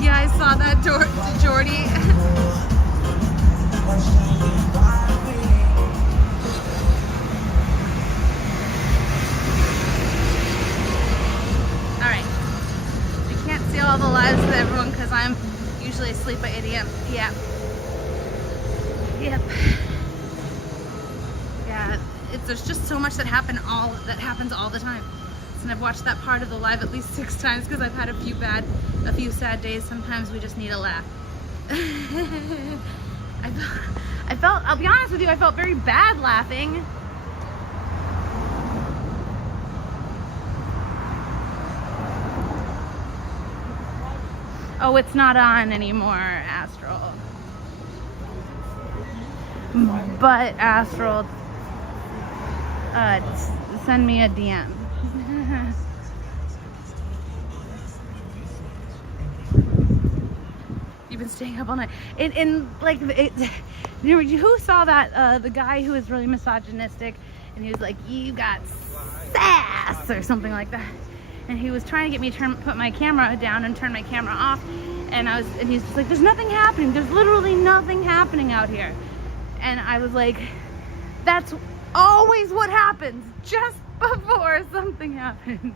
Yeah, I saw that, Jordy. Alright. I can't see all the lives of everyone because I'm usually asleep by 8 a.m. Yep. Yeah, there's just so much that happens all the time. And I've watched that part of the live at least 6 times because I've had a few sad days. Sometimes we just need a laugh. I'll be honest with you, I felt very bad laughing. Oh, it's not on anymore, Astral. But Astral, send me a DM. You've been staying up all night. Who saw that? The guy who was really misogynistic, and he was like, "You got sass," or something like that. And he was trying to get me to put my camera down and turn my camera off. And he's just like, "There's nothing happening. There's literally nothing happening out here." And I was like, "That's always what happens just before something happens."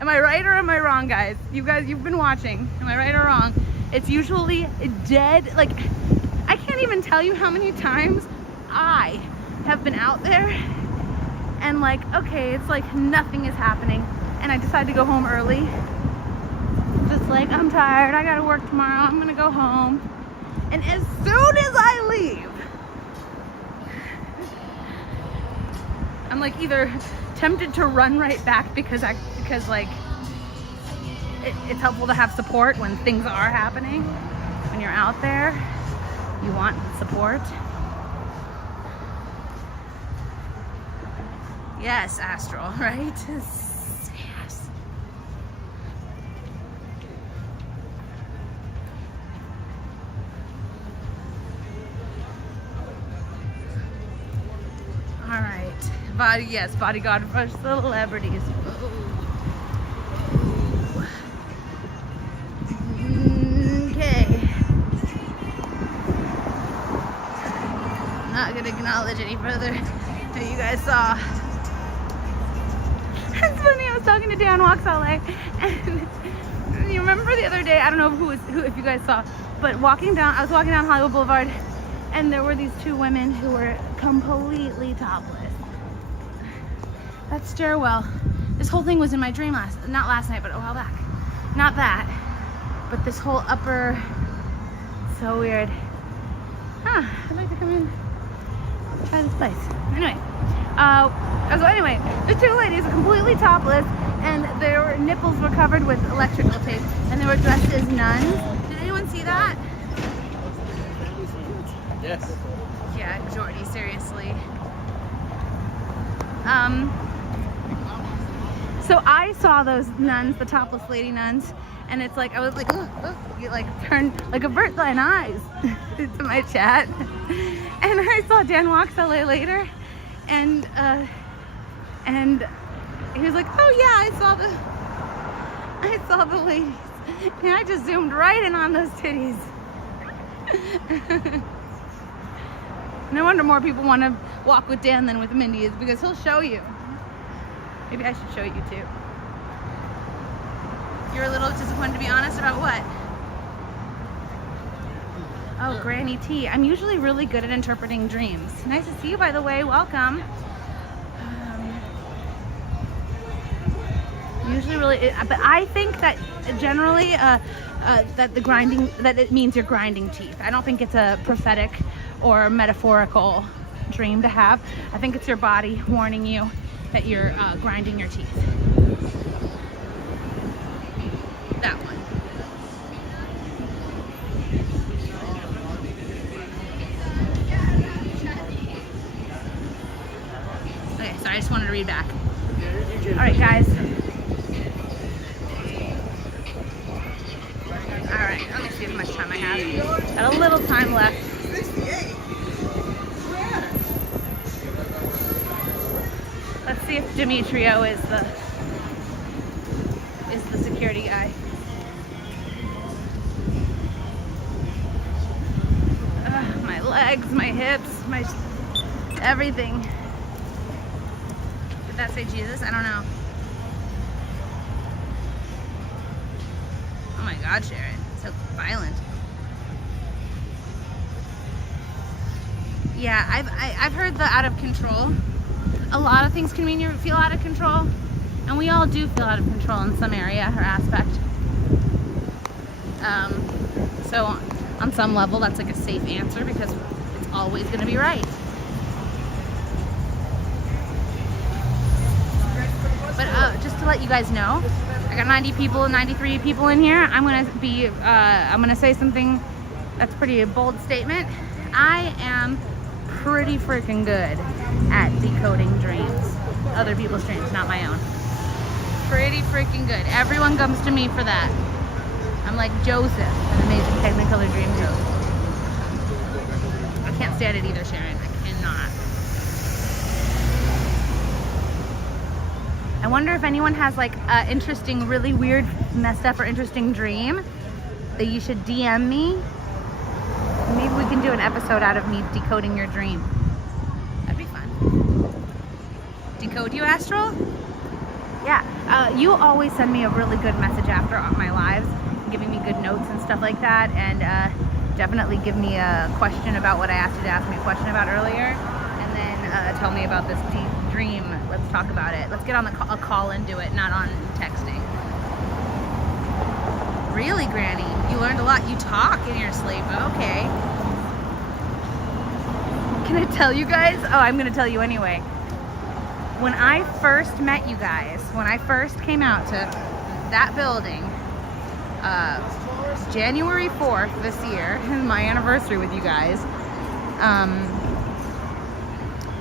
Am I right or am I wrong, guys? You've been watching. Am I right or wrong? It's usually dead. Like, I can't even tell you how many times I have been out there and like, okay, it's like nothing is happening, and I decide to go home early just like, I'm tired, I gotta work tomorrow, I'm gonna go home. And as soon as I leave, I'm like either tempted to run right back because like it's helpful to have support when things are happening. When you're out there, you want support. Yes, Astral, right? Yes. All right. Bodyguard for celebrities. Okay. Not gonna acknowledge any further until you guys saw. It's funny, I was talking to Dan Walks LA, and you remember the other day, I don't know who if you guys saw, but I was walking down Hollywood Boulevard, and there were these two women who were completely topless. That stairwell, this whole thing was in my dream not last night, but a while back. Not that, but this whole upper, so weird. Huh, I'd like to come in, try this place. Anyway. So anyway, the two ladies were completely topless, and their nipples were covered with electrical tape, and they were dressed as nuns. Did anyone see that? Yes. Yeah, Jordy, seriously. So I saw those nuns, the topless lady nuns, and it's like, I was like, you like turned like a bird's eye eyes to my chat. And I saw Dan Walks LA later, and he was like, oh yeah, I saw the ladies, and I just zoomed right in on those titties. No wonder more people want to walk with Dan than with Mindy, is because he'll show you. Maybe I should show you too. You're a little disappointed, to be honest, about what? Oh, Granny T. I'm usually really good at interpreting dreams. Nice to see you, by the way. Welcome. Usually really, but I think that generally that it means you're grinding teeth. I don't think it's a prophetic or metaphorical dream to have. I think it's your body warning you that you're grinding your teeth. That one. Okay, sorry, I just wanted to read back. All right, guys. All right, let me see how much time I have. Got a little time left. Let's see if Demetrio is the security guy. My legs, my hips, my everything. Did that say Jesus? I don't know. Oh my God, Sharon, so violent. Yeah, I've heard the out of control. A lot of things can mean you feel out of control, and we all do feel out of control in some area or aspect. So on some level, that's like a safe answer because it's always going to be right. But just to let you guys know, I got 93 people in here. I'm gonna say something that's pretty a bold statement. I am pretty freaking good at decoding dreams, other people's dreams, not my own. Pretty freaking good. Everyone comes to me for that. I'm like Joseph, an amazing Technicolor Dreamcoat. I can't stand it either, Sharon. I cannot. I wonder if anyone has like an interesting, really weird, messed up or interesting dream that you should DM me. Maybe we can do an episode out of me decoding your dream. That'd be fun. Decode you, Astral? Yeah. You always send me a really good message after my lives, giving me good notes and stuff like that, and definitely give me a question about what I asked you to ask me a question about earlier, and then tell me about this deep dream. Let's talk about it. Let's get on a call and do it, not on texting. Really, Granny? You learned a lot. You talk in your sleep. Okay. Can I tell you guys? Oh, I'm gonna tell you anyway. When I first met you guys, when I first came out to that building, January 4th this year, my anniversary with you guys,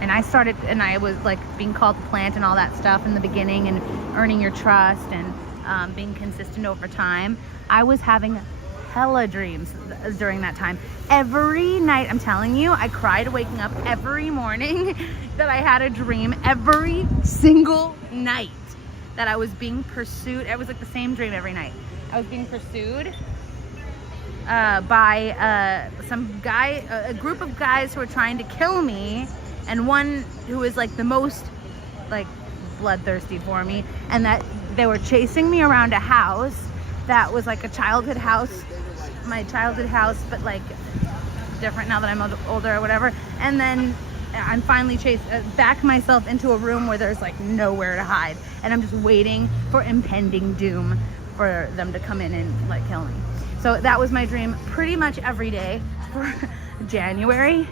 and I was like being called to plant and all that stuff in the beginning and earning your trust and being consistent over time. I was having hella dreams during that time. Every night, I'm telling you, I cried waking up every morning that I had a dream every single night that I was being pursued. It was like the same dream every night. I was being pursued by some guy, a group of guys who were trying to kill me, and one who was like the most like bloodthirsty for me, and that they were chasing me around a house that was like a childhood house, my childhood house, but like different now that I'm older or whatever. And then I'm finally back myself into a room where there's like nowhere to hide, and I'm just waiting for impending doom for them to come in and like kill me. So that was my dream pretty much every day for January.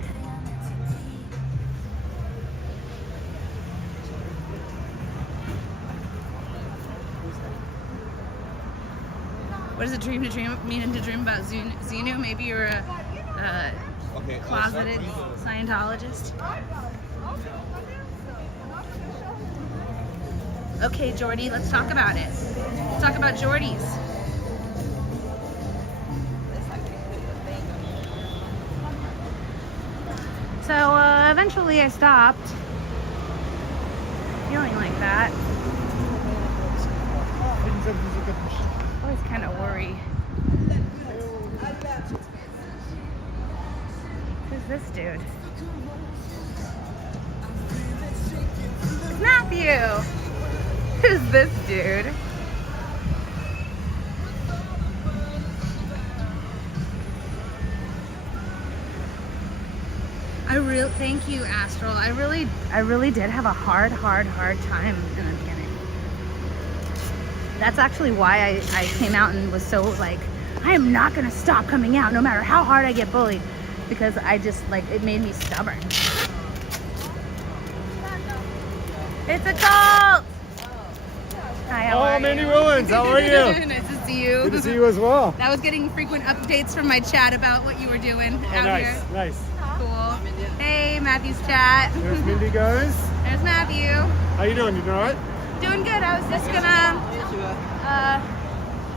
What does a dream to dream mean to dream about Xenu? Maybe you're a closeted Scientologist. Okay, Jordy, let's talk about it. Let's talk about Jordy's. So eventually I stopped feeling like that. I always kind of worry. Who's this dude? It's Matthew! Who's this dude? Thank you, Astral. I really did have a hard time in the beginning. That's actually why I came out and was so like, I am not gonna stop coming out no matter how hard I get bullied, because I just like, it made me stubborn. It's a cult! Hi, how are you? Mindy Willens, how are you? Nice to see you. Good to see you as well. I was getting frequent updates from my chat about what you were doing out here. Nice. Cool. Hey, Matthew's chat. There's Mindy goes. There's Matthew. How you doing? You doing all right? Doing good. I was just gonna,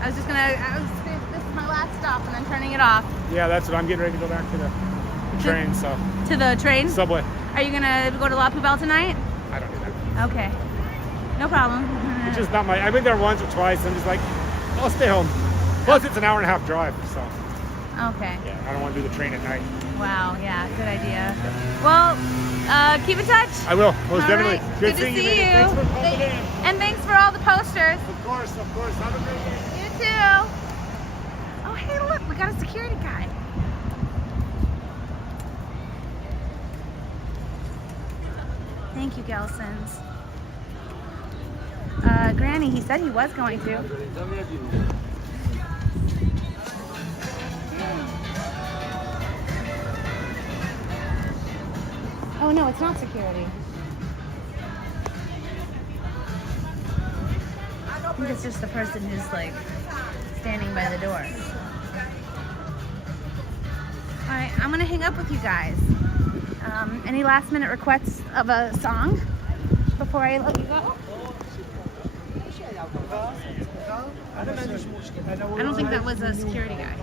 this is my last stop and then turning it off. Yeah, that's what I'm getting ready to go back to the train, so. To the train? Subway. Are you gonna go to La Poubelle tonight? I don't do that. Okay. No problem. It's just not my, I've been there once or twice, and I'm just like, I'll stay home. Plus, it's an hour and a half drive, so. Okay. Yeah, I don't want to do the train at night. Wow, yeah, good idea. Well, keep in touch. I will, most All definitely. right. Good to seeing see you. you. Thanks for calling in. And thanks for all the posters. Of course. Have a great day. You too. Oh, hey, look, we got a security guy. Thank you, Gelsons. Granny, he said he was going to. Oh no, it's not security. I think it's just the person who's like standing by the door. Alright, I'm gonna hang up with you guys. Any last minute requests of a song before I let you go? I don't think that was a security guy.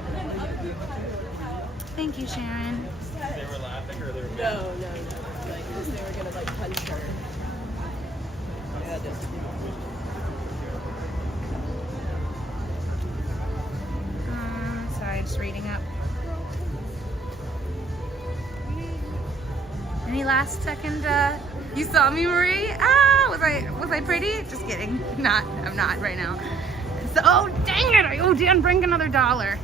Thank you, Sharon. They were laughing or they were No. Like, they were gonna like punch her. Yeah, Sorry, just reading up. Any last second, you saw me, Marie? Ah, was I pretty? Just kidding. I'm not right now. So, oh, dang it! I owed Dan Brink another $1.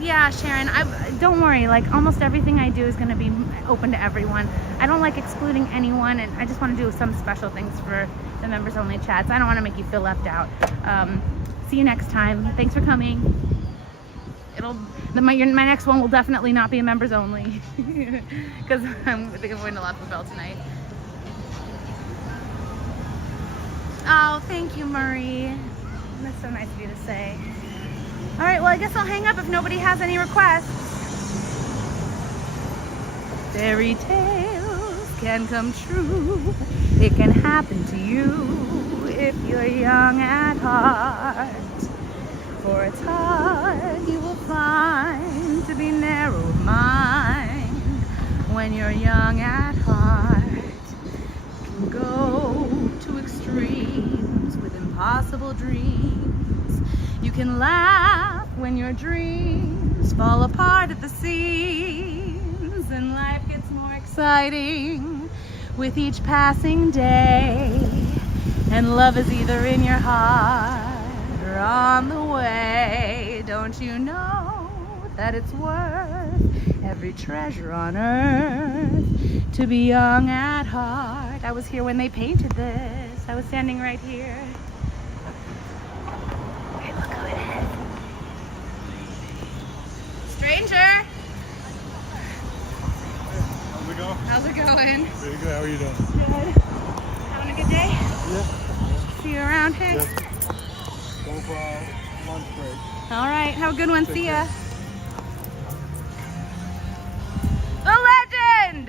Yeah, Sharon, don't worry, like almost everything I do is going to be open to everyone. I don't like excluding anyone, and I just want to do some special things for the members only chats. I don't want to make you feel left out. See you next time. Thanks for coming. My next one will definitely not be a members only because I think I'm going to Lapa Bell tonight. Oh, thank you, Murray. That's so nice of you to say. All right, well, I guess I'll hang up if nobody has any requests. Fairy tales can come true. It can happen to you if you're young at heart. For it's hard, you will find, to be narrow of mind when you're young at heart. You can go to extremes with impossible dreams. You can laugh when your dreams fall apart at the seams, and life gets more exciting with each passing day. And love is either in your heart or on the way. Don't you know that it's worth every treasure on earth to be young at heart? I was here when they painted this. I was standing right here. Hey, look who it is. Stranger! How's it go? How's it going? Pretty good. How are you doing? Good. Having a good day? Yeah. See you around here? Yeah. Go for lunch break. All right, have a good one. Take See care. ya. The legend!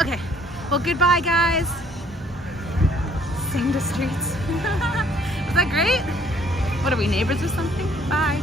Okay, well, goodbye, guys. Sing the streets. Was that great? What are we, neighbors or something? Bye.